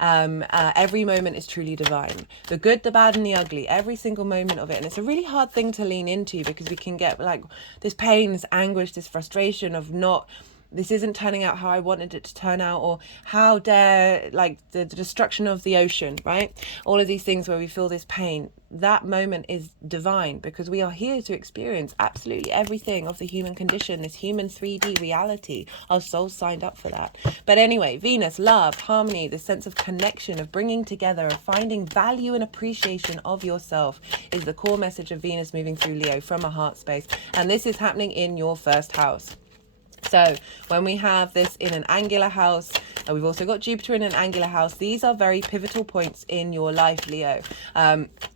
every moment is truly divine. The good, the bad, and the ugly, every single moment of it. And it's a really hard thing to lean into because we can get like this pain, this anguish, this frustration of this isn't turning out how I wanted it to turn out, or how dare, like the destruction of the ocean, right? All of these things where we feel this pain. That moment is divine because we are here to experience absolutely everything of the human condition, this human 3D reality. Our souls signed up for that. But anyway, Venus, love, harmony, the sense of connection, of bringing together, of finding value and appreciation of yourself is the core message of Venus moving through Leo from a heart space. And this is happening in your first house. So when we have this in an angular house, And we've also got Jupiter in an angular house. These are very pivotal points in your life, Leo.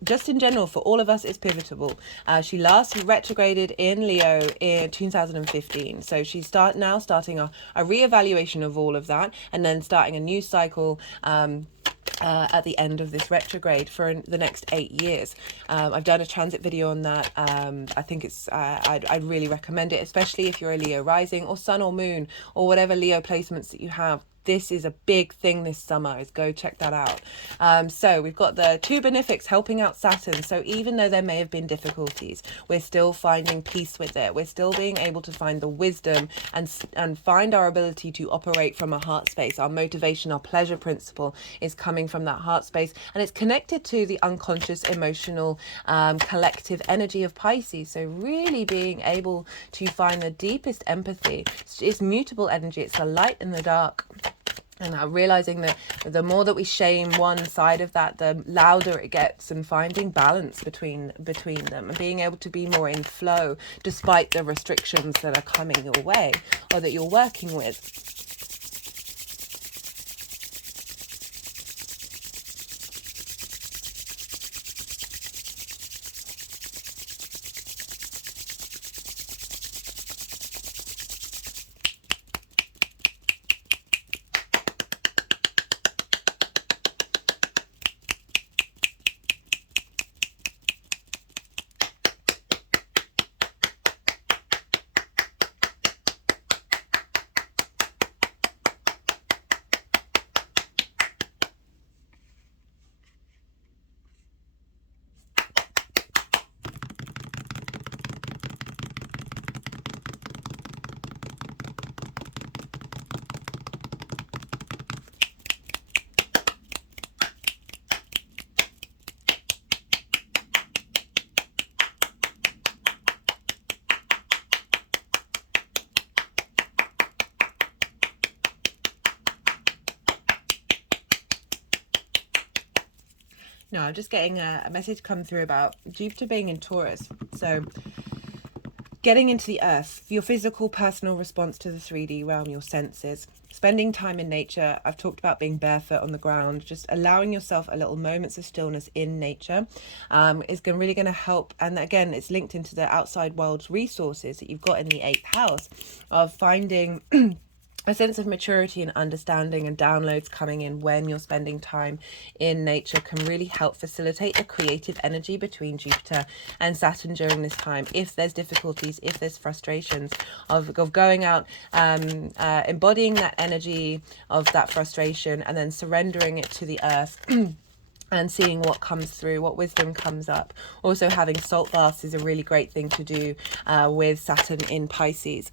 Just in general, for all of us, it's pivotal. She last retrograded in Leo in 2015. So she's now starting a reevaluation of all of that, and then starting a new cycle at the end of this retrograde for the next 8 years. I've done a transit video on that. I think it's I'd really recommend it, especially if you're a Leo rising or sun or moon or whatever Leo placements that you have. This is a big thing this summer, is go check that out. So we've got the two benefics helping out Saturn. So even though there may have been difficulties, we're still finding peace with it. We're still being able to find the wisdom and find our ability to operate from a heart space. Our motivation, our pleasure principle is coming from that heart space, and it's connected to the unconscious, emotional, collective energy of Pisces. So really being able to find the deepest empathy. It's mutable energy. It's the light and the dark. And realizing that the more that we shame one side of that, the louder it gets, and finding balance between them and being able to be more in flow despite the restrictions that are coming your way or that you're working with. No, I'm just getting a message come through about Jupiter being in Taurus. So getting into the earth, your physical, personal response to the 3D realm, your senses, spending time in nature. I've talked about being barefoot on the ground, just allowing yourself a little moments of stillness in nature is really going to help. And again, it's linked into the outside world's resources that you've got in the 8th house of finding a sense of maturity and understanding, and downloads coming in when you're spending time in nature can really help facilitate the creative energy between Jupiter and Saturn during this time. If there's difficulties, if there's frustrations of going out, embodying that energy of that frustration and then surrendering it to the earth and seeing what comes through, what wisdom comes up. Also having salt baths is a really great thing to do with Saturn in Pisces.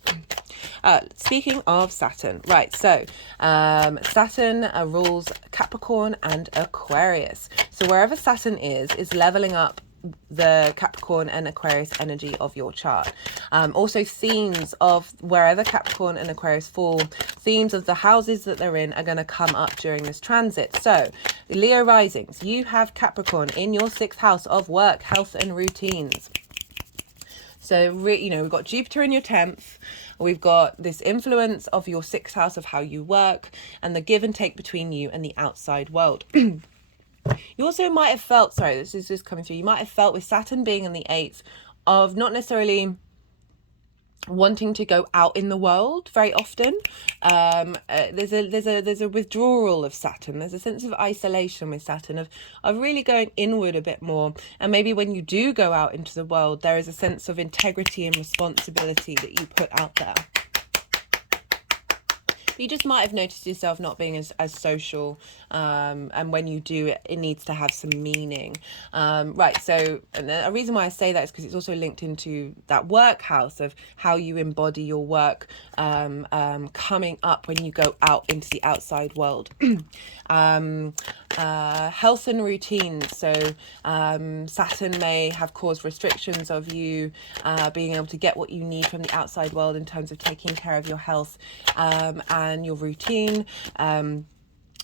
Speaking of Saturn, right, so Saturn rules Capricorn and Aquarius. So wherever Saturn is leveling up the Capricorn and Aquarius energy of your chart. Also themes of wherever Capricorn and Aquarius fall, themes of the houses that they're in are going to come up during this transit. So Leo risings, you have Capricorn in your 6th house of work, health and routines. So, we've got Jupiter in your 10th. We've got this influence of your 6th house of how you work and the give and take between you and the outside world. You also might have felt, sorry, this is just coming through. You might have felt with Saturn being in the 8th of not necessarily wanting to go out in the world very often. There's a withdrawal of Saturn. There's a sense of isolation with Saturn of really going inward a bit more. And maybe when you do go out into the world, there is a sense of integrity and responsibility that you put out there. You just might have noticed yourself not being as social, and when you do it needs to have some meaning. Right, so and a reason why I say that is because it's also linked into that work house of how you embody your work coming up when you go out into the outside world. Health and routines. So Saturn may have caused restrictions of you being able to get what you need from the outside world in terms of taking care of your health and your routine.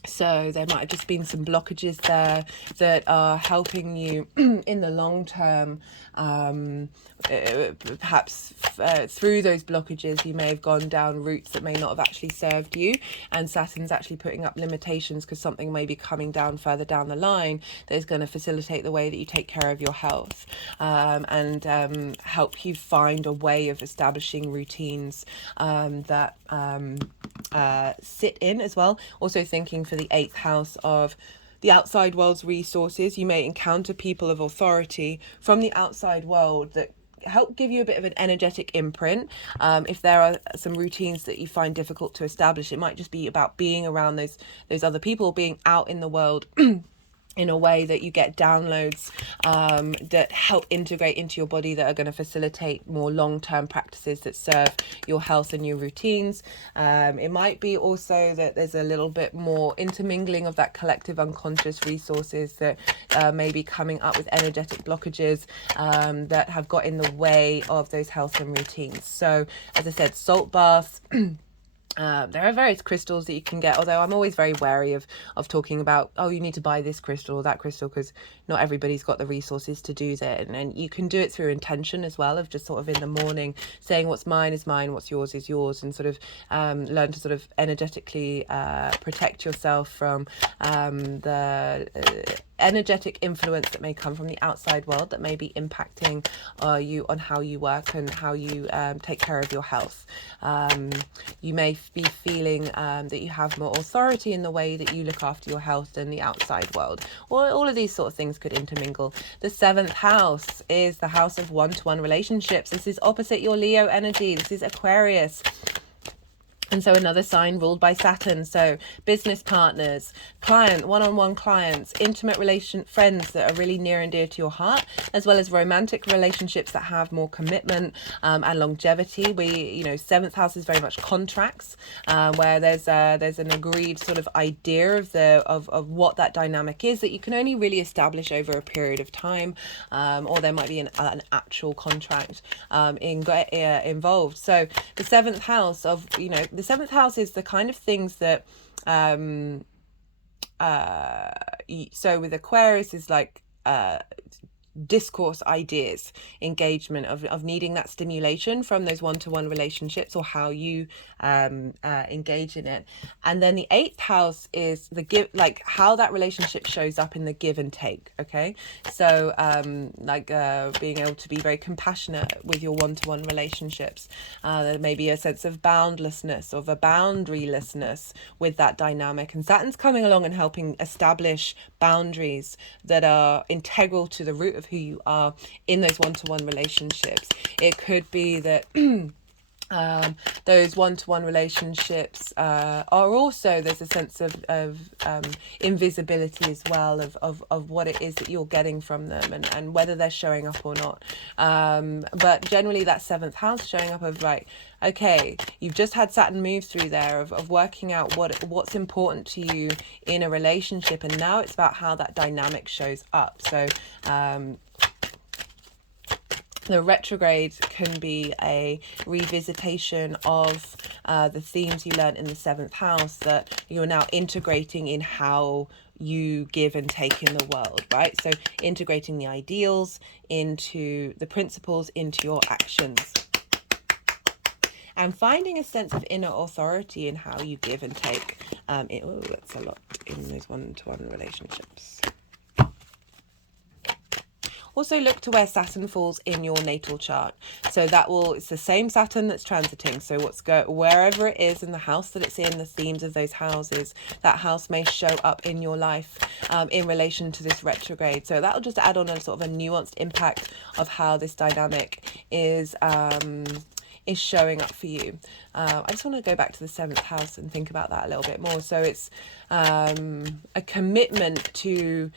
So there might have just been some blockages there that are helping you in the long term. Perhaps through those blockages you may have gone down routes that may not have actually served you, and Saturn's actually putting up limitations because something may be coming down further down the line that is going to facilitate the way that you take care of your health, and help you find a way of establishing routines that sit in as well. Also thinking for the 8th house of the outside world's resources, you may encounter people of authority from the outside world that help give you a bit of an energetic imprint. If there are some routines that you find difficult to establish, it might just be about being around those other people, being out in the world in a way that you get downloads that help integrate into your body, that are going to facilitate more long-term practices that serve your health and your routines. It might be also that there's a little bit more intermingling of that collective unconscious resources that may be coming up with energetic blockages that have got in the way of those health and routines. So as I said, salt baths. There are various crystals that you can get, although I'm always very wary of talking about, oh, you need to buy this crystal or that crystal, because not everybody's got the resources to do that. And you can do it through intention as well, of just sort of in the morning saying what's mine is mine, what's yours is yours, and sort of learn to sort of energetically protect yourself from the energetic influence that may come from the outside world that may be impacting you on how you work and how you take care of your health. You may be feeling that you have more authority in the way that you look after your health than the outside world. All of these sort of things could intermingle. The 7th house is the house of one-to-one relationships. This is opposite your Leo energy. This is Aquarius. And so another sign ruled by Saturn. So business partners, one-on-one clients, intimate friends that are really near and dear to your heart, as well as romantic relationships that have more commitment and longevity. 7th house is very much contracts, where there's an agreed sort of idea of what that dynamic is that you can only really establish over a period of time, or there might be an actual contract involved. So the 7th house of, the 7th house is the kind of things that so with Aquarius is like discourse, ideas, engagement of needing that stimulation from those one-to-one relationships, or how you engage in it. And then the 8th house is the give, like how that relationship shows up in the give and take. Okay, so being able to be very compassionate with your one-to-one relationships. There may be a sense of boundlessness, of a boundarylessness with that dynamic, and Saturn's coming along and helping establish boundaries that are integral to the root of who you are in those one-to-one relationships. It could be that those one-to-one relationships are also, there's a sense of invisibility as well, of what it is that you're getting from them, and whether they're showing up or not. But generally that 7th house showing up of like, okay, you've just had Saturn move through there of working out what's important to you in a relationship, and now it's about how that dynamic shows up. So the retrograde can be a revisitation of the themes you learned in the 7th house that you're now integrating in how you give and take in the world, right? So integrating the ideals into the principles, into your actions, and finding a sense of inner authority in how you give and take. That's a lot in those one-to-one relationships. Also look to where Saturn falls in your natal chart. So it's the same Saturn that's transiting. So wherever it is in the house that it's in, the themes of those houses, that house may show up in your life in relation to this retrograde. So that'll just add on a sort of a nuanced impact of how this dynamic is showing up for you. I just want to go back to the 7th house and think about that a little bit more. So it's a commitment to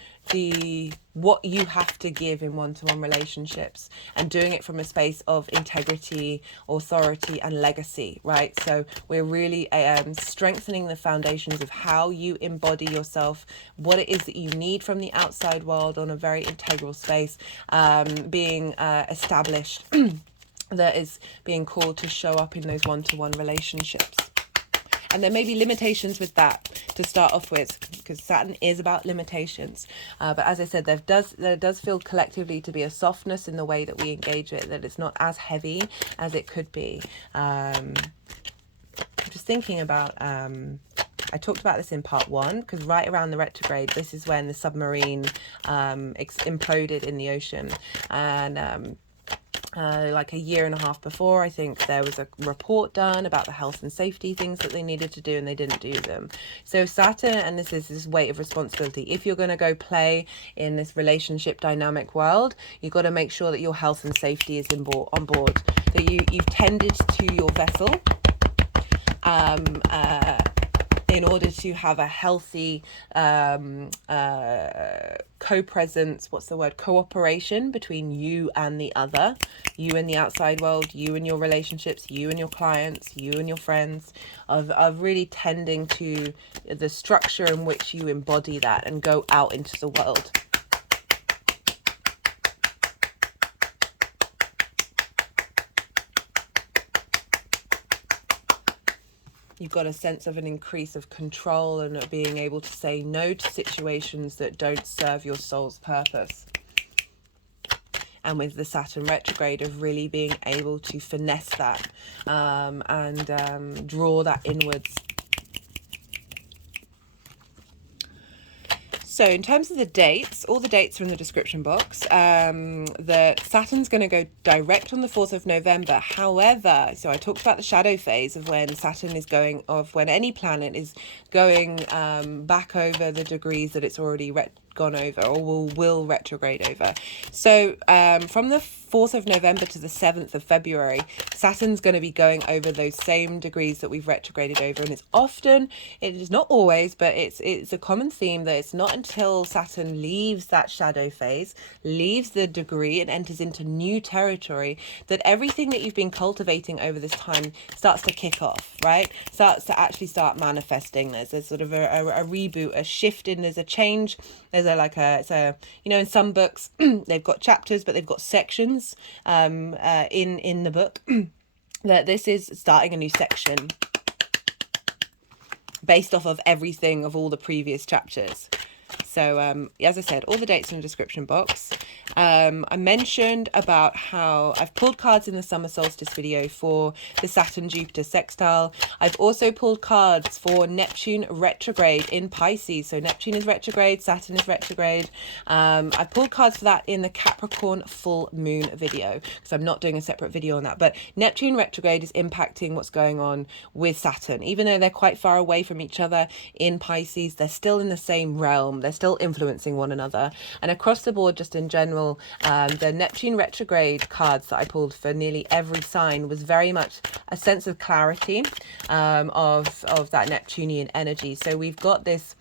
what you have to give in one-to-one relationships, and doing it from a space of integrity, authority, and legacy, right? So we're really strengthening the foundations of how you embody yourself, what it is that you need from the outside world on a very integral space, being established that is being called to show up in those one-to-one relationships. And there may be limitations with that, to start off with, because Saturn is about limitations. But as I said, there does feel collectively to be a softness in the way that we engage it, that it's not as heavy as it could be. I'm just thinking about, I talked about this in part 1, because right around the retrograde, this is when the submarine imploded in the ocean. And like a year and a half before, I think there was a report done about the health and safety things that they needed to do, and they didn't do them. So Saturn, and this is this weight of responsibility. If you're going to go play in this relationship dynamic world, you've got to make sure that your health and safety is on board, that you've tended to your vessel in order to have a healthy co-presence, cooperation between you and the other, you and the outside world, you and your relationships, you and your clients, you and your friends, of really tending to the structure in which you embody that and go out into the world. You've got a sense of an increase of control and of being able to say no to situations that don't serve your soul's purpose. And with the Saturn retrograde, of really being able to finesse that and draw that inwards. So in terms of the dates, all the dates are in the description box. That Saturn's going to go direct on the 4th of November. However, so I talked about the shadow phase of when Saturn is going, of when any planet is going back over the degrees that it's already gone over, or will retrograde over. So from the 4th of November to the 7th of February, Saturn's going to be going over those same degrees that we've retrograded over. And it's often, it is not always, but it's a common theme that it's not until Saturn leaves that shadow phase, leaves the degree and enters into new territory, that everything that you've been cultivating over this time starts to kick off, right? Starts to actually start manifesting. There's a sort of a reboot, a shift in, there's a change. There's in some books they've got chapters, but they've got sections in the book that this is starting a new section based off of everything of all the previous chapters. So as I said, all the dates in the description box. I mentioned about how I've pulled cards in the summer solstice video for the Saturn-Jupiter sextile. I've also pulled cards for Neptune retrograde in Pisces. So Neptune is retrograde, Saturn is retrograde. I've pulled cards for that in the Capricorn full moon video, because I'm not doing a separate video on that. But Neptune retrograde is impacting what's going on with Saturn. Even though they're quite far away from each other in Pisces, they're still in the same realm. They're still influencing one another. And across the board, just in general, the Neptune retrograde cards that I pulled for nearly every sign was very much a sense of clarity of that Neptunian energy. So we've got this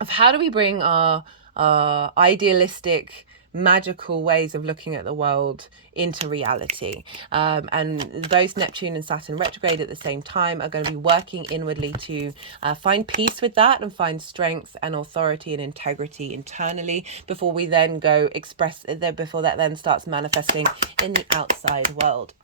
of how do we bring our idealistic, magical ways of looking at the world into reality, and both Neptune and Saturn retrograde at the same time are going to be working inwardly to find peace with that and find strength and authority and integrity internally before we then go before that then starts manifesting in the outside world.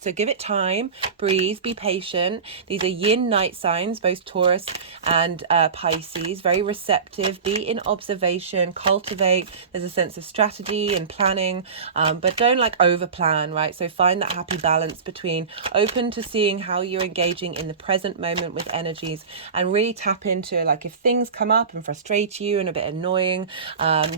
So give it time, breathe, be patient. These are yin night signs, both Taurus and Pisces, very receptive, be in observation, cultivate. There's a sense of strategy and planning, but don't over plan, right? So find that happy balance between open to seeing how you're engaging in the present moment with energies, and really tap into if things come up and frustrate you and a bit annoying,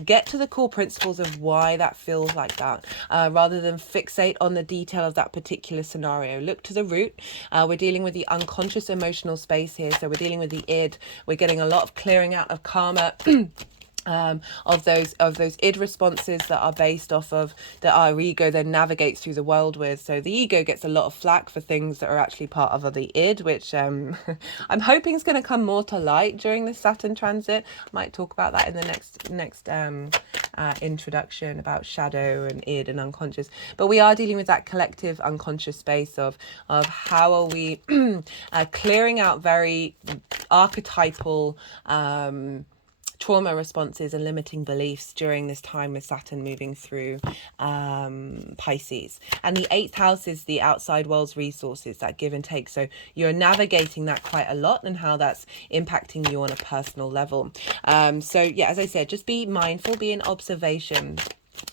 get to the core principles of why that feels like that, rather than fixate on the detail of that particular scenario. Look to the root. We're dealing with the unconscious emotional space here, so we're dealing with the id. We're getting a lot of clearing out of karma of those id responses that are based off of that our ego then navigates through the world with. So the ego gets a lot of flack for things that are actually part of the id, which I'm hoping is going to come more to light during the Saturn transit. I might talk about that in the next introduction about shadow and id and unconscious. But we are dealing with that collective unconscious space of how are we clearing out very archetypal trauma responses and limiting beliefs during this time with Saturn moving through Pisces. And the 8th house is the outside world's resources, that give and take. So you're navigating that quite a lot and how that's impacting you on a personal level. So yeah, as I said, just be mindful, be in observation.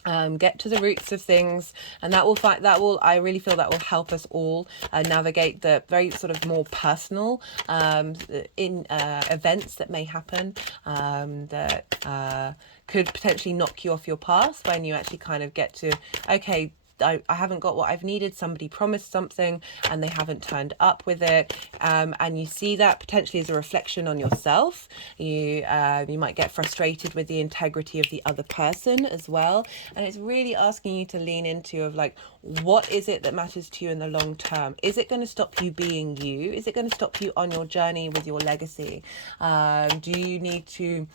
Get to the roots of things, and I really feel that will help us all navigate the very sort of more personal events that may happen, that could potentially knock you off your path when you actually kind of get to, okay, I haven't got what I've needed. Somebody promised something and they haven't turned up with it. And you see that potentially as a reflection on yourself. You might get frustrated with the integrity of the other person as well. And it's really asking you to lean into of like, what is it that matters to you in the long term? Is it going to stop you being you? Is it going to stop you on your journey with your legacy? Do you need to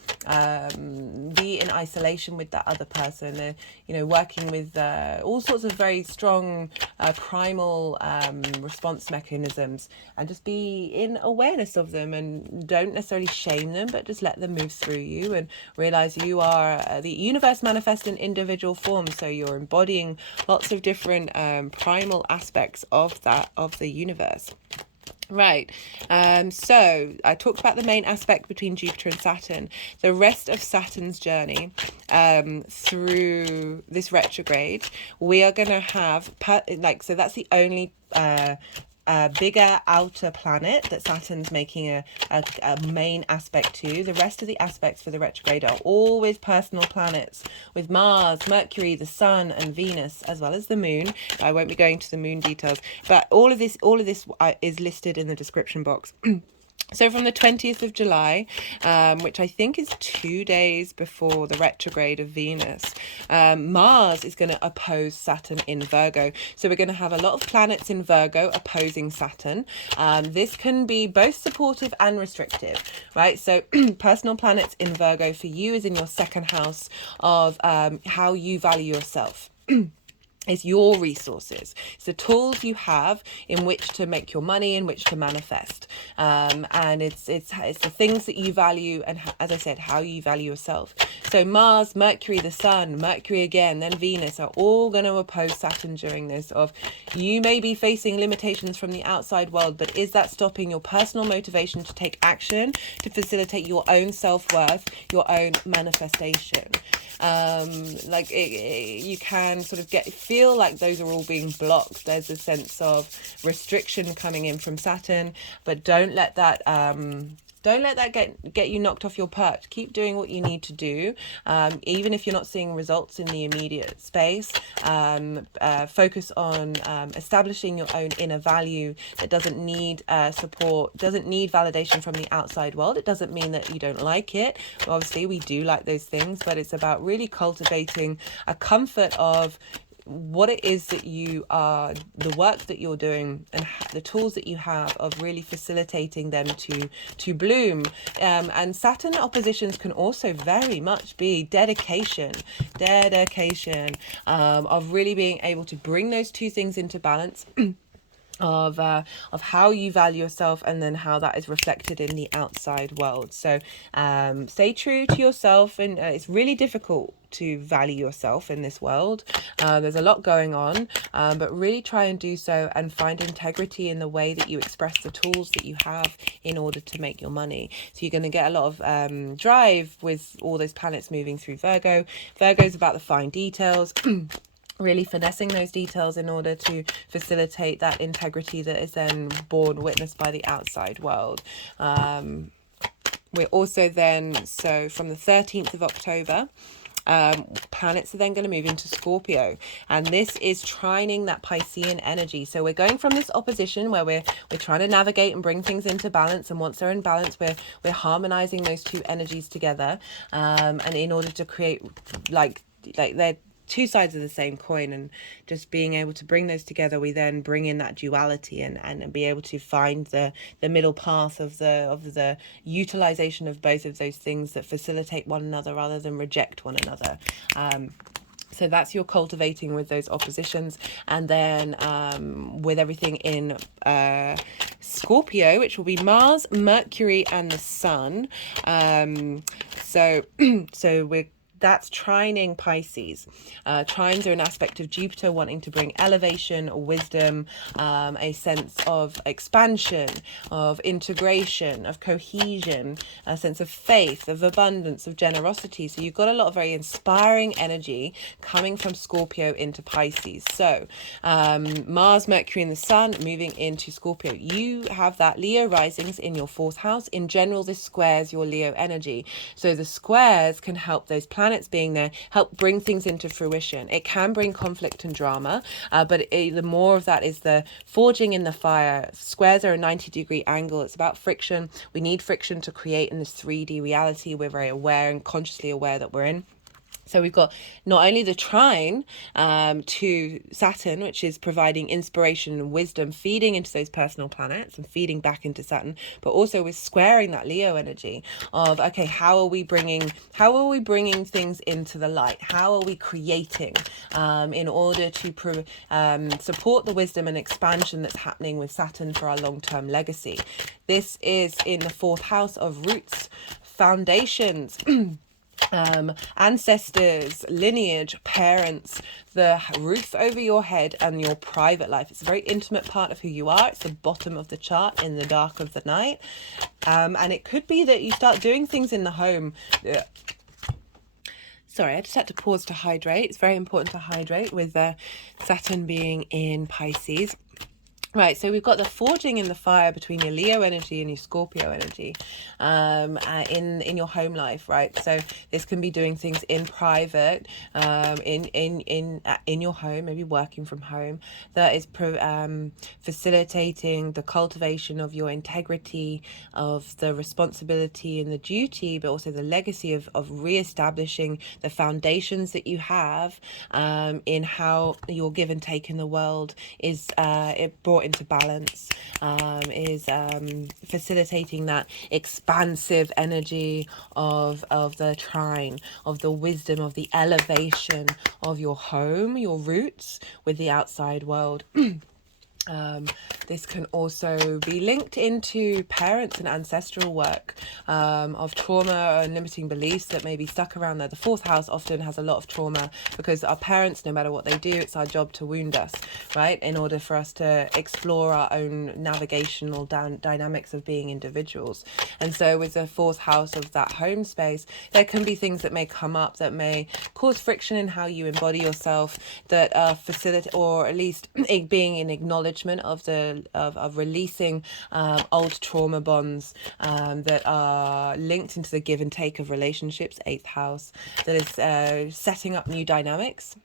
be in isolation with that other person? Working with all sorts of very strong primal response mechanisms, and just be in awareness of them, and don't necessarily shame them, but just let them move through you and realize you are the universe manifest in individual form. So you're embodying lots of different primal aspects of the universe. Right. So I talked about the main aspect between Jupiter and Saturn. The rest of Saturn's journey through this retrograde, we are going to have so that's the only bigger outer planet that Saturn's making a main aspect to. The rest of the aspects for the retrograde are all with personal planets, with Mars, Mercury, the Sun, and Venus, as well as the Moon. I won't be going to the Moon details, but all of this is listed in the description box. So from the 20th of July, which I think is 2 days before the retrograde of Venus, Mars is going to oppose Saturn in Virgo. So we're going to have a lot of planets in Virgo opposing Saturn. This can be both supportive and restrictive, right? So personal planets in Virgo for you is in your second house of how you value yourself. It's your resources. It's the tools you have in which to make your money, in which to manifest. And it's the things that you value, and as I said, how you value yourself. So Mars, Mercury, the Sun, Mercury again, then Venus are all going to oppose Saturn during this. Of you may be facing limitations from the outside world, but is that stopping your personal motivation to take action to facilitate your own self-worth, your own manifestation? You can sort of feel like those are all being blocked. There's a sense of restriction coming in from Saturn, but don't let that get you knocked off your perch. Keep doing what you need to do, even if you're not seeing results in the immediate space. Focus on establishing your own inner value that doesn't need support, doesn't need validation from the outside world. It doesn't mean that you don't like it. Obviously, we do like those things, but it's about really cultivating a comfort of what it is that you are, the work that you're doing, and the tools that you have of really facilitating them to bloom. And Saturn oppositions can also very much be dedication of really being able to bring those two things into balance. Of how you value yourself, and then how that is reflected in the outside world. So stay true to yourself, and it's really difficult to value yourself in this world. There's a lot going on, but really try and do so, and find integrity in the way that you express the tools that you have in order to make your money. So you're going to get a lot of drive with all those planets moving through Virgo. Virgo's about the fine details. Really finessing those details in order to facilitate that integrity that is then borne witness by the outside world. We're also then, so from the 13th of October, planets are then going to move into Scorpio, and this is trining that Piscean energy. So we're going from this opposition where we're trying to navigate and bring things into balance, and once they're in balance, we're harmonizing those two energies together, and in order to create like they're two sides of the same coin, and just being able to bring those together, we then bring in that duality and be able to find the middle path of the utilization of both of those things that facilitate one another rather than reject one another. So that's your cultivating with those oppositions. And then with everything in Scorpio, which will be Mars, Mercury, and the Sun. So that's trining Pisces. Trines are an aspect of Jupiter wanting to bring elevation, wisdom, a sense of expansion, of integration, of cohesion, a sense of faith, of abundance, of generosity. So you've got a lot of very inspiring energy coming from Scorpio into Pisces. So Mars, Mercury, and the Sun moving into Scorpio. You have that Leo risings in your fourth house. In general, this squares your Leo energy. So the squares can help those planets being there, help bring things into fruition. It can bring conflict and drama, but the more of that is the forging in the fire. Squares are a 90-degree angle. It's about friction. We need friction to create in this 3D reality we're very aware and consciously aware that we're in. So we've got not only the trine to Saturn, which is providing inspiration and wisdom, feeding into those personal planets and feeding back into Saturn, but also we're squaring that Leo energy of, okay, how are we bringing things into the light? How are we creating in order to support the wisdom and expansion that's happening with Saturn for our long-term legacy? This is in the fourth house of roots, foundations, ancestors, lineage, parents, the roof over your head, and your private life. It's a very intimate part of who you are. It's the bottom of the chart in the dark of the night. And it could be that you start doing things in the home. Sorry, I just had to pause to hydrate. It's very important to hydrate with Saturn being in Pisces. Right, so we've got the forging in the fire between your Leo energy and your Scorpio energy in your home life, right? So this can be doing things in private, in your home, maybe working from home. That is facilitating the cultivation of your integrity, of the responsibility and the duty, but also the legacy of reestablishing the foundations that you have in how your give and take in the world is brought into balance, is facilitating that expansive energy of the trine, of the wisdom, of the elevation of your home, your roots with the outside world. This can also be linked into parents and ancestral work of trauma and limiting beliefs that may be stuck around there. The fourth house often has a lot of trauma because our parents, no matter what they do, it's our job to wound us, right? In order for us to explore our own navigational dynamics of being individuals. And so with the fourth house of that home space, there can be things that may come up that may cause friction in how you embody yourself, that facilitate, or at least being in acknowledgement of releasing old trauma bonds that are linked into the give and take of relationships, eighth house, that is setting up new dynamics.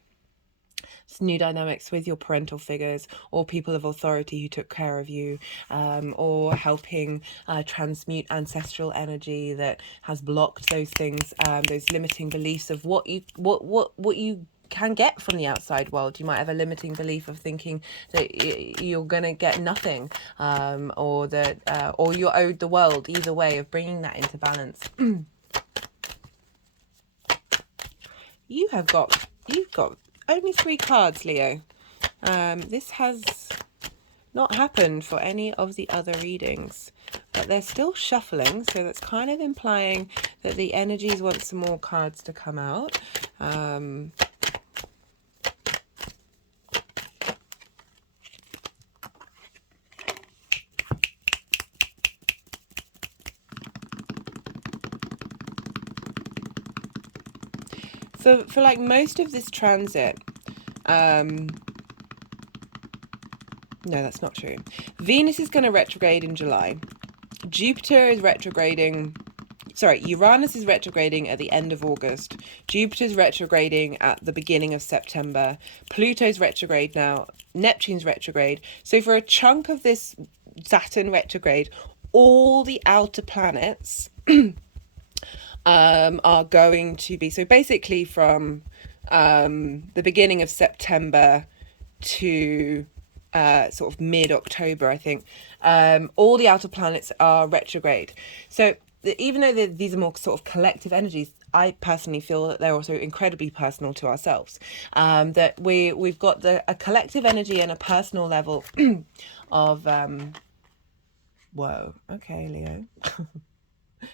New dynamics with your parental figures or people of authority who took care of you, or helping transmute ancestral energy that has blocked those things, those limiting beliefs of what you can get from the outside world. You might have a limiting belief of thinking that you're gonna get nothing, or that or you're owed the world. Either way, of bringing that into balance. You've got only 3 cards, Leo. This has not happened for any of the other readings, but they're still shuffling, so that's kind of implying that the energies want some more cards to come out. For like most of this transit, no, that's not true. Venus is going to retrograde in July. Jupiter is retrograding. Sorry, Uranus is retrograding at the end of August. Jupiter's retrograding at the beginning of September. Pluto's retrograde now. Neptune's retrograde. So for a chunk of this Saturn retrograde, all the outer planets are going to be, so basically from the beginning of September to sort of mid-October, I think, all the outer planets are retrograde. So even though these are more sort of collective energies, I personally feel that they're also incredibly personal to ourselves. That we've got a collective energy and a personal level of whoa, okay, Leo.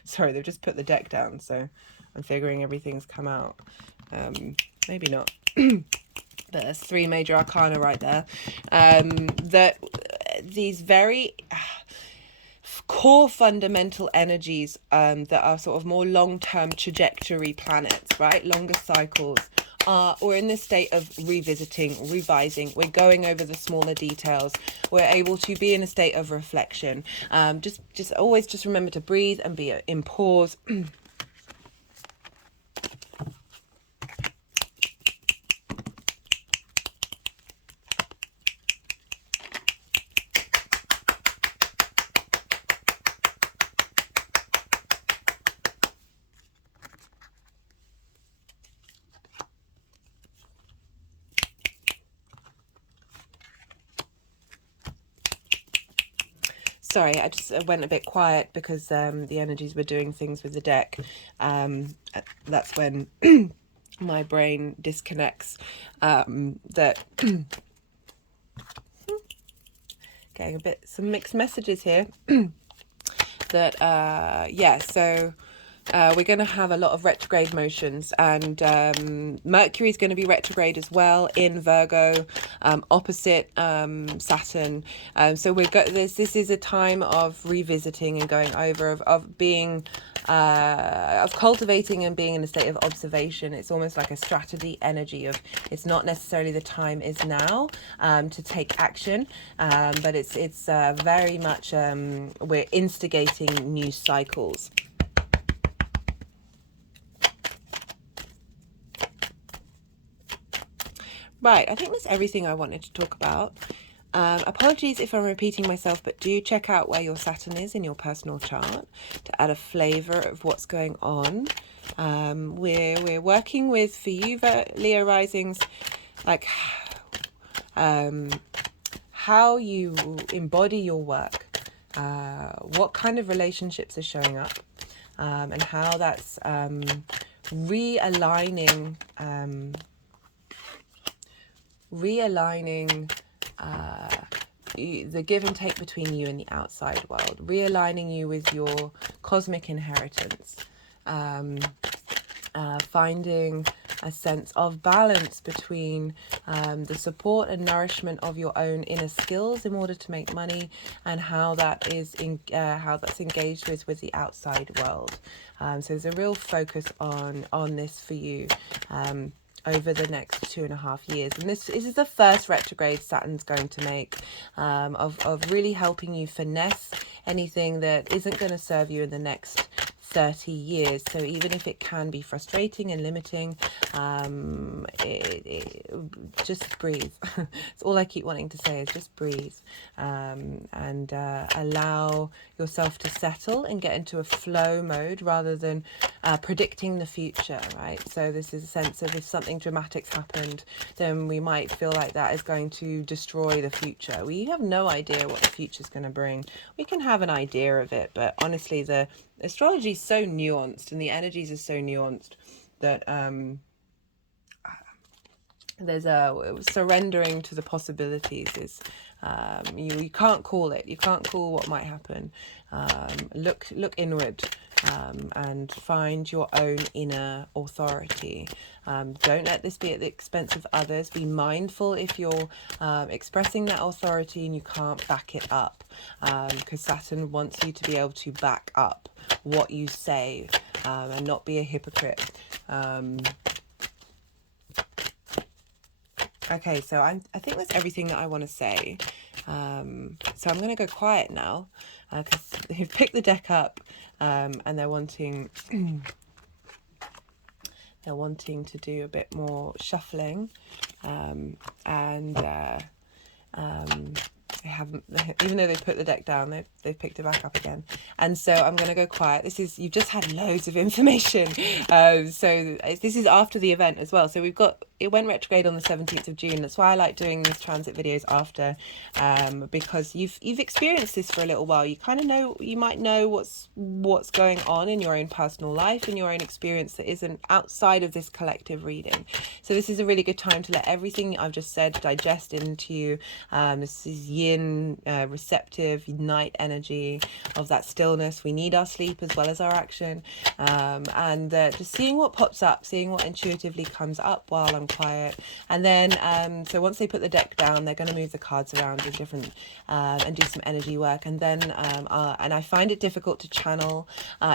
Sorry, they've just put the deck down, so I'm figuring everything's come out. Maybe not. But there's 3 major arcana right there. That these very core fundamental energies that are sort of more long-term trajectory planets, right? Longer cycles. We're in this state of revisiting, revising. We're going over the smaller details. We're able to be in a state of reflection. Just always just remember to breathe and be in pause. Sorry, I just went a bit quiet because the energies were doing things with the deck. That's when my brain disconnects. That getting some mixed messages here. That yeah, so we're going to have a lot of retrograde motions, and Mercury is going to be retrograde as well in Virgo, opposite Saturn. So we've got this is a time of revisiting and going over, of being of cultivating and being in a state of observation. It's almost like a strategy energy of, it's not necessarily the time is now to take action, but it's very much we're instigating new cycles. Right, I think that's everything I wanted to talk about. Apologies if I'm repeating myself, but do check out where your Saturn is in your personal chart to add a flavour of what's going on. We're working with, for you Leo risings, like how you embody your work, what kind of relationships are showing up, and how that's realigning the give and take between you and the outside world, realigning you with your cosmic inheritance, finding a sense of balance between the support and nourishment of your own inner skills in order to make money, and how that is how that's engaged with the outside world. So there's a real focus on this for you over the next 2.5 years, and this is the first retrograde Saturn's going to make, of really helping you finesse anything that isn't going to serve you in the next 30 years. So even if it can be frustrating and limiting, just breathe. It's all I keep wanting to say, is just breathe, and allow yourself to settle and get into a flow mode rather than predicting the future, right? So this is a sense of, if something dramatic's happened, then we might feel like that is going to destroy the future. We have no idea what the future's going to bring. We can have an idea of it, but honestly, the astrology is so nuanced and the energies are so nuanced that there's a surrendering to the possibilities is you can't call it. You can't call what might happen. Look inward, and find your own inner authority. Don't let this be at the expense of others. Be mindful if you're expressing that authority and you can't back it up, because Saturn wants you to be able to back up what you say, and not be a hypocrite. Okay, so I think that's everything that I want to say. So I'm going to go quiet now, because they've picked the deck up, and they're wanting to do a bit more shuffling, and they haven't, even though they put the deck down, they've picked it back up again. And so I'm going to go quiet. You've just had loads of information. So this is after the event as well. So we've got it went retrograde on the 17th of June. That's why I like doing these transit videos after, because you've experienced this for a little while. You kind of know, you might know what's going on in your own personal life, in your own experience that isn't outside of this collective reading. So this is a really good time to let everything I've just said digest into you. This is yin, receptive, night energy of that stillness. We need our sleep as well as our action, and just seeing what pops up, seeing what intuitively comes up while I'm quiet. And then so once they put the deck down, they're going to move the cards around in different and do some energy work. And then and I find it difficult to channel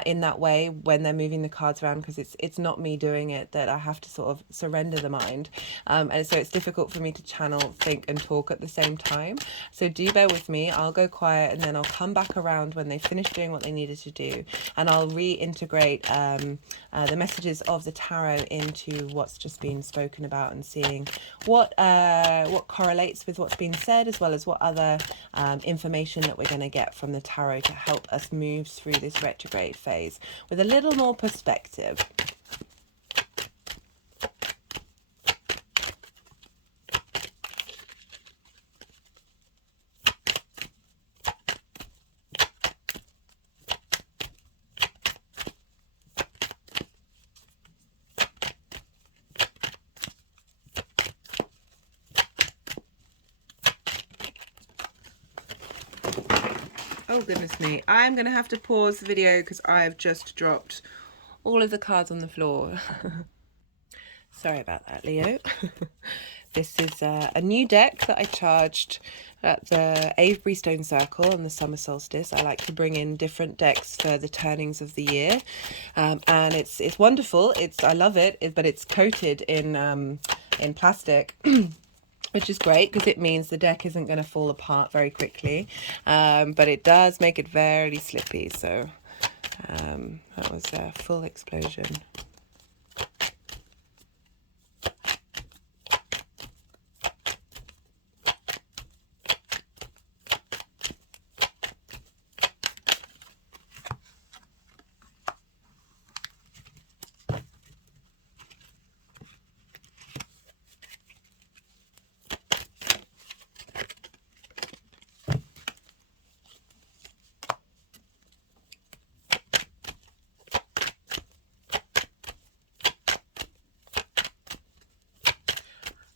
in that way when they're moving the cards around, because it's not me doing it, that I have to sort of surrender the mind, and so it's difficult for me to channel, think and talk at the same time. So do bear with me. I'll go quiet and then I'll come back around when they finish doing what they needed to do, and I'll reintegrate the messages of the tarot into what's just been spoken about, and seeing what correlates with what's been said, as well as what other information that we're going to get from the tarot to help us move through this retrograde phase with a little more perspective. Oh goodness me, I'm gonna have to pause the video because I've just dropped all of the cards on the floor. Sorry about that, Leo. This is a new deck that I charged at the Avebury Stone Circle on the summer solstice. I like to bring in different decks for the turnings of the year, and it's wonderful. I love it, but it's coated in plastic. Which is great because it means the deck isn't going to fall apart very quickly, but it does make it very slippy. So that was a full explosion.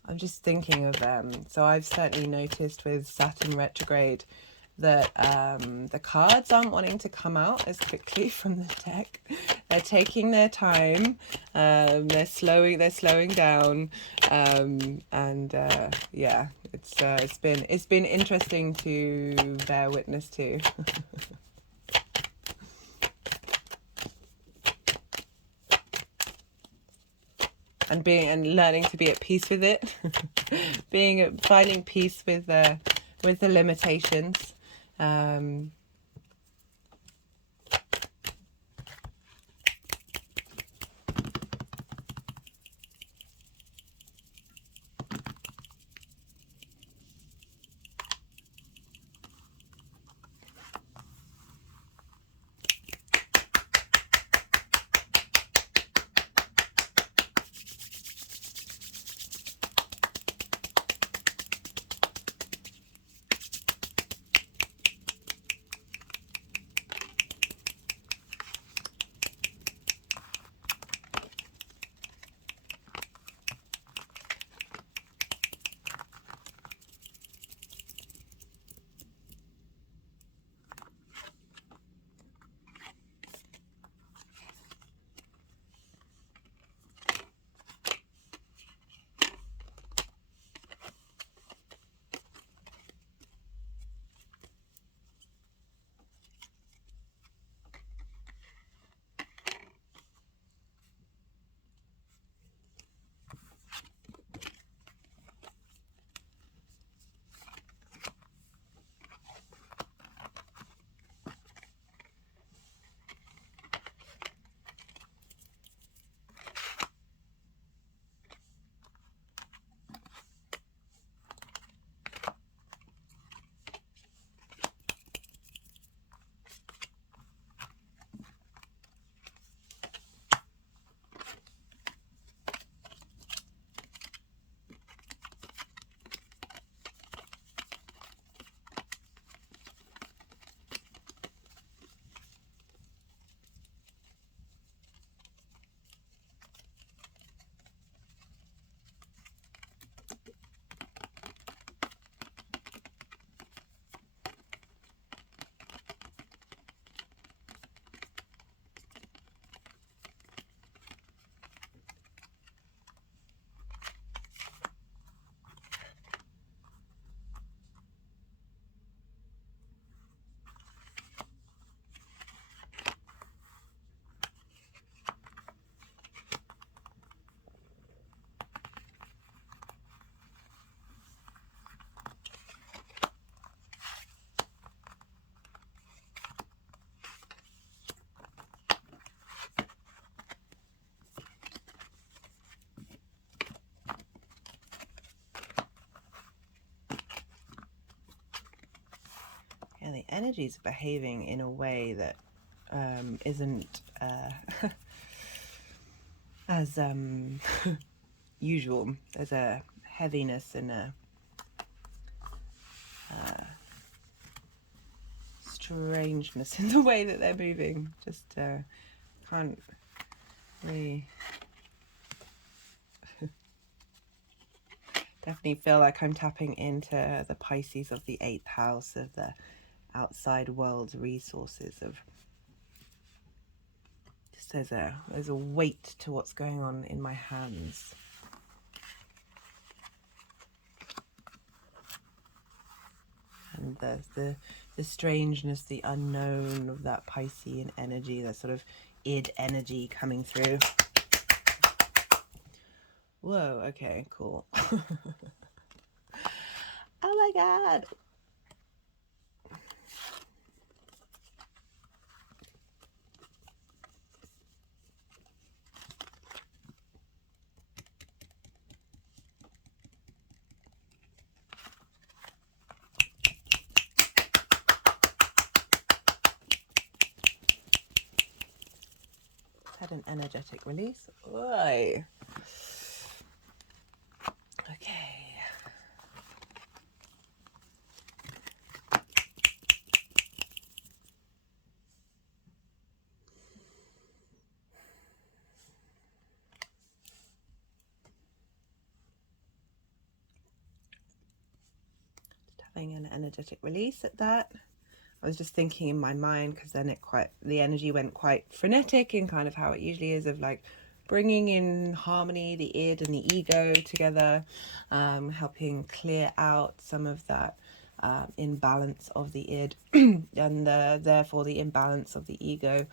I'm just thinking of so I've certainly noticed with Saturn retrograde that the cards aren't wanting to come out as quickly from the deck. They're taking their time, they're slowing down, and yeah, it's been interesting to bear witness to. and learning to be at peace with it, finding peace with the limitations. energies are behaving in a way that isn't as usual. There's a heaviness and a strangeness in the way that they're moving. Just can't really definitely feel like I'm tapping into the Pisces of the 8th house, of the outside world's resources, of just there's a weight to what's going on in my hands. And the strangeness, the unknown of that Piscean energy, that sort of id energy coming through. Whoa, okay, cool. Oh my god. Had an energetic release. Oi. Okay. Just having an energetic release at that. I was just thinking in my mind, because then the energy went quite frenetic in kind of how it usually is, of like bringing in harmony, the id and the ego together, helping clear out some of that imbalance of the id and therefore the imbalance of the ego.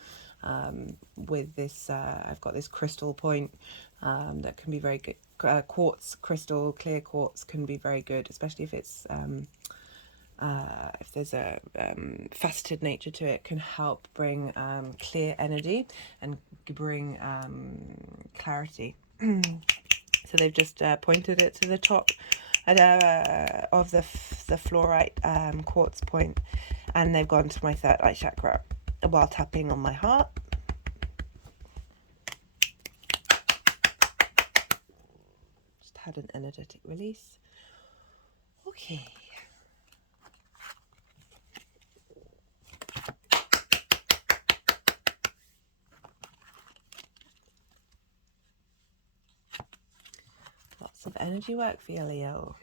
With this, I've got this crystal point that can be very good. Quartz crystal, clear quartz can be very good, especially if it's if there's a faceted nature to it, can help bring clear energy and bring clarity. So they've just pointed it to the top of the fluorite quartz point, and they've gone to my third eye chakra while tapping on my heart. Just had an energetic release. Okay. Lots of energy work for you, Leo.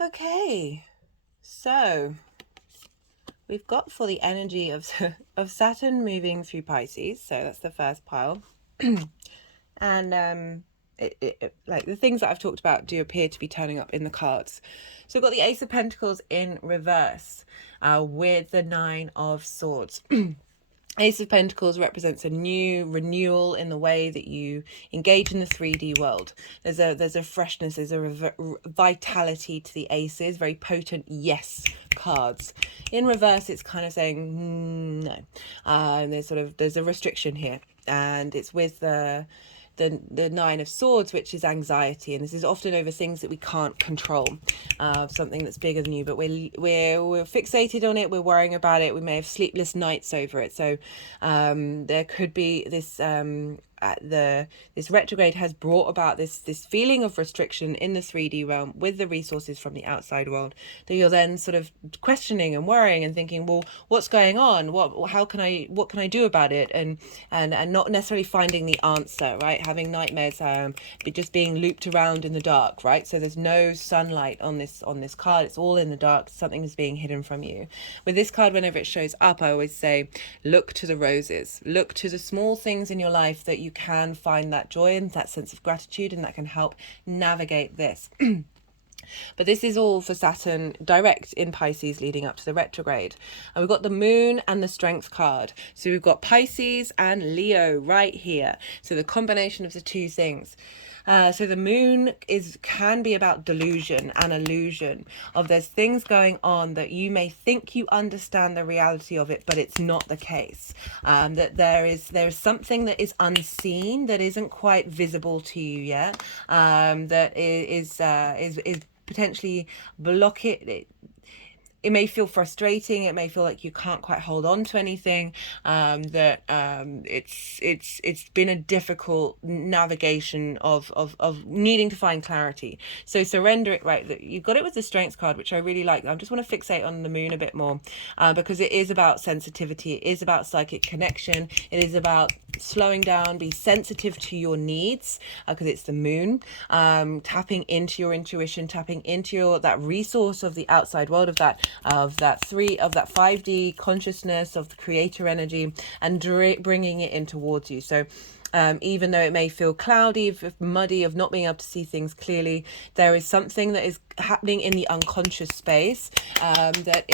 Okay, so we've got for the energy of Saturn moving through Pisces, so that's the first pile. And like the things that I've talked about do appear to be turning up in the cards. So we've got the Ace of Pentacles in reverse with the Nine of Swords. Ace of Pentacles represents a new renewal in the way that you engage in the 3D world. There's a freshness, there's a vitality to the aces, very potent yes cards. In reverse, it's kind of saying no. And there's a restriction here, and it's with the Nine of Swords, which is anxiety, and this is often over things that we can't control, something that's bigger than you, but we're fixated on it, we're worrying about it, we may have sleepless nights over it. So there could be this this retrograde has brought about this feeling of restriction in the 3D realm with the resources from the outside world, that you're then sort of questioning and worrying and thinking, well, what's going on? What can I do about it? And not necessarily finding the answer, right? Having nightmares, just being looped around in the dark, right? So there's no sunlight on this card. It's all in the dark. Something is being hidden from you. With this card, whenever it shows up, I always say, look to the roses. Look to the small things in your life that you can find that joy and that sense of gratitude, and that can help navigate this. But this is all for Saturn direct in Pisces leading up to the retrograde. And we've got the moon and the strength card. So we've got Pisces and Leo right here. So the combination of the two things. So the moon can be about delusion and illusion of there's things going on that you may think you understand the reality of it, but it's not the case. That there is something that is unseen, that isn't quite visible to you yet. That is potentially block it. It may feel frustrating. It may feel like you can't quite hold on to anything. It's been a difficult navigation of needing to find clarity. So surrender it, right? You've got it with the strength card, which I really like. I just want to fixate on the moon a bit more, because it is about sensitivity. It is about psychic connection. It is about slowing down, be sensitive to your needs, because it's the moon, tapping into your intuition, tapping into that resource of the outside world, of that 5D consciousness, of the creator energy, and bringing it in towards you. So even though it may feel cloudy, muddy, of not being able to see things clearly, there is something that is happening in the unconscious space that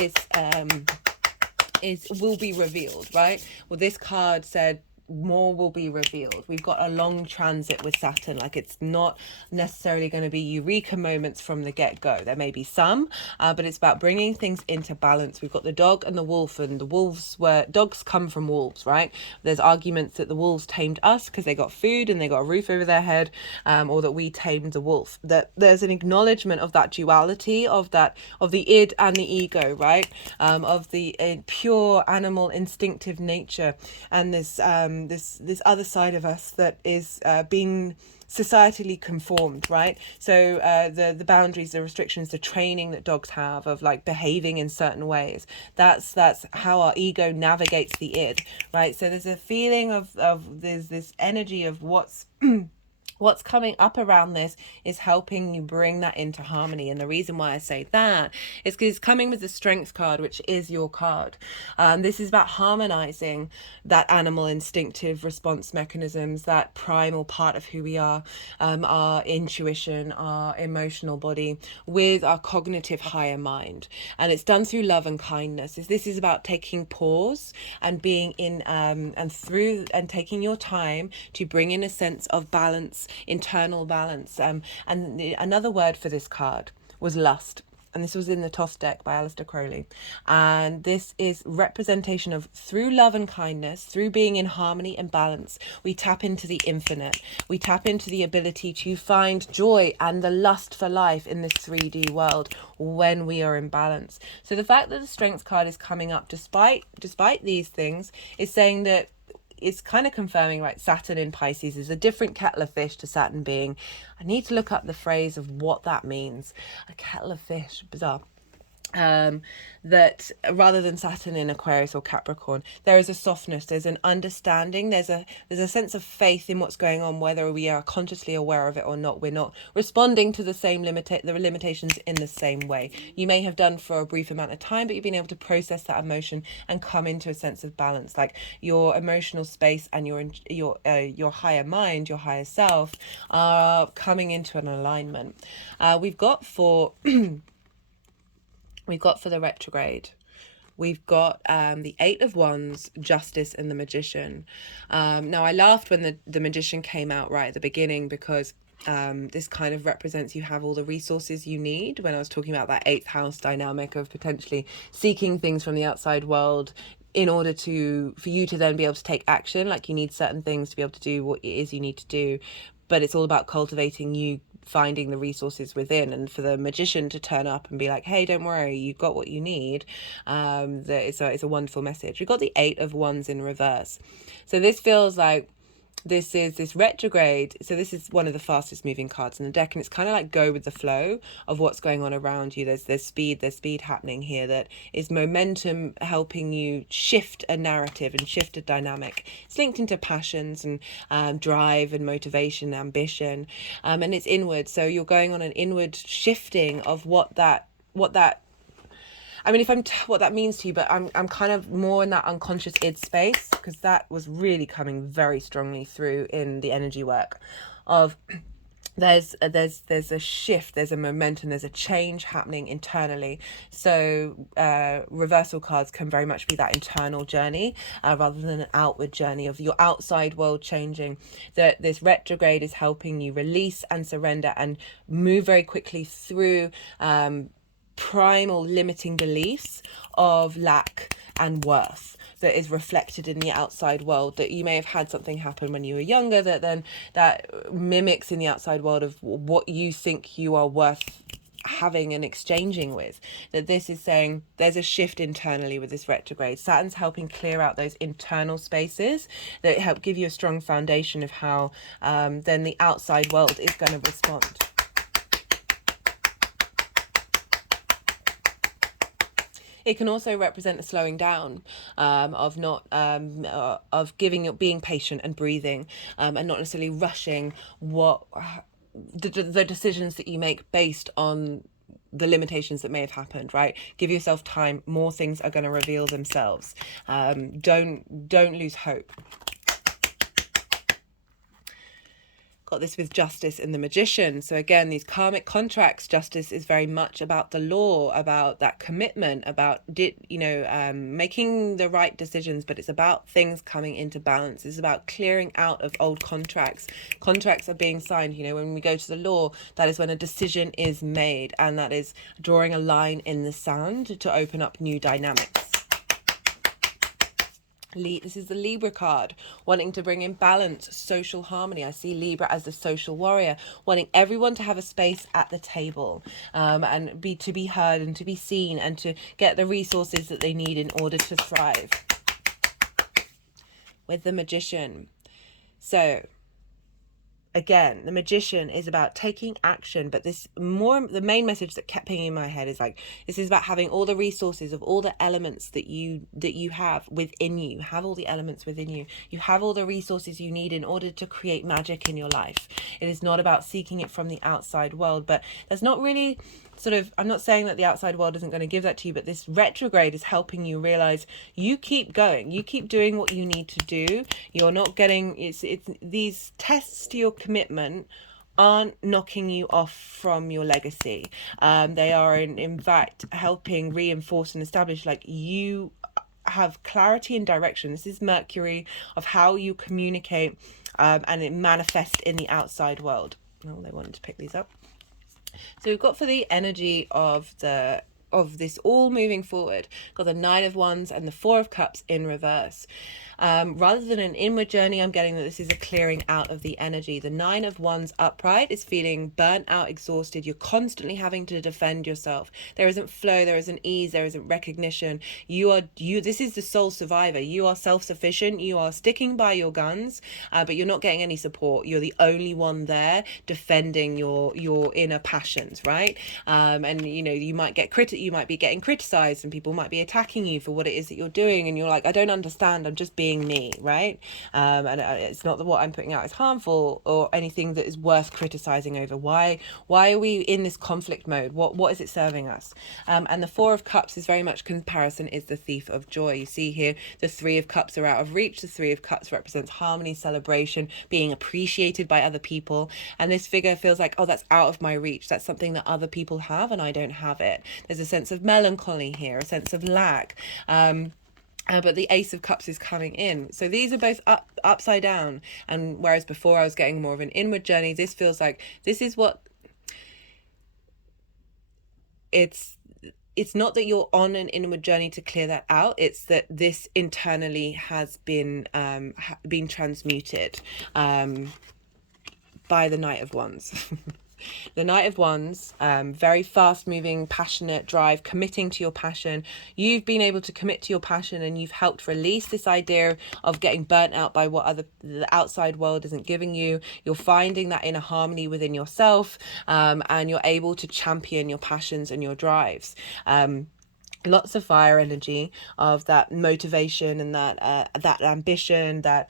will be revealed, right? Well, this card said more will be revealed. We've got a long transit with Saturn. Like, it's not necessarily going to be eureka moments from the get-go. There may be some, but it's about bringing things into balance. We've got the dog and the wolf, and dogs come from wolves, right? There's arguments that the wolves tamed us because they got food and they got a roof over their head, or that we tamed the wolf. That there's an acknowledgement of that duality, of the id and the ego, right? Of the pure animal instinctive nature, and this other side of us that is being societally conformed, right? So the boundaries, the restrictions, the training that dogs have of like behaving in certain ways, that's how our ego navigates the id, right? So there's a feeling of there's this energy of what's what's coming up around this is helping you bring that into harmony. And the reason why I say that is because it's coming with the strength card, which is your card. This is about harmonizing that animal instinctive response mechanisms, that primal part of who we are, our intuition, our emotional body, with our cognitive higher mind. And it's done through love and kindness. This is about taking pause and being in and taking your time to bring in a sense of balance, internal balance. And another word for this card was lust. And this was in the Toss deck by Aleister Crowley. And this is representation of, through love and kindness, through being in harmony and balance, we tap into the infinite. We tap into the ability to find joy and the lust for life in this 3D world when we are in balance. So the fact that the strength card is coming up despite these things is saying that it's kind of confirming, right, Saturn in Pisces is a different kettle of fish to Saturn being. I need to look up the phrase of what that means. A kettle of fish, bizarre. That rather than Saturn in Aquarius or Capricorn, there is a softness, there's an understanding, there's a sense of faith in what's going on, whether we are consciously aware of it or not. We're not responding to the same limitations in the same way. You may have done for a brief amount of time, but you've been able to process that emotion and come into a sense of balance. Like, your emotional space and your higher mind, your higher self, are coming into an alignment. We've got for the retrograde, we've got the Eight of Wands, Justice, and the Magician. Now, I laughed when the Magician came out right at the beginning, because this kind of represents you have all the resources you need, when I was talking about that 8th house dynamic of potentially seeking things from the outside world in order for you to then be able to take action. Like, you need certain things to be able to do what it is you need to do, but it's all about cultivating you finding the resources within. And for the Magician to turn up and be like, hey, don't worry, you've got what you need, it's a wonderful message. We've got the 8 of Wands in reverse. So this feels like this is this retrograde. So this is one of the fastest moving cards in the deck, and it's kind of like go with the flow of what's going on around you. There's speed happening here that is momentum, helping you shift a narrative and shift a dynamic. It's linked into passions and drive and motivation, ambition, and it's inward. So you're going on an inward shifting of what that I mean, if what that means to you, but I'm kind of more in that unconscious id space, because that was really coming very strongly through in the energy work of there's a shift, there's a momentum, there's a change happening internally. So reversal cards can very much be that internal journey rather than an outward journey of your outside world changing. That this retrograde is helping you release and surrender and move very quickly through primal limiting beliefs of lack and worth that is reflected in the outside world, that you may have had something happen when you were younger that mimics in the outside world of what you think you are worth having and exchanging with. That this is saying there's a shift internally with this retrograde. Saturn's helping clear out those internal spaces that help give you a strong foundation of how then the outside world is going to respond. It can also represent a slowing down of not of being patient and breathing, and not necessarily rushing what the decisions that you make based on the limitations that may have happened. Right, give yourself time. More things are going to reveal themselves. Don't lose hope. Got this with justice and the magician. So again, these karmic contracts, justice is very much about the law, about that commitment, about making the right decisions, but it's about things coming into balance. It's about clearing out of old contracts. Contracts are being signed. When we go to the law, that is when a decision is made, and that is drawing a line in the sand to open up new dynamics. This is the Libra card, wanting to bring in balance, social harmony. I see Libra as the social warrior, wanting everyone to have a space at the table, and to be heard and to be seen and to get the resources that they need in order to thrive. With the magician. So again, the magician is about taking action, but the main message that kept pinging in my head is like, this is about having all the resources of all the elements that you have within you. Have all the elements within you. You have all the resources you need in order to create magic in your life. It is not about seeking it from the outside world, but that's not really I'm not saying that the outside world isn't going to give that to you, but this retrograde is helping you realize you keep going, you keep doing what you need to do. You're not getting, it's these tests to your commitment aren't knocking you off from your legacy. They are in fact helping reinforce and establish like you have clarity and direction. This is Mercury of how you communicate, and it manifests in the outside world. Oh, they wanted to pick these up. So we've got for the energy of this all moving forward, got the Nine of Wands and the Four of Cups in reverse. Rather than an inward journey, I'm getting that this is a clearing out of the energy. The Nine of Wands upright is feeling burnt out, exhausted. You're constantly having to defend yourself. There isn't flow, there isn't ease, there isn't recognition. This is the sole survivor. You are self-sufficient. You are sticking by your guns, but you're not getting any support. You're the only one there defending your inner passions, right? And you might be getting criticized, and people might be attacking you for what it is that you're doing, and you're like, I don't understand, I'm just being me, right? And it's not that what I'm putting out is harmful or anything that is worth criticizing over. Why are we in this conflict mode? What is it serving us? And the Four of Cups is very much comparison is the thief of joy. You see here the Three of Cups are out of reach. The Three of Cups represents harmony, celebration, being appreciated by other people, and this figure feels like, oh, that's out of my reach. That's something that other people have and I don't have it. There's a sense of melancholy here, a sense of lack. But the Ace of Cups is coming in. So these are both upside down. And whereas before I was getting more of an inward journey, this feels like this is what it's not that you're on an inward journey to clear that out. It's that this internally has been transmuted by the Knight of Wands. The Knight of Wands, very fast moving, passionate drive, committing to your passion. You've been able to commit to your passion, and you've helped release this idea of getting burnt out by what the outside world isn't giving you. You're finding that inner harmony within yourself, and you're able to champion your passions and your drives. Lots of fire energy, of that motivation and that ambition, the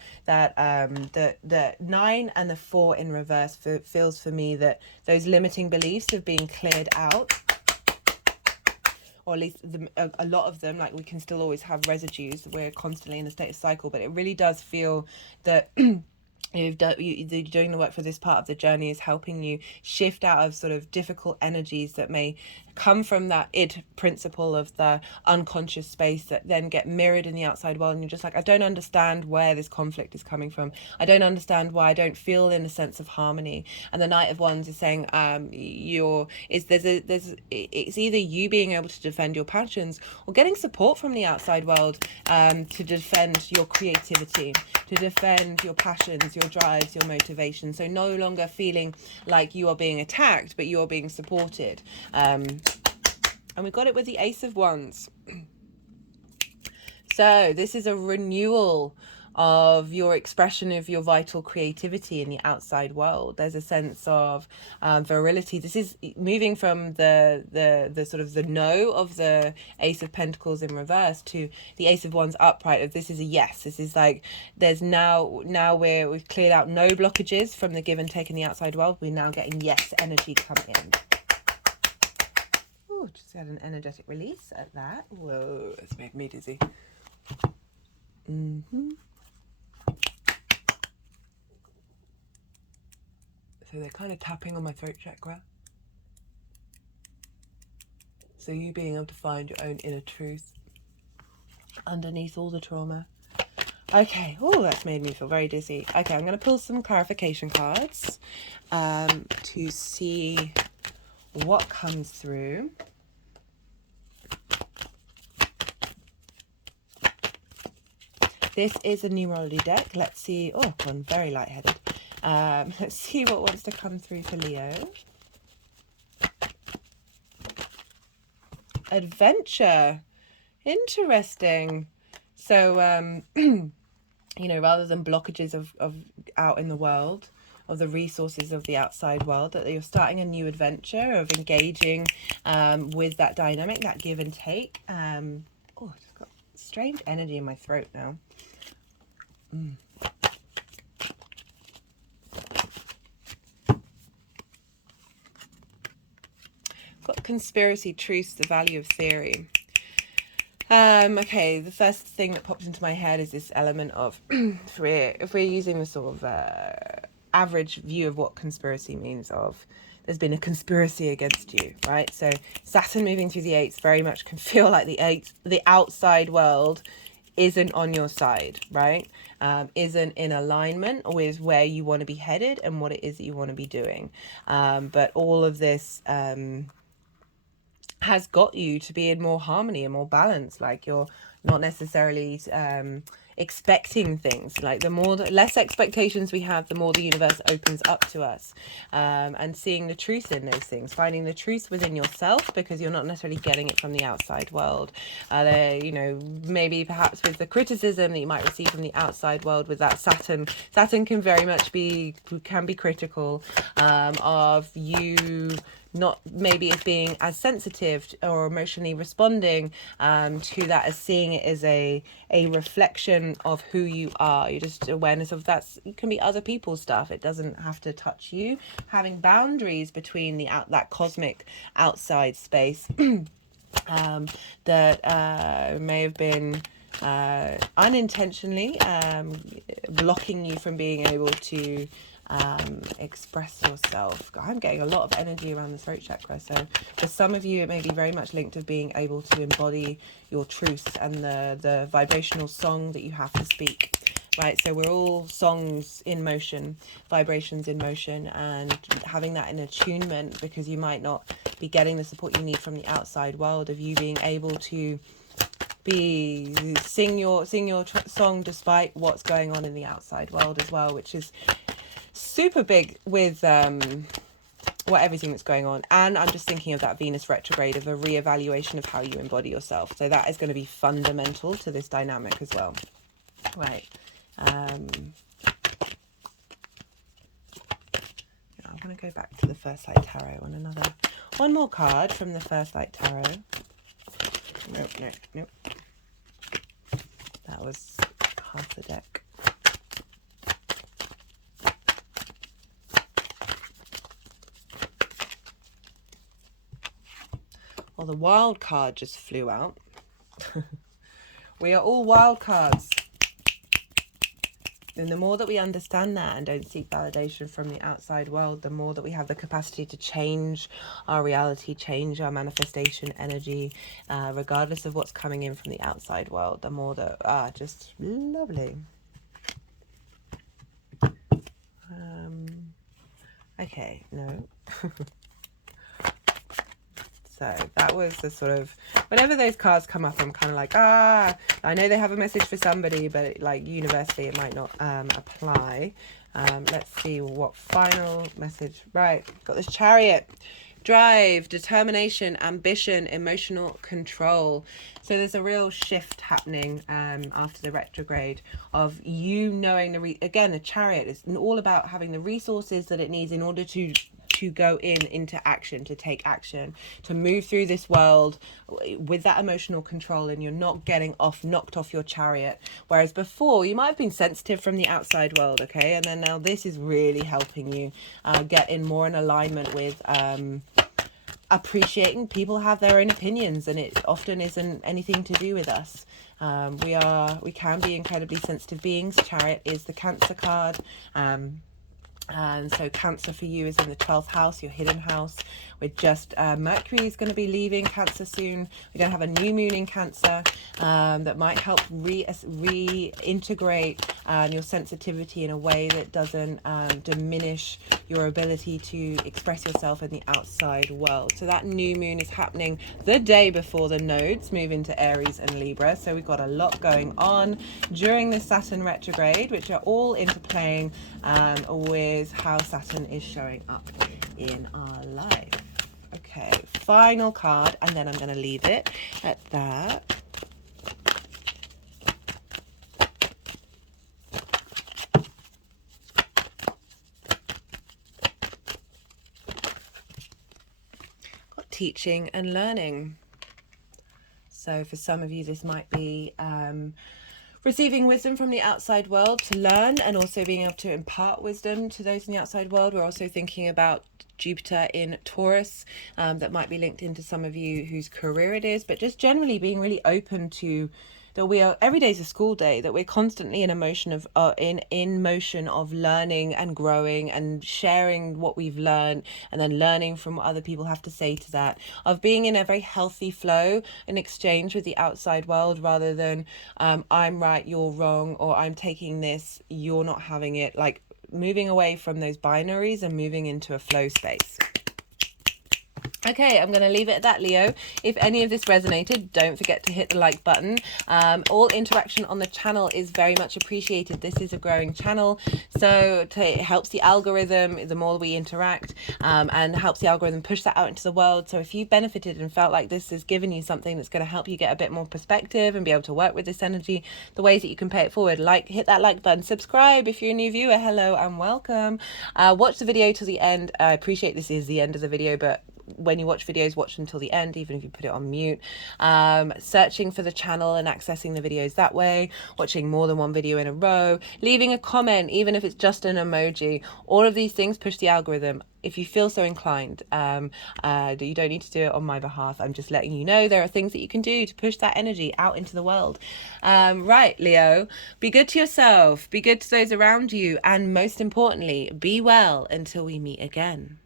9 and the 4 in reverse feels for me that those limiting beliefs have been cleared out, or at least a lot of them. Like, we can still always have residues, we're constantly in a state of cycle, but it really does feel that you're doing the work for this part of the journey is helping you shift out of sort of difficult energies that may come from that id principle of the unconscious space that then get mirrored in the outside world, and you're just like, I don't understand where this conflict is coming from. I don't understand why I don't feel in a sense of harmony. And the Knight of Wands is saying, it's either you being able to defend your passions, or getting support from the outside world, to defend your creativity, to defend your passions, your drives, your motivation. So no longer feeling like you are being attacked, but you are being supported. And we got it with the Ace of Wands. So this is a renewal of your expression of your vital creativity in the outside world. There's a sense of virility. This is moving from the sort of the no of the Ace of Pentacles in reverse to the Ace of Wands upright, of this is a yes. This is like, there's now we've cleared out no blockages from the give and take in the outside world. We're now getting yes energy come in. Ooh, just had an energetic release at that. Whoa, that's made me dizzy. So they're kind of tapping on my throat chakra. So you being able to find your own inner truth underneath all the trauma. Okay, oh, that's made me feel very dizzy. Okay, I'm going to pull some clarification cards to see what comes through. This is a numerology deck. Let's see. Oh, I'm very lightheaded. Let's see what wants to come through for Leo. Adventure. Interesting. So, you know, rather than blockages of out in the world, of the resources of the outside world, that you're starting a new adventure of engaging with that dynamic, that give and take. Oh, I've just got strange energy in my throat now. Got conspiracy, truth, the value of theory. Okay, the first thing that pops into my head is this element of if we're using the sort of average view of what conspiracy means, of there's been a conspiracy against you, right? So Saturn moving through the 8s very much can feel like the outside world isn't on your side, right? Isn't in alignment with where you want to be headed and what it is that you want to be doing. But all of this has got you to be in more harmony and more balance. Like, you're not necessarily expecting things. Like, less expectations we have, the more the universe opens up to us, and seeing the truth in those things, finding the truth within yourself, because you're not necessarily getting it from the outside world. You know, maybe perhaps with the criticism that you might receive from the outside world with that Saturn can very much be critical of you not maybe as being as sensitive or emotionally responding to that, as seeing it as a reflection of who you are. You're just awareness of it can be other people's stuff. It doesn't have to touch you. Having boundaries between that cosmic outside space that may have been unintentionally blocking you from being able to express yourself. I'm getting a lot of energy around the throat chakra. So for some of you, it may be very much linked to being able to embody your truth and the vibrational song that you have to speak. Right, so we're all songs in motion, vibrations in motion, and having that in attunement, because you might not be getting the support you need from the outside world, of you being able to sing your song despite what's going on in the outside world as well, which is super big with everything that's going on. And I'm just thinking of that Venus retrograde, of a reevaluation of how you embody yourself. So that is going to be fundamental to this dynamic as well. Right. I want to go back to the First Light Tarot on one more card from the First Light Tarot. Nope. That was half the deck. Well, the wild card just flew out. We are all wild cards. And the more that we understand that and don't seek validation from the outside world, the more that we have the capacity to change our reality, change our manifestation energy, regardless of what's coming in from the outside world, the more that, just lovely. Okay, no. So that was the sort of, whenever those cards come up, I'm kind of like, I know they have a message for somebody, but like universally it might not apply. Let's see what final message. Right, got this Chariot. Drive, determination, ambition, emotional control. So there's a real shift happening after the retrograde of you knowing again, the Chariot is all about having the resources that it needs in order to go into action, to take action, to move through this world with that emotional control, and you're not getting knocked off your chariot. Whereas before you might have been sensitive from the outside world, okay, and then now this is really helping you get in more in alignment with appreciating people have their own opinions, and it often isn't anything to do with us. We can be incredibly sensitive beings. Chariot is the Cancer card. And so Cancer for you is in the 12th house, your hidden house. We're just, Mercury is going to be leaving Cancer soon. We're going to have a new moon in Cancer that might help reintegrate your sensitivity in a way that doesn't diminish your ability to express yourself in the outside world. So that new moon is happening the day before the nodes move into Aries and Libra. So we've got a lot going on during the Saturn retrograde, which are all interplaying with how Saturn is showing up in our life. Okay, final card, and then I'm going to leave it at that. Got teaching and learning. So for some of you, this might be receiving wisdom from the outside world to learn, and also being able to impart wisdom to those in the outside world. We're also thinking about Jupiter in Taurus, that might be linked into some of you whose career it is, but just generally being really open to that we are, every day is a school day, that we're constantly in a motion of in motion of learning and growing and sharing what we've learned, and then learning from what other people have to say to that, of being in a very healthy flow in exchange with the outside world, rather than I'm right, you're wrong, or I'm taking this, you're not having it. Like moving away from those binaries and moving into a flow space. Okay, I'm going to leave it at that, Leo. If any of this resonated, don't forget to hit the like button. All interaction on the channel is very much appreciated. This is a growing channel, so it helps the algorithm, the more we interact, and helps the algorithm push that out into the world. So if you benefited and felt like this has given you something that's going to help you get a bit more perspective and be able to work with this energy, the ways that you can pay it forward, hit that like button, subscribe if you're a new viewer, hello and welcome. Watch the video till the end. I appreciate this is the end of the video, but when you watch videos, watch until the end, even if you put it on mute. Searching for the channel and accessing the videos that way, watching more than one video in a row, leaving a comment, even if it's just an emoji. All of these things push the algorithm. If you feel so inclined, that you don't need to do it on my behalf. I'm just letting you know there are things that you can do to push that energy out into the world. Right, Leo, be good to yourself, be good to those around you, and most importantly, be well until we meet again.